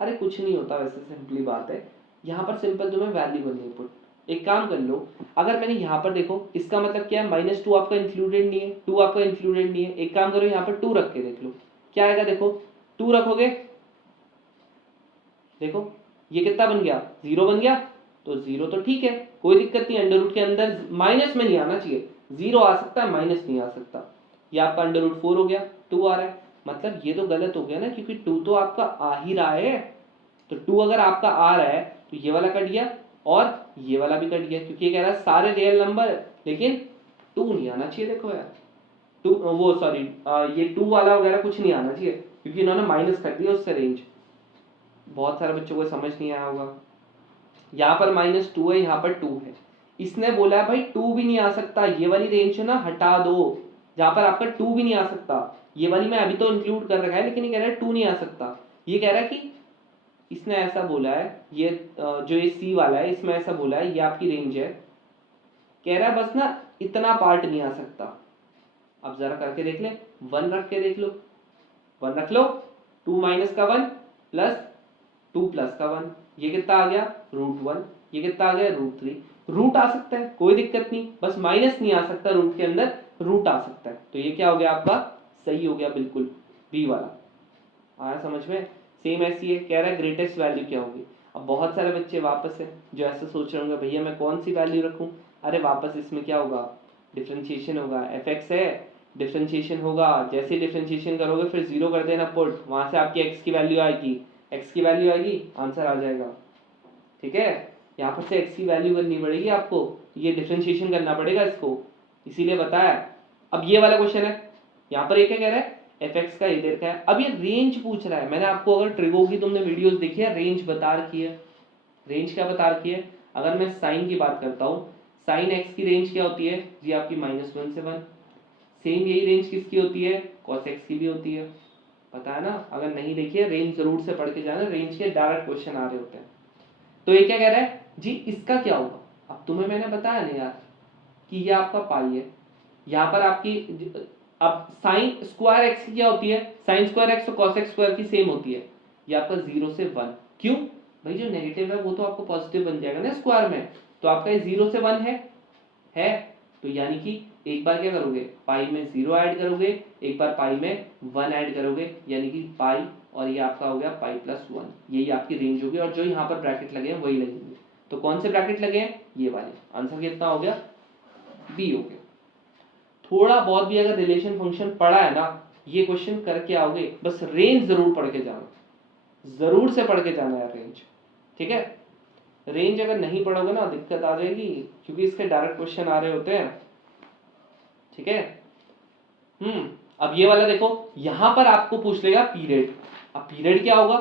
अरे कुछ नहीं होता, वैसे सिंपली बात है, यहाँ पर सिंपल तुम्हें वैल्यू करनी है पुट। एक काम कर लो, अगर मैंने यहाँ पर देखो इसका मतलब क्या है -2 आपका इंक्लूडेड नहीं है, 2 आपका इंक्लूडेड नहीं है, एक काम करो यहाँ पर 2 रख के देख लो क्या आएगा, देखो 2 रखोगे, देखो ये कितना बन गया 0 बन गया, तो 0 तो ठीक है कोई दिक्कत नहीं, अंडर रूट के अंदर माइनस में नहीं आना चाहिए, 0 आ सकता है माइनस नहीं आ सकता। ये आपका अंडर रूट 4 हो गया, 2 आ रहा है, मतलब ये तो गलत हो गया ना, क्योंकि 2 तो आपका आ ही रहा है, तो 2 अगर आपका आ रहा है तो ये वाला कट गया और ये वाला भी कट गया, क्योंकि ये कह रहा है सारे रियल नंबर लेकिन 2 नहीं आना चाहिए। देखो यार 2 वो सॉरी ये 2 वाला वगैरह कुछ नहीं आना चाहिए, क्योंकि इन्होंने माइनस कर दिया उससे रेंज। बहुत सारे बच्चों को समझ नहीं आया होगा। यहाँ पर -2 है, यहाँ पर 2 है। इसने बोला है भाई 2 भी नहीं आ सकता, ये वाली रेंज ना हटा दो, जहाँ पर आपका 2 भी नहीं आ सकता। ये वाली मैं अभी तो इंक्लूड कर रखा है, लेकिन ये कह रहा है 2 नहीं आ सकता। ये कह रहा है कि इसने ऐसा बोला है, ये जो ये सी वाला है इसमें ऐसा बोला है, ये आपकी रेंज है, कह रहा है बस ना इतना पार्ट नहीं आ सकता। अब जरा करके देख ले, 1 रख के देख लो, 1 रख लो, 2 माइनस का 1 प्लस 2 प्लस का 1, ये कितना आ गया √1, ये कितना आ गया √3। रूट आ सकता है कोई दिक्कत नहीं, बस माइनस नहीं आ सकता, रूट के अंदर रूट आ सकता है। तो ये क्या हो गया आपका, सही हो गया बिल्कुल, बी वाला। आया समझ में। सेम ऐसी है, कह रहा है ग्रेटेस्ट वैल्यू क्या होगी। अब बहुत सारे बच्चे वापस है जो ऐसे सोच रहे होंगे भैया मैं कौन सी वैल्यू रखूं। अरे वापस इसमें क्या होगा, डिफ्रेंशिएशन होगा, fx है, डिफ्रेंशिएशन होगा, जैसे डिफ्रेंशिएशन करोगे फिर 0 कर देना पुट, वहां से आपकी x की वैल्यू आएगी, x की वैल्यू आएगी, आंसर आ जाएगा। ठीक है, यहाँ पर से x की वैल्यू करनी पड़ेगी आपको, ये डिफ्रेंशिएशन करना पड़ेगा इसको, इसीलिए बताया। अब ये वाला क्वेश्चन है, यहाँ पर ये क्या कह रहा है, fx का इधर का है। अब ये रेंज पूछ रहा है, मैंने आपको अगर ट्रिगो की तुमने वीडियोस देखी है, रेंज बता रखी है। रेंज क्या बता रखी है, अगर मैं साइन की बात करता हूँ, साइन x की रेंज क्या होती है जी आपकी -1 से 1। सेम यही रेंज किसकी होती है, cos x की भी होती है, पता है ना। अगर नहीं देखिए रेंज जरूर से पढ़ के जाना, रेंज के डायरेक्ट क्वेश्चन आ रहे होते हैं। तो ये क्या कह रहा है जी, इसका क्या होगा। अब तुम्हें मैंने बताया ना यार कि ये आपका पाई है, यहाँ पर आपकी अब साइन स्क्वायर एक्स की क्या होती है, साइन स्क्वायर एक्स तो कॉस एक्स स्क्वायर की सेम होती है। ये आपका 0 से 1, क्यों भाई जो नेगेटिव है वो तो आपको पॉजिटिव बन जाएगा ना स्क्वायर में, तो आपका ये 0 से 1 है। तो यानी कि एक बार क्या करोगे, पाई में 0 ऐड करोगे, एक बार पाई में 1 ऐड करोगे, यानी कि पाई और ये आपका हो गया पाई प्लस 1, यही आपकी रेंज होगी। और जो यहाँ पर ब्रैकेट लगे हैं वही लगेंगे। तो कौन से ब्रैकेट लगे हैं, ये वाले। आंसर कितना हो गया, बी हो गया। थोड़ा बहुत भी अगर रिलेशन फंक्शन पढ़ा है ना, ये क्वेश्चन करके आओगे, बस रेंज जरूर पढ़ के जाना, जरूर से पढ़ के जाना है रेंज। ठीक है, रेंज अगर नहीं पढ़ोगे ना दिक्कत आ जाएगी, क्योंकि इसके डायरेक्ट क्वेश्चन आ रहे होते हैं। ठीक है, अब ये वाला देखो, यहां पर आपको पूछ लेगा पीरियड। अब पीरियड क्या होगा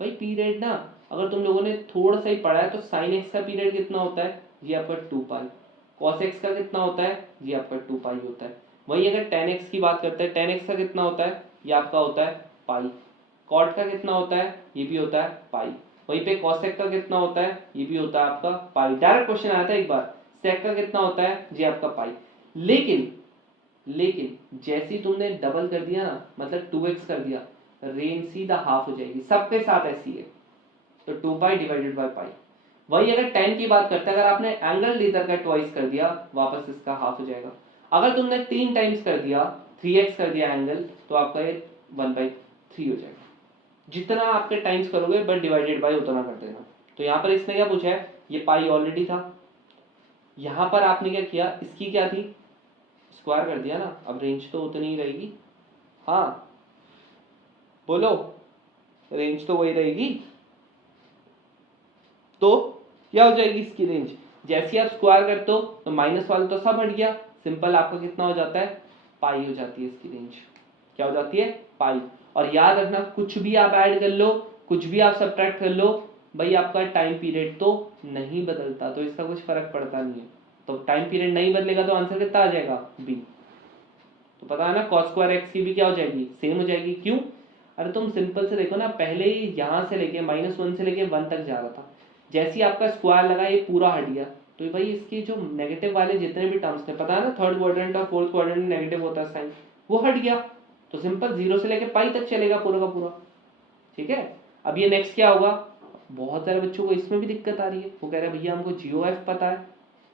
भाई, पीरियड ना अगर तुम लोगों ने थोड़ा सा ही पढ़ा है तो साइन एक्स का पीरियड कितना होता है, ये आपका 2 पाई। कॉस एक्स का कितना होता है, ये आपका 2 पाई होता है। वही अगर टेन एक्स की बात करते हैं, टेन एक्स का कितना होता है, ये आपका होता है पाई। कॉट का कितना होता है, ये भी होता है पाई। वहीं पे कॉसेक का कितना होता है, ये भी होता है आपका पाई। डायरेक्ट क्वेश्चन आया था एक बार, सेक का कितना होता है, ये आपका पाई। लेकिन जैसे ही तुमने डबल कर दिया ना, मतलब 2x कर दिया, रेंज सीधा हाफ हो जाएगी, सबके साथ ऐसी है। तो 2 पाई डिवाइडेड बाई पाई। वही अगर tan की बात करते हैं, अगर आपने एंगल लेकर का ट्वाइस कर दिया, वापस इसका हाफ हो जाएगा। अगर तुमने 3 टाइम्स कर दिया, 3x कर दिया एंगल, तो आपका ये 1/3 हो जाएगा। जितना आपके टाइम्स करोगे बट डिवाइडेड बाई उतना कर देना। तो यहाँ पर इसने क्या पूछा है, ये पाई ऑलरेडी था, यहाँ पर आपने क्या किया, इसकी क्या थी, स्क्वायर कर दिया ना, अब रेंज तो उतनी ही रहेगी। हाँ बोलो, रेंज तो वही रहेगी। तो क्या हो जाएगी इसकी रेंज, जैसे आप स्क्वायर करते हो तो माइनस वाला तो सब हट गया, सिंपल आपका कितना हो जाता है, पाई हो जाती है इसकी रेंज। क्या हो जाती है, पाई। और याद रखना कुछ भी आप ऐड कर लो, कुछ भी आप सब्ट्रैक्ट कर लो, भाई आपका टाइम पीरियड तो नहीं बदलता, तो इसका कुछ फर्क पड़ता नहीं है। तो टाइम पीरियड नहीं बदलेगा तो आंसर कितना आ जाएगा, बी। तो पता है ना cos स्क्वायर एक्स की भी क्या हो जाएगी, सेम हो जाएगी। क्यों, अरे तुम सिंपल से देखो ना, पहले ही यहाँ से लेके -1 से लेके 1 तक जा रहा था, जैसे ही आपका स्क्वायर लगा ये पूरा हट गया, तो भाई इसके जो नेगेटिव वाले जितने भी टर्म्स थे, पता है ना थर्ड क्वाड्रेंट और फोर्थ क्वाड्रेंट में नेगेटिव होता है साइन, वो हट गया। तो सिंपल 0 से लेके पाई तक चलेगा पूरा का पूरा। ठीक है, अब ये नेक्स्ट क्या होगा, बहुत सारे बच्चों को इसमें भी दिक्कत आ रही है, वो कह रहे हैं भैया हमको GOF पता है,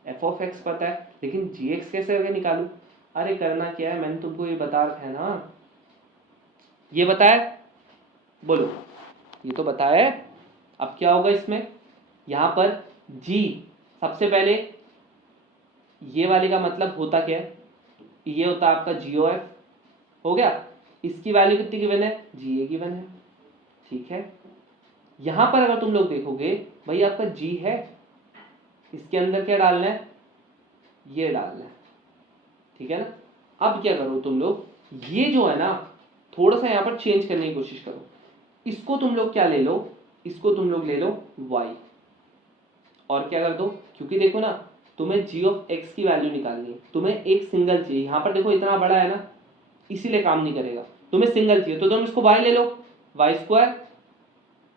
f(x) पता है, लेकिन gx कैसे करके निकालूं। अरे करना क्या है, मैंने तुमको ये बता रखा है ना, ये बताया, बोलो ये तो बताया है। अब क्या होगा इसमें, यहां पर g सबसे पहले, ये वाले का मतलब होता क्या है, ये होता है आपका GOF, हो गया। इसकी वैल्यू कितनी गिवन है, GA गिवन है। ठीक है, यहां पर अगर तुम लोग देखोगे भाई आपका g है, इसके अंदर क्या डालना है, ये डालना है, ठीक है ना। अब क्या करो तुम लोग, ये जो है ना थोड़ा सा यहाँ पर चेंज करने की कोशिश करो, इसको तुम लोग क्या ले लो, इसको तुम लोग ले लो y, और क्या कर दो, क्योंकि देखो ना तुम्हें g ऑफ x की वैल्यू निकालनी है, तुम्हें एक सिंगल चाहिए, यहाँ पर देखो इतना बड़ा है ना इसीलिए काम नहीं करेगा, तुम्हें सिंगल चाहिए तो तुम इसको y ले लो, y square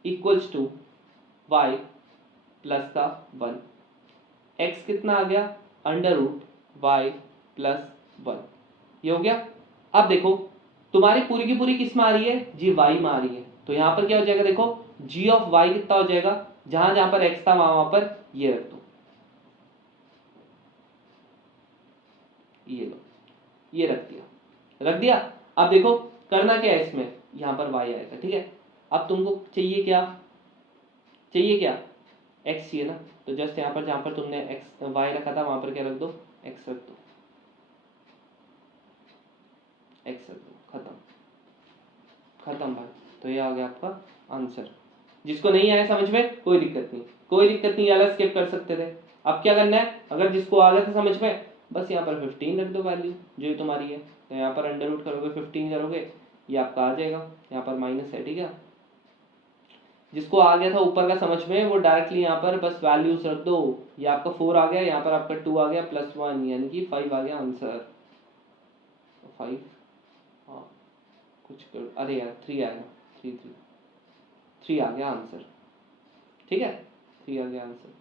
equals to y plus का 1, x कितना आ गया अंडर रूट y प्लस 1, ये हो गया। अब देखो तुम्हारी पूरी की पूरी किस में आ रही है, जी y में आ रही है, तो यहाँ पर क्या हो जाएगा, देखो g ऑफ y कितना हो जाएगा, जहां जहां पर x था वहां पर ये रख दो, ये लो, ये रख दिया। अब देखो करना क्या है इसमें, यहाँ पर y आएगा, ठीक है। अब तुमको चाहिए क्या, x चाहिए ना, तो जस्ट यहाँ पर जहां पर तुमने x y रखा था वहां पर क्या रख दो, x रख दो, खत्म भाई। तो ये आ गया आपका आंसर। जिसको नहीं आया समझ में कोई दिक्कत नहीं, वाला स्किप कर सकते थे। अब क्या करना है, अगर जिसको आ गया था समझ में, बस यहाँ पर 15 रख दो वैल्यू जो तुम्हारी है, तो यहाँ पर अंडर रूट करोगे 15 करोगे, ये आपका आ जाएगा, यहाँ पर माइनस है, ठीक है। जिसको आ गया था ऊपर का समझ में वो डायरेक्टली यहाँ पर बस वैल्यूज रख दो, ये आपका 4 आ गया, यहाँ पर आपका 2 आ गया प्लस 1 यानी कि 5 आ गया आंसर। 5 हाँ कुछ कर, अरे यार 3 आएगा, 3 आ गया आंसर, ठीक है, 3 आ गया आंसर,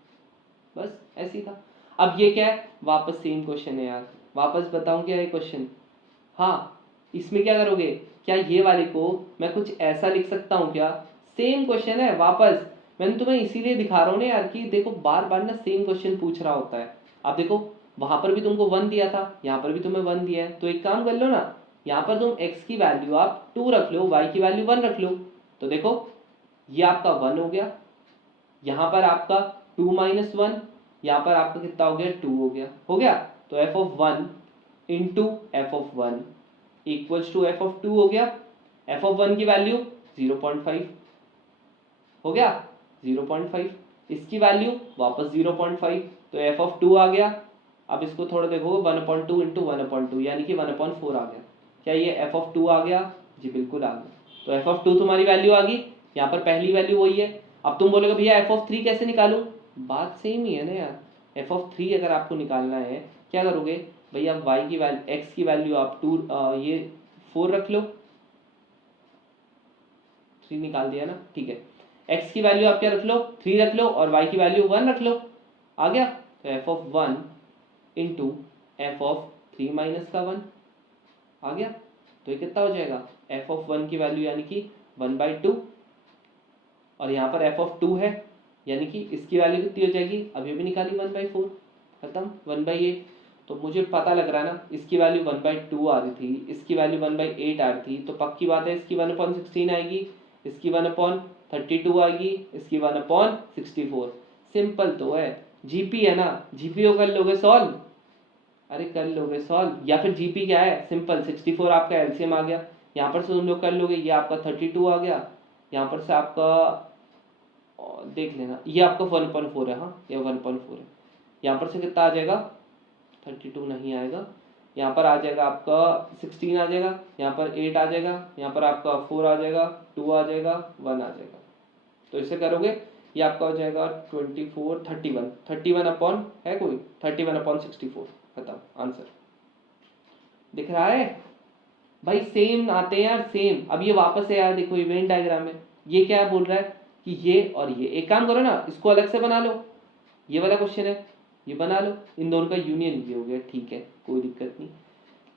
बस ऐसे ही था। अब ये क्या है, वापस सेम क्वेश्चन है यार, वापस बताऊं क्या ये क्वेश्चन, हाँ इसमें क्या करोगे, क्या ये वाले को मैं कुछ ऐसा लिख सकता हूँ क्या, सेम क्वेश्चन है वापस, मैंने तुम्हें इसीलिए दिखा रहा हूँ ना यार कि देखो बार बार ना सेम क्वेश्चन पूछ रहा होता है। अब देखो वहां पर भी तुमको 1 दिया था, यहाँ पर भी तुम्हें 1 दिया है, तो एक काम कर लो ना, यहाँ पर तुम x की वैल्यू आप 2 रख लो, y की वैल्यू 1 रख लो, तो देखो ये आपका 1 हो गया, यहाँ पर आपका 2 माइनस 1, यहाँ पर आपका कितना हो गया 2 हो गया, तो f of 1 into f of 1 equals to f of 2 हो गया, एफ ऑफ 1 की वैल्यू 0.5 हो गया, 0.5, इसकी वैल्यू वापस 0.5, तो एफ ऑफ 2 आ गया। अब इसको थोड़ा देखो 1/2 इंटू 1/2 यानी कि 1/4 आ गया, क्या ये एफ ऑफ 2 आ गया, जी बिल्कुल आ गया, तो एफ ऑफ 2 तुम्हारी वैल्यू आ गई, यहाँ पर पहली वैल्यू वही है। अब तुम बोलोगे भैया एफ ऑफ 3 कैसे निकालूं, बात सेम ही है ना यार, एफ ऑफ 3 अगर आपको निकालना है क्या करोगे भैया, y की वैल्यू x की वैल्यू आप 2 ये 4 रख लो, 3 निकाल दिया ना, ठीक है, x की वैल्यू आप क्या रख लो 3 रख लो, और y की वैल्यू 1 रख लो, आ गया, तो F of 1 into f of 3 minus का 1 आ गया, तो ये कितना हो जाएगा, एफ ऑफ 1 की वैल्यू यानी कि 1/2, और यहाँ पर एफ ऑफ 2 है यानी कि इसकी वैल्यू कितनी हो जाएगी, अभी भी निकाली 1/4, खत्म 1/8, तो मुझे पता लग रहा है ना इसकी वैल्यू 1/2 आ रही थी, इसकी वैल्यू 1/8 आ रही थी, तो पक्की बात है इसकी 1/16 आएगी, इसकी 1/32 आएगी, इसकी 1/64, सिंपल तो है, जीपी है ना, जीपी को कर लोगे सॉल्व, अरे कर लोगे सॉल्व, या फिर जीपी क्या है सिंपल 64 आपका एलसीएम आ गया, यहाँ पर से तुम लोग कर लोगे, ये आपका 32 आ गया, यहाँ पर से आपका देख लेना ये आपका 1.4 है, हाँ ये 1.4 है, यहाँ पर से कितना आ जाएगा 32 नहीं आएगा, यहाँ पर आ जाएगा आपका 16 आ जाएगा, यहाँ पर 8 आ जाएगा, यहाँ पर आपका 4 आ जाएगा, 2 आ जाएगा, 1 आ जाएगा, तो इसे करोगे ये आपका हो जाएगा 24 31 अपॉन है कोई 31/64, खत्म आंसर, दिख रहा है भाई, सेम आते हैं यार सेम। अब ये वापस है यार, देखो इवेंट डायग्राम में ये क्या बोल रहा है कि ये और ये, एक काम करो ना इसको अलग से बना लो, ये वाला क्वेश्चन है ये बना लो, इन दोनों का यूनियन ये हो गया, ठीक है कोई दिक्कत नहीं।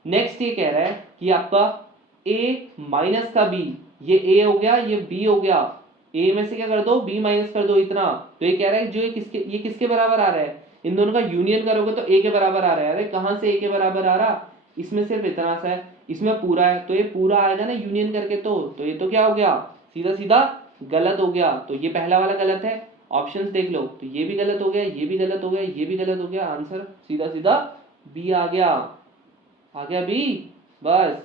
नेक्स्ट ये कह रहा है कि आपका a माइनस का b, ये a हो गया ये b हो गया, a में से क्या कर दो b माइनस कर दो इतना, तो ये कह रहा है जो ये किसके बराबर आ रहा है, इन दोनों का यूनियन करोगे तो a के बराबर आ रहा है, अरे कहाँ से a के बराबर आ रहा, इसमें सिर्फ इतना सा है, इसमें पूरा है, तो ये पूरा आएगा ना यूनियन करके, तो ये तो क्या हो गया सीधा सीधा गलत हो गया, तो ये पहला वाला गलत है, ऑप्शंस देख लो, तो ये भी गलत हो गया, ये भी गलत हो गया, ये भी गलत हो गया, आंसर सीधा सीधा बी आ गया बी, बस।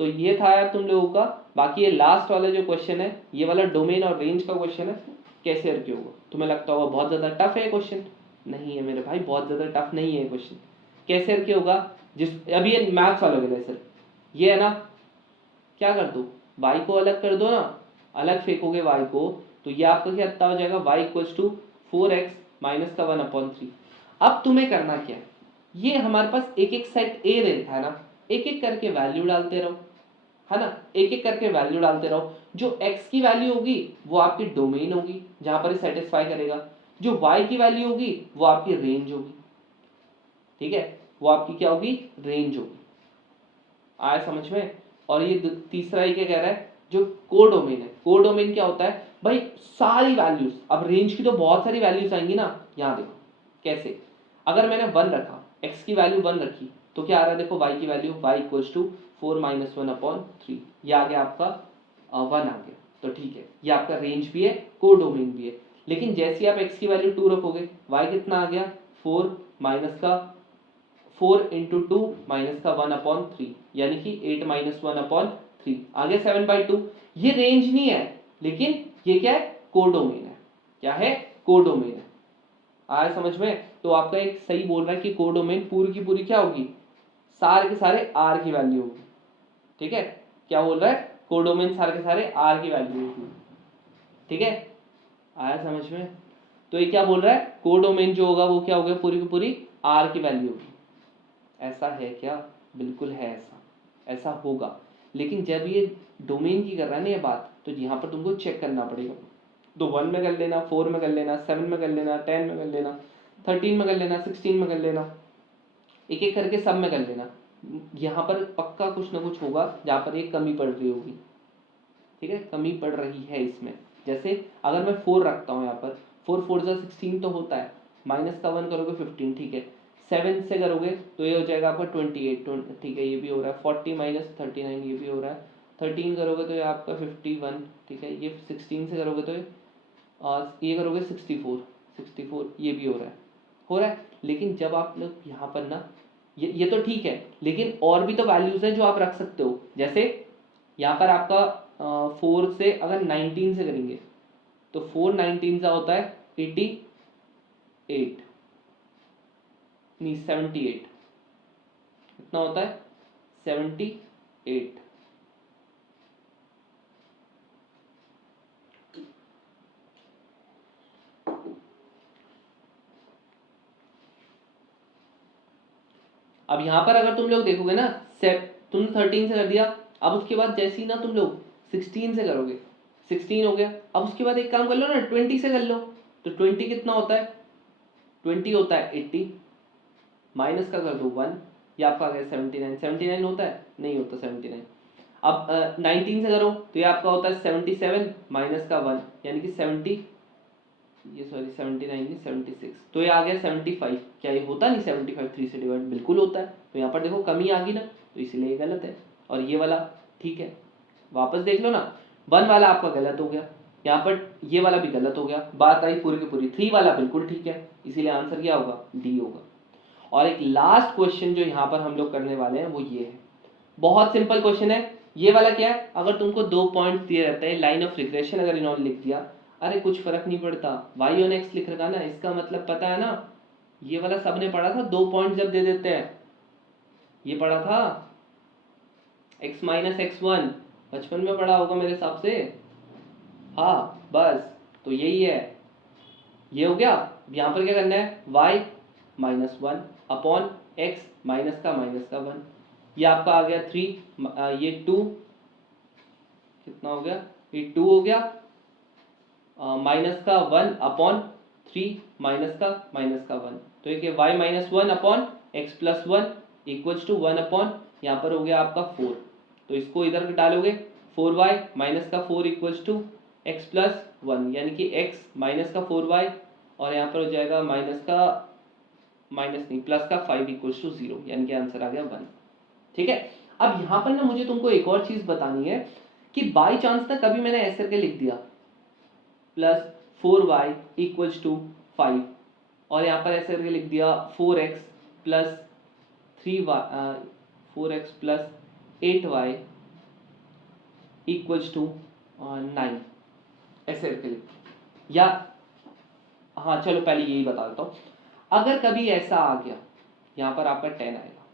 तो ये था यार तुम लोगों का, बाकी ये लास्ट वाला जो क्वेश्चन है ये वाला डोमेन और रेंज का क्वेश्चन है, कैसे करके होगा, तुम्हें लगता होगा बहुत ज्यादा टफ है क्वेश्चन, नहीं है मेरे भाई, बहुत ज़्यादा टफ नहीं है क्वेश्चन। कैसे करके होगा, जिस अभी ये मैथ्स वाला गया सर, ये है ना, क्या कर दो, y को अलग कर दो ना, अलग फेंकोगे y को, तो ये आपका क्या आता हो जाएगा, y equals to 4x minus का 1/3। अब तुम्हें करना क्या है, ये हमारे पास एक एक सेट a रहता है ना, एक एक करके वैल्यू डालते रहो, है ना, एक एक करके वैल्यू डालते रहो। जो x की वैल्यू होगी वो आपकी डोमेन होगी जहां पर सेटिस्फाई करेगा, जो y की वैल्यू होगी वो आपकी रेंज होगी, ठीक है, वो आपकी क्या होगी, रेंज होगी। आया समझ में। और ये तीसरा ही क्या कह रहा है, जो कोडोमेन है, कोडोमेन क्या होता है भाई, सारी वैल्यूज, अब रेंज की तो बहुत सारी वैल्यूज आएंगी ना, यहाँ देखो कैसे, अगर मैंने 1 रखा, x की वैल्यू 1 रखी, तो क्या आ रहा है देखो, y की value y equals to 4 minus 1/3, ये आ गया आपका 1 आ गया, तो ठीक है, ये आपका रेंज भी है, कोडोमेन भी है। लेकिन जैसे आप x की वैल्यू 2 रखोगे, y कितना आ गया, 4 माइनस का 4 इंटू 2 माइनस का 1/3, यानी कि 8 माइनस 1/3 आ गया 7/2। ये रेंज नहीं है, लेकिन ये क्या है, कोडोमेन है। क्या है, कोडोमेन है। आया समझ में। तो आपका एक सही बोल रहा है कि कोडोमेन पूरी की पूरी क्या होगी, सारे के सारे आर की वैल्यू होगी, ठीक है, क्या बोल रहा है, कोडोमेन सारे के सारे आर की वैल्यू होगी, ठीक है, आया समझ में। तो ये क्या बोल रहा है, कोडोमेन जो होगा वो क्या होगा, पूरी की पूरी आर की वैल्यू होगी। ऐसा है क्या, बिल्कुल है ऐसा, ऐसा होगा। लेकिन जब ये डोमेन की कर रहा है ना ये बात, तो यहाँ पर तुमको चेक करना पड़ेगा, तो 1 में कर लेना, 4 में कर लेना, 7 में कर लेना, 10 में कर लेना, 13 में कर लेना, 16 में कर लेना, एक एक करके सब में कर लेना। यहाँ पर पक्का कुछ ना कुछ होगा जहाँ पर एक कमी पड़ रही होगी, ठीक है, कमी पड़ रही है इसमें। जैसे अगर मैं 4 रखता हूँ यहाँ पर, 4 4 जा 16 तो होता है, माइनस का 1 करोगे 15, ठीक है, 7 से करोगे तो ये हो जाएगा आपका 28, ठीक है, ये भी हो रहा है, 40 माइनस 39 ये भी हो रहा है, 13 करोगे तो ये आपका 51, ठीक है, ये 16 से करोगे तो ये करोगे 64 ये भी हो रहा है। लेकिन जब आप लोग यहाँ पर ना, ये तो ठीक है, लेकिन और भी तो वैल्यूज हैं जो आप रख सकते हो। जैसे यहाँ पर आपका 4 से अगर 19 से करेंगे, तो 4 19 का होता है 88, नहीं 78, कितना होता है, 78। अब यहाँ पर अगर तुम लोग देखोगे ना, तुम 13 से कर दिया, अब उसके बाद जैसे ही ना तुम लोग 16 से करोगे, 16 हो गया, अब उसके बाद एक काम कर लो ना, 20 से कर लो, तो 20 कितना होता है, 20 होता है 80, माइनस का कर दो 1, ये आपका आ गया 79, 79 होता है, नहीं होता 79। अब 19 से करो तो ये आपका होता है 77 माइनस का 1, यानी कि 70, ये सॉरी 79 नहीं 76, तो ये आ गया 75। क्या ये होता नहीं 75 3 से डिवाइड, बिल्कुल होता है। तो यहाँ पर देखो कमी आ गई ना, तो इसलिए ये गलत है, और ये वाला ठीक है। वापस देख लो ना, 1 वाला आपका गलत हो गया, यहाँ पर ये वाला भी गलत हो गया, बात आई पूरी की पूरी। 3 वाला बिल्कुल ठीक है, इसीलिए आंसर क्या होगा, डी होगा। और एक लास्ट क्वेश्चन जो यहाँ पर हम लोग करने वाले हैं वो ये है, बहुत सिंपल क्वेश्चन है। ये वाला क्या है, अगर तुमको 2 पॉइंट दिए रहते हैं, लाइन ऑफ रिग्रेशन अगर इन्होंने लिख दिया, अरे कुछ फर्क नहीं पड़ता, वाई ऑन एक्स लिख रखा ना, इसका मतलब पता है ना, ये वाला सबने पढ़ा था, 2 पॉइंट जब दे देते हैं, ये पढ़ा था x माइनस x1, बचपन में पढ़ा होगा मेरे हिसाब से, हाँ बस, तो यही है, ये हो गया। यहाँ पर क्या करना है, y minus 1 upon x minus का 1, ये आपका आ गया 3, ये 2, कितना हो गया, ये 2 हो गया, माइनस का 1 अपॉन 3 माइनस का 1, तो ये y minus 1 upon x plus 1 equals to 1 upon, यहाँ पर हो गया आपका 4, तो इसको इधर डालोगे, 4y माइनस का 4 इक्वल्स टू एक्स प्लस 1, यानी कि x माइनस का 4y, और यहाँ पर हो जाएगा माइनस का, माइनस नहीं प्लस का 5 इक्वल्स टू 0, यानी कि आंसर आ गया 1, ठीक है। अब यहाँ पर ना मुझे तुमको एक और चीज बतानी है कि बाई चांस ना कभी मैंने ऐसे करके लिख दिया प्लस 4y इक्वल्स टू 5, और यहाँ पर ऐसे करके लिख दिया 4x plus 3y, 4x plus 8y equals to 9, ऐसे करके लिख, या हाँ चलो पहले यही बता देता हूँ। अगर कभी ऐसा आ गया, यहाँ पर आपका 10 आएगा,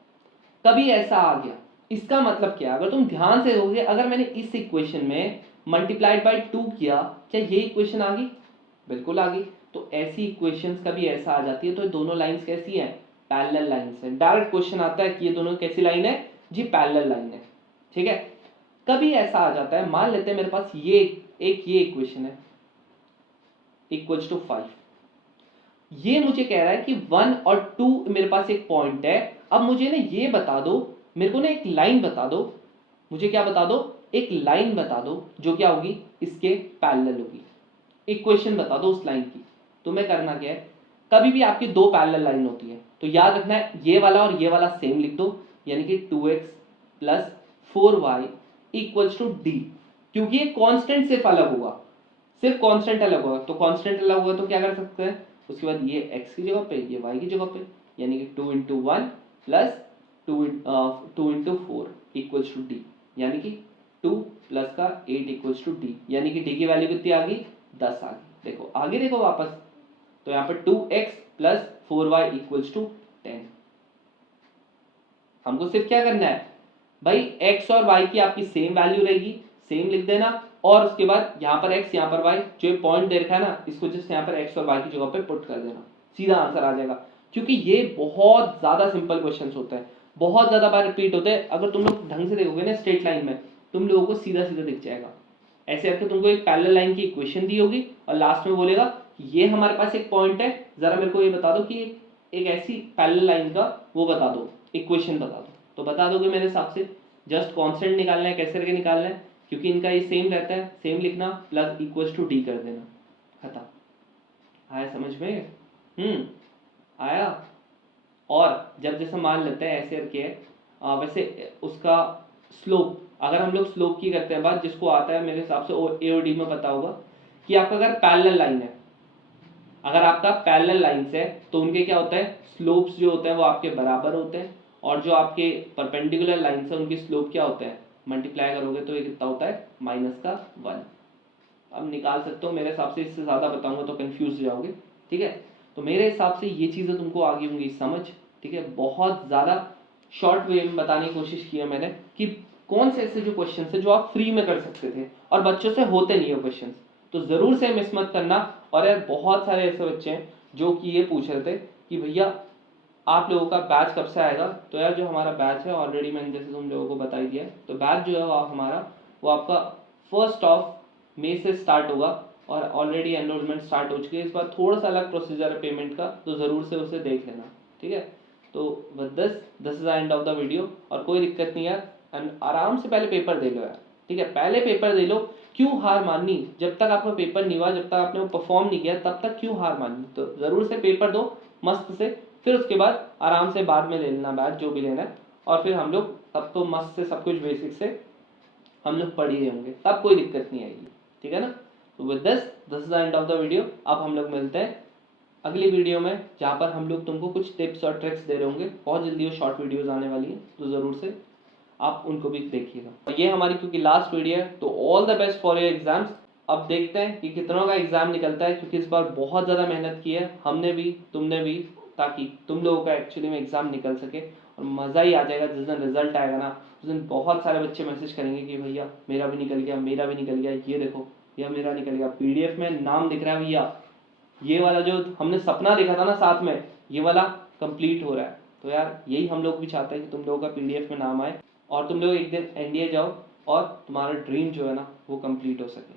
कभी ऐसा आ गया, इसका मतलब क्या? अगर तुम ध्यान से देखोगे, अगर मैंने इस इक्वेशन में मल्टीप्लाइड बाई 2 किया, क्या ये इक्वेशन आ गई? बिल्कुल आ गई। तो ऐसी इक्वेशंस कभी ऐसा आ जाती है, तो ये दोनों लाइंस कैसी हैं? पैरेलल लाइंस है। डायरेक्ट क्वेश्चन आता है कि ये दोनों कैसी लाइन है जी? पैरेलल लाइन है। ठीक है, कभी ऐसा आ जाता है, मान लेते हैं मेरे पास ये ये इक्वेशन है इक्वल्स टू 5, ये मुझे कह रहा है कि 1 और 2 मेरे पास एक पॉइंट है। अब मुझे ना ये बता दो, मेरे को ना एक लाइन बता दो, मुझे क्या बता दो? एक लाइन बता दो जो क्या होगी? इसके पैरेलल होगी। इक्वेशन बता दो उस लाइन की। तुम्हें करना क्या है, कभी भी आपकी दो पैरेलल लाइन होती है तो याद रखना है ये वाला और ये वाला सेम लिख दो, यानी कि 2x plus 4y equals to D, क्योंकि ये कांस्टेंट सिर्फ अलग होगा, सिर्फ कांस्टेंट अलग होगा। तो कांस्टेंट अलग होगा तो क्या कर सकते हैं, उसके बाद ये x की जगह पे, ये y की जगह पे, यानी कि 2 into 1 plus 2 into 4 equals to d, यानी कि 2 प्लस का 8 इक्वल्स टू डी, यानी कि डी की वैल्यू कितनी आ गई? 10 आ गई। देखो आगे देखो वापस, तो यहाँ पर 2x plus 4y equals to 10। हमको सिर्फ क्या करना है भाई, x और y की आपकी सेम वैल्यू रहेगी, सेम लिख देना, और उसके बाद यहाँ पर x यहाँ पर y, जो पॉइंट दे रखा है ना, इसको जस्ट यहाँ पर x और y की जगह पे पुट कर देना, सीधा आंसर आ जाएगा। क्योंकि ये बहुत ज्यादा सिंपल क्वेश्चन होते हैं, बहुत ज्यादा बार रिपीट होते हैं। अगर तुम लोग ढंग से देखोगे ना स्ट्रेट लाइन में, तुम लोगों को सीधा सीधा दिख जाएगा। ऐसे करके तुमको एक पैरेलल लाइन की इक्वेशन दी होगी और लास्ट में बोलेगा ये हमारे पास एक पॉइंट है, जरा मेरे को ये बता दो कि एक ऐसी पैरेलल लाइन का वो बता दो, इक्वेशन बता दो। तो बता दोगे मेरे हिसाब से। जस्ट कांस्टेंट निकालना है, कैसे करके निकालना है, क्योंकि इनका ये सेम रहता है, सेम लिखना प्लस इक्वल्स टू डी कर देना, खत्म। आया समझ में? आया। और जब जैसे मान लेते हैं ऐसे करके वैसे उसका स्लोप, अगर हम लोग स्लोप की करते हैं बात, जिसको आता है मेरे हिसाब से ए और डी में पता होगा कि आपका अगर पैरेलल लाइन है, अगर आपका पैरेलल लाइंस है तो उनके क्या होता है, स्लोप्स जो होते हैं वो आपके बराबर होते हैं, और जो आपके परपेंडिकुलर लाइंस है उनकी स्लोप क्या होते हैं, मल्टीप्लाई करोगे तो ये कितना होता है, -1। अब निकाल सकते हो, मेरे हिसाब से इससे ज़्यादा बताऊंगा तो कंफ्यूज हो जाओगे। ठीक है, तो मेरे हिसाब से ये चीज़ें तुमको आ गई होंगी समझ। ठीक है, बहुत ज़्यादा शॉर्ट वे में बताने की कोशिश की है मैंने कि कौन से ऐसे जो क्वेश्चन है जो आप फ्री में कर सकते थे और बच्चों से होते नहीं है क्वेश्चन, तो ज़रूर से मिस मत करना। और यार बहुत सारे ऐसे बच्चे हैं जो कि ये पूछ रहे थे कि भैया आप लोगों का बैच कब से आएगा। तो यार जो हमारा बैच है ऑलरेडी मैंने जैसे तुम लोगों को बता ही दिया है, तो बैच जो है वो हमारा वो आपका 1 मई से स्टार्ट होगा, और ऑलरेडी एनरोलमेंट स्टार्ट हो चुकी है। इस बार थोड़ा सा अलग प्रोसीजर है पेमेंट का, तो ज़रूर से उसे देख लेना। ठीक है, तो with this is the end of the video. और कोई दिक्कत नहीं यार, आराम से पहले पेपर दे लो यार। ठीक है, पहले पेपर दे लो, क्यों हार माननी, जब तक आपका पेपर नहीं हुआ, जब तक आपने वो परफॉर्म नहीं किया, तब तक क्यों हार माननी। तो ज़रूर से पेपर दो मस्त से, फिर उसके बाद आराम से बाद में ले लेना बैच जो भी लेना है, और फिर हम लोग तब तो मस्त से सब कुछ बेसिक से हम लोग पढ़ ही रहे होंगे, तब कोई दिक्कत नहीं आएगी। ठीक है ना, तो with this is the end of the video. अब हम लोग मिलते हैं अगली वीडियो में, जहाँ पर हम लोग तुमको कुछ टिप्स और ट्रिक्स दे रहे होंगे। बहुत जल्दी वो शॉर्ट वीडियोस आने वाली है, तो ज़रूर से आप उनको भी देखिएगा। और ये हमारी क्योंकि लास्ट वीडियो है, तो all the best for your exams. अब देखते हैं कि कितनों का एग्जाम निकलता है, क्योंकि इस बार बहुत ज़्यादा मेहनत की है हमने भी, तुमने भी, ताकि तुम लोगों का एक्चुअली में एग्जाम निकल सके। और मज़ा ही आ जाएगा जिस दिन रिजल्ट आएगा ना, उस दिन बहुत सारे बच्चे मैसेज करेंगे कि भैया मेरा भी निकल गया, मेरा भी निकल गया, ये देखो भैया मेरा निकल गया, PDF में नाम दिख रहा है भैया, ये वाला जो हमने सपना देखा था ना साथ में, ये वाला कंप्लीट हो रहा है। तो यार यही हम लोग भी चाहते हैं कि तुम लोगों का PDF में नाम आए और तुम लोग एक दिन NDA जाओ और तुम्हारा ड्रीम जो है ना वो कंप्लीट हो सके।